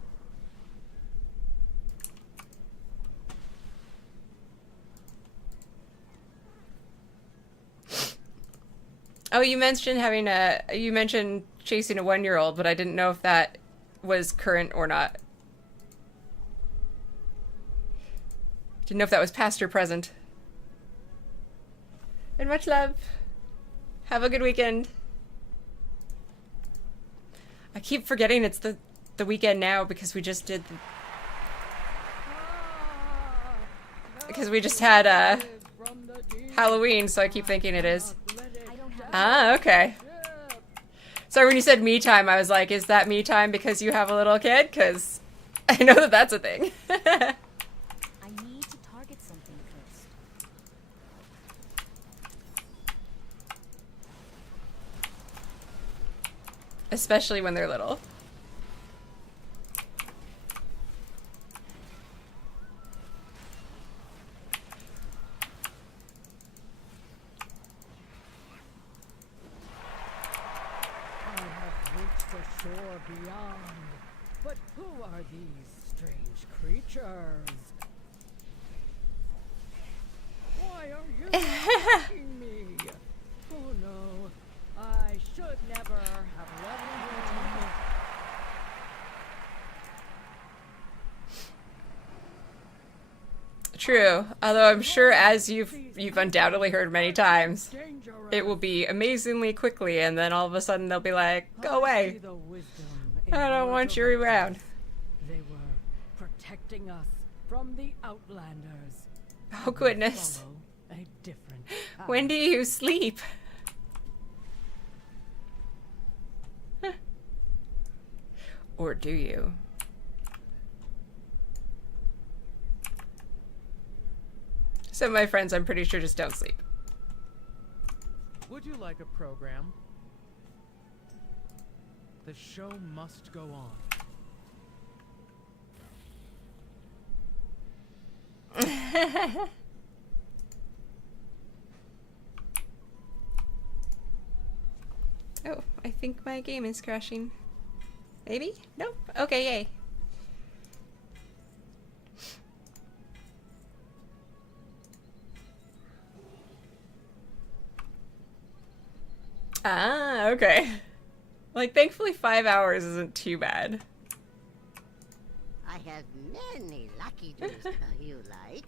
Oh, you mentioned having you mentioned chasing a 1-year-old, but I didn't know if that was current or not. Didn't know if that was past or present. And much love. Have a good weekend. I keep forgetting it's the weekend now because we just did because we just had Halloween, so I keep thinking it is. Ah, okay. Sorry, when you said me time, I was like, is that me time because you have a little kid? Because I know that that's a thing. I need to target something first. Especially when they're little. Shore beyond. But who are these strange creatures? Why are you attacking me? Oh no, I should never have let him. True, although I'm sure, as you've undoubtedly heard many times, it will be amazingly quickly, and then all of a sudden they'll be like, "Go away! I don't want you around." They were protecting us from the Outlanders. Oh goodness! Follow a different path. When do you sleep? Or do you? Some of my friends, I'm pretty sure, just don't sleep. Would you like a program? The show must go on. Oh, I think my game is crashing. Maybe? Nope. Okay, yay. Ah, okay. Like, thankfully 5 hours isn't too bad. I have many lucky days to you like.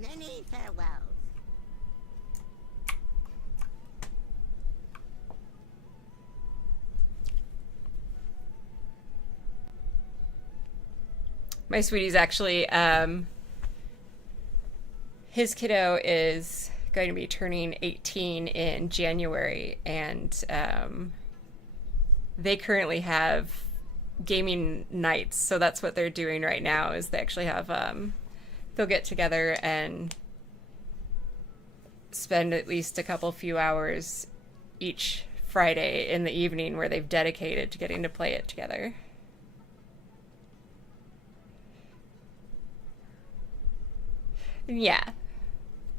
Many farewells. My sweetie's actually, his kiddo is going to be turning 18 in January, and they currently have gaming nights, so that's what they're doing right now, is they actually have, they'll get together and spend at least a few hours each Friday in the evening where they've dedicated to getting to play it together. Yeah.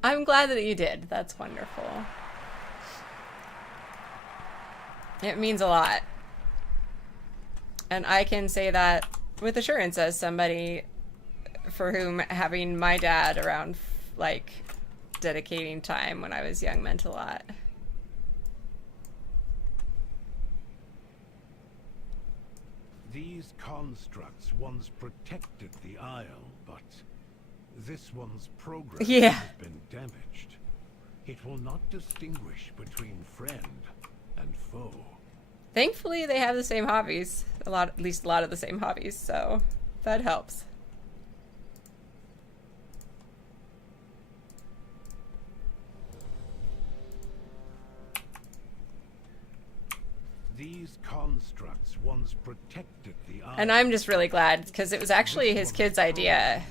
I'm glad that you did. That's wonderful. It means a lot. And I can say that with assurance as somebody for whom having my dad around, like, dedicating time when I was young meant a lot. These constructs once protected the Isle, but this one's progress Yeah. has been damaged. It will not distinguish between friend and foe. Thankfully, they have the same hobbies. At least a lot of the same hobbies, so that helps. These constructs once protected the Isle. And I'm just really glad, because it was actually his kid's idea,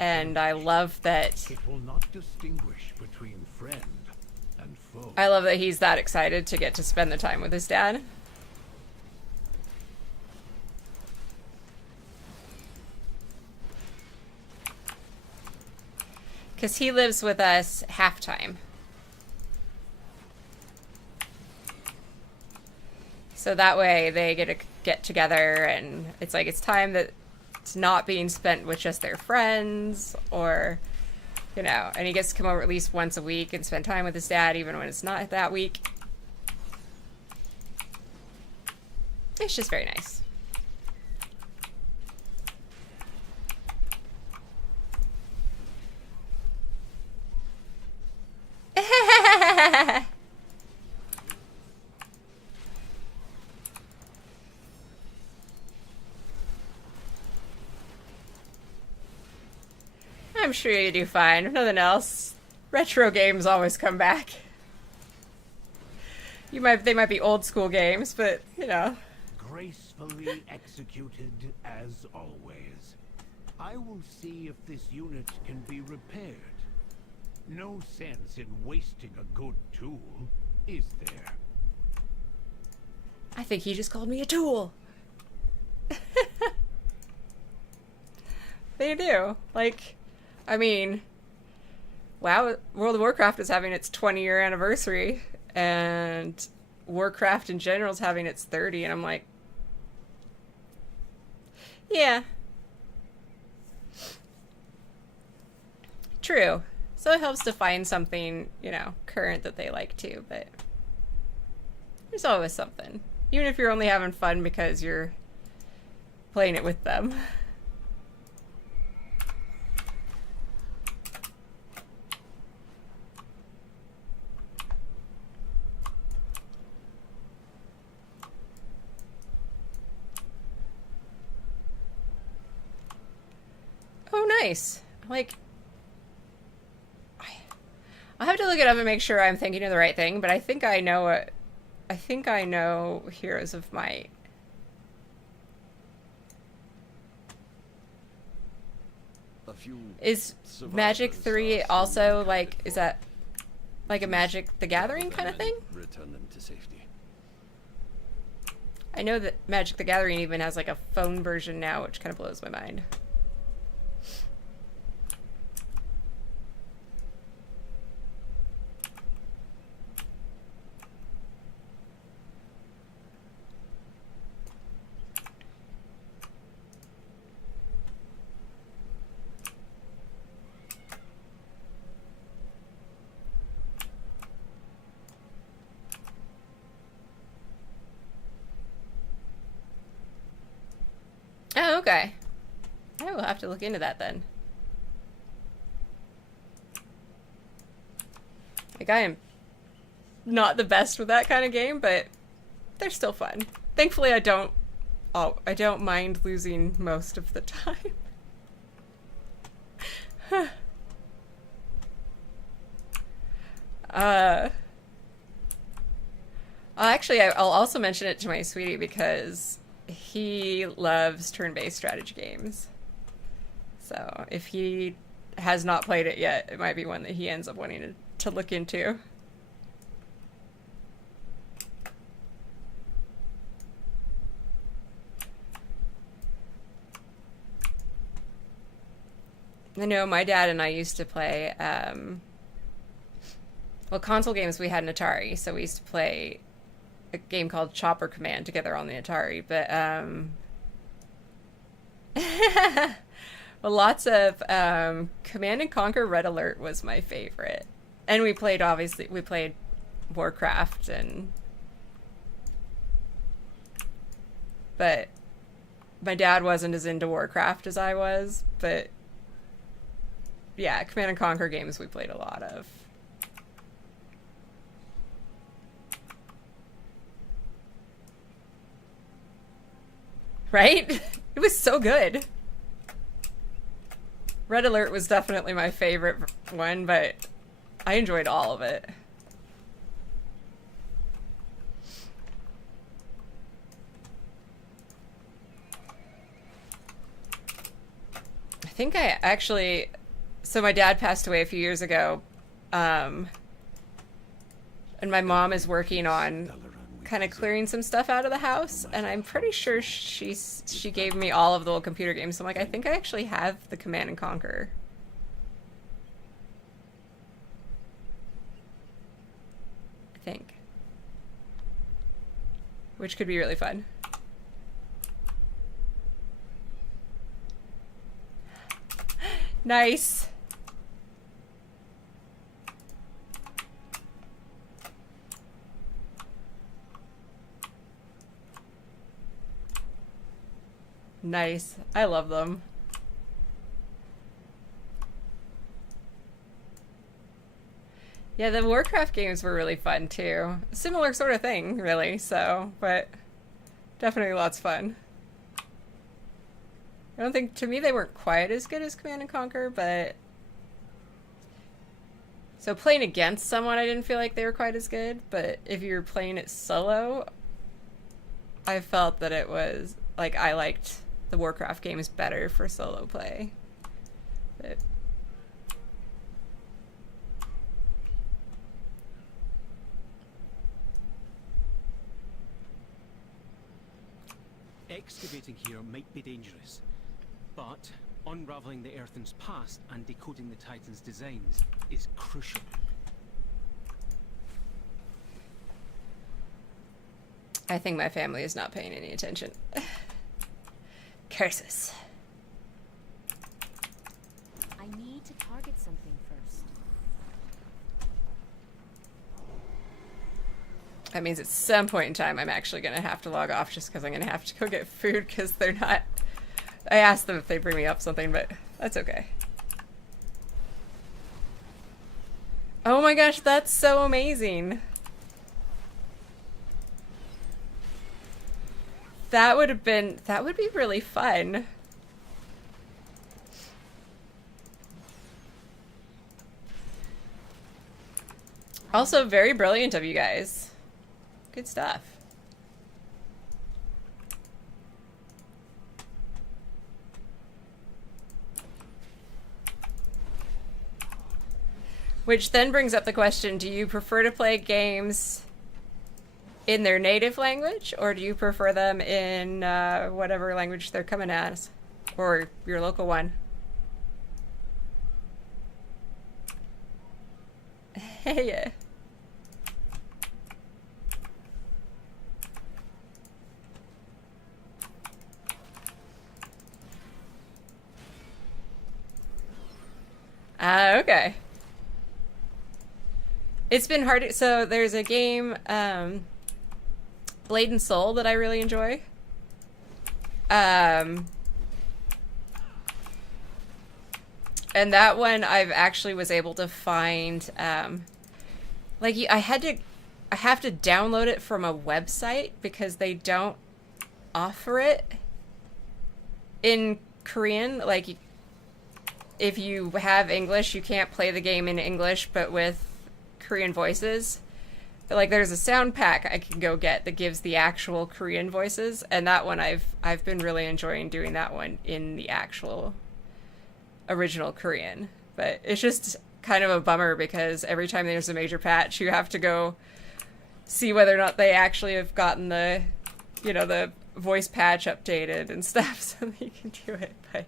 and I love that. It will not distinguish between friend and foe. I love that he's that excited to get to spend the time with his dad. Because he lives with us half-time. So that way they get together, and it's like it's time that it's not being spent with just their friends, or, you know, and he gets to come over at least once a week and spend time with his dad even when it's not that week. It's just very nice. I'm sure you do fine. If nothing else, retro games always come back. They might be old school games, but you know. Gracefully executed as always. I will see if this unit can be repaired. No sense in wasting a good tool, is there? I think he just called me a tool. They do. Like, I mean, wow, World of Warcraft is having its 20-year anniversary, and Warcraft in general is having its 30, and I'm like, yeah. True. So it helps to find something, you know, current that they like too, but there's always something. Even if you're only having fun because you're playing it with them. Oh, nice. Like, I'll have to look it up and make sure I'm thinking of the right thing, but I think I know it. I think I know Heroes of Might. Is Magic 3 also like, is that like a Magic the Gathering kind of thing? Return them to safety. I know that Magic the Gathering even has like a phone version now, which kind of blows my mind. Oh, okay. I will have to look into that then. Like, I am not the best with that kind of game, but they're still fun. Thankfully, I don't mind losing most of the time. actually, I'll also mention it to my sweetie because he loves turn-based strategy games. So if he has not played it yet, it might be one that he ends up wanting to look into. I know my dad and I used to play, well, console games, we had an Atari, so we used to play a game called Chopper Command together on the Atari, but, well, lots of, Command and Conquer Red Alert was my favorite. And we played, obviously, we played Warcraft but my dad wasn't as into Warcraft as I was, but yeah, Command and Conquer games we played a lot of. Right? It was so good. Red Alert was definitely my favorite one, but I enjoyed all of it. I think I actually... So my dad passed away a few years ago, and my mom is working on kind of clearing some stuff out of the house, and I'm pretty sure she gave me all of the old computer games. So I'm like, I think I actually have the Command and Conquer. I think. Which could be really fun. Nice. Nice. I love them. Yeah, the Warcraft games were really fun too. Similar sort of thing, really, so, but definitely lots of fun. I don't think, to me, they weren't quite as good as Command and Conquer, but... So playing against someone, I didn't feel like they were quite as good, but if you're playing it solo, I felt that it was, like, I liked the Warcraft games better for solo play. But... Excavating here might be dangerous, but unraveling the Earthen's past and decoding the Titan's designs is crucial. I think my family is not paying any attention. Curses. I need to target something first. That means at some point in time I'm actually going to have to log off just because I'm going to have to go get food because they're not... I asked them if they bring me up something, but that's okay. Oh my gosh, that's so amazing. That would be really fun. Also, very brilliant of you guys. Good stuff. Which then brings up the question, do you prefer to play games in their native language, or do you prefer them in whatever language they're coming as? Or your local one? Yeah. Okay. It's been hard. So there's a game, Blade and Soul, that I really enjoy. And that one I've actually was able to find, like I have to download it from a website because they don't offer it in Korean. Like, if you have English, you can't play the game in English, but with Korean voices. like there's a sound pack I can go get that gives the actual Korean voices, and that one I've been really enjoying doing that one in the actual original Korean. But it's just kind of a bummer because every time there's a major patch, you have to go see whether or not they actually have gotten the, you know, the voice patch updated and stuff so that you can do it. But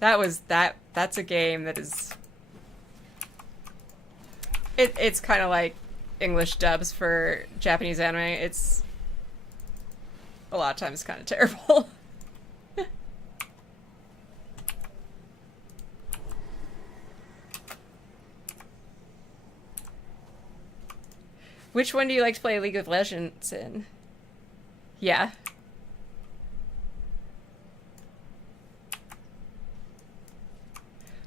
that's a game that is, it's kind of like English dubs for Japanese anime. It's a lot of times kind of terrible. Which one do you like to play League of Legends in? Yeah.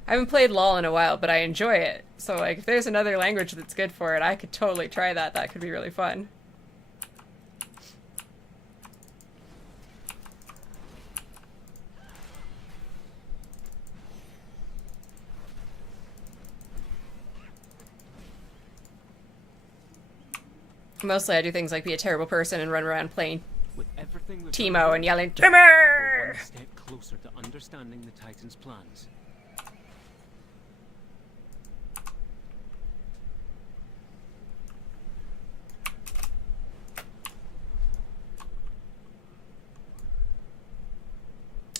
I haven't played LoL in a while, but I enjoy it. So, like, if there's another language that's good for it, I could totally try that. That could be really fun. Mostly I do things like be a terrible person and run around playing Teemo and yelling, Timmer! One step closer to understanding the Titan's plans.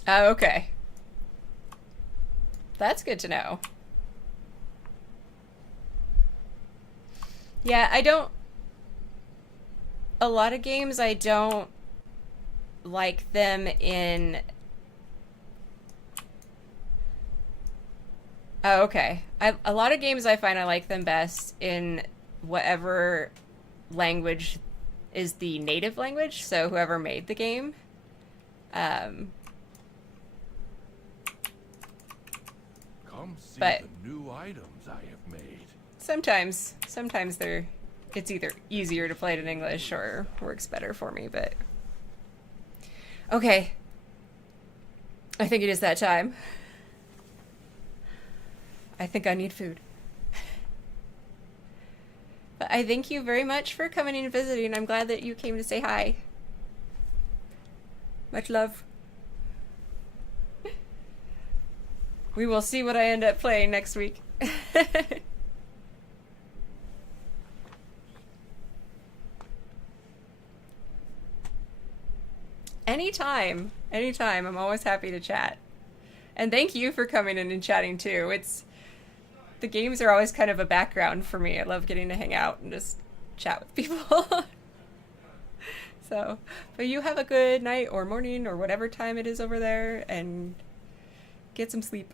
Oh, okay. That's good to know. Yeah, I don't... A lot of games, I don't like them in... Oh, okay. A lot of games I find I like them best in whatever language is the native language, so whoever made the game. Come see But the new items I have made. sometimes it's either easier to play it in English or works better for me, but... Okay. I think it is that time. I think I need food. But I thank you very much for coming and visiting. I'm glad that you came to say hi. Much love. We will see what I end up playing next week. Anytime. Anytime. I'm always happy to chat. And thank you for coming in and chatting too. The games are always kind of a background for me. I love getting to hang out and just chat with people. So, but you have a good night or morning or whatever time it is over there and get some sleep.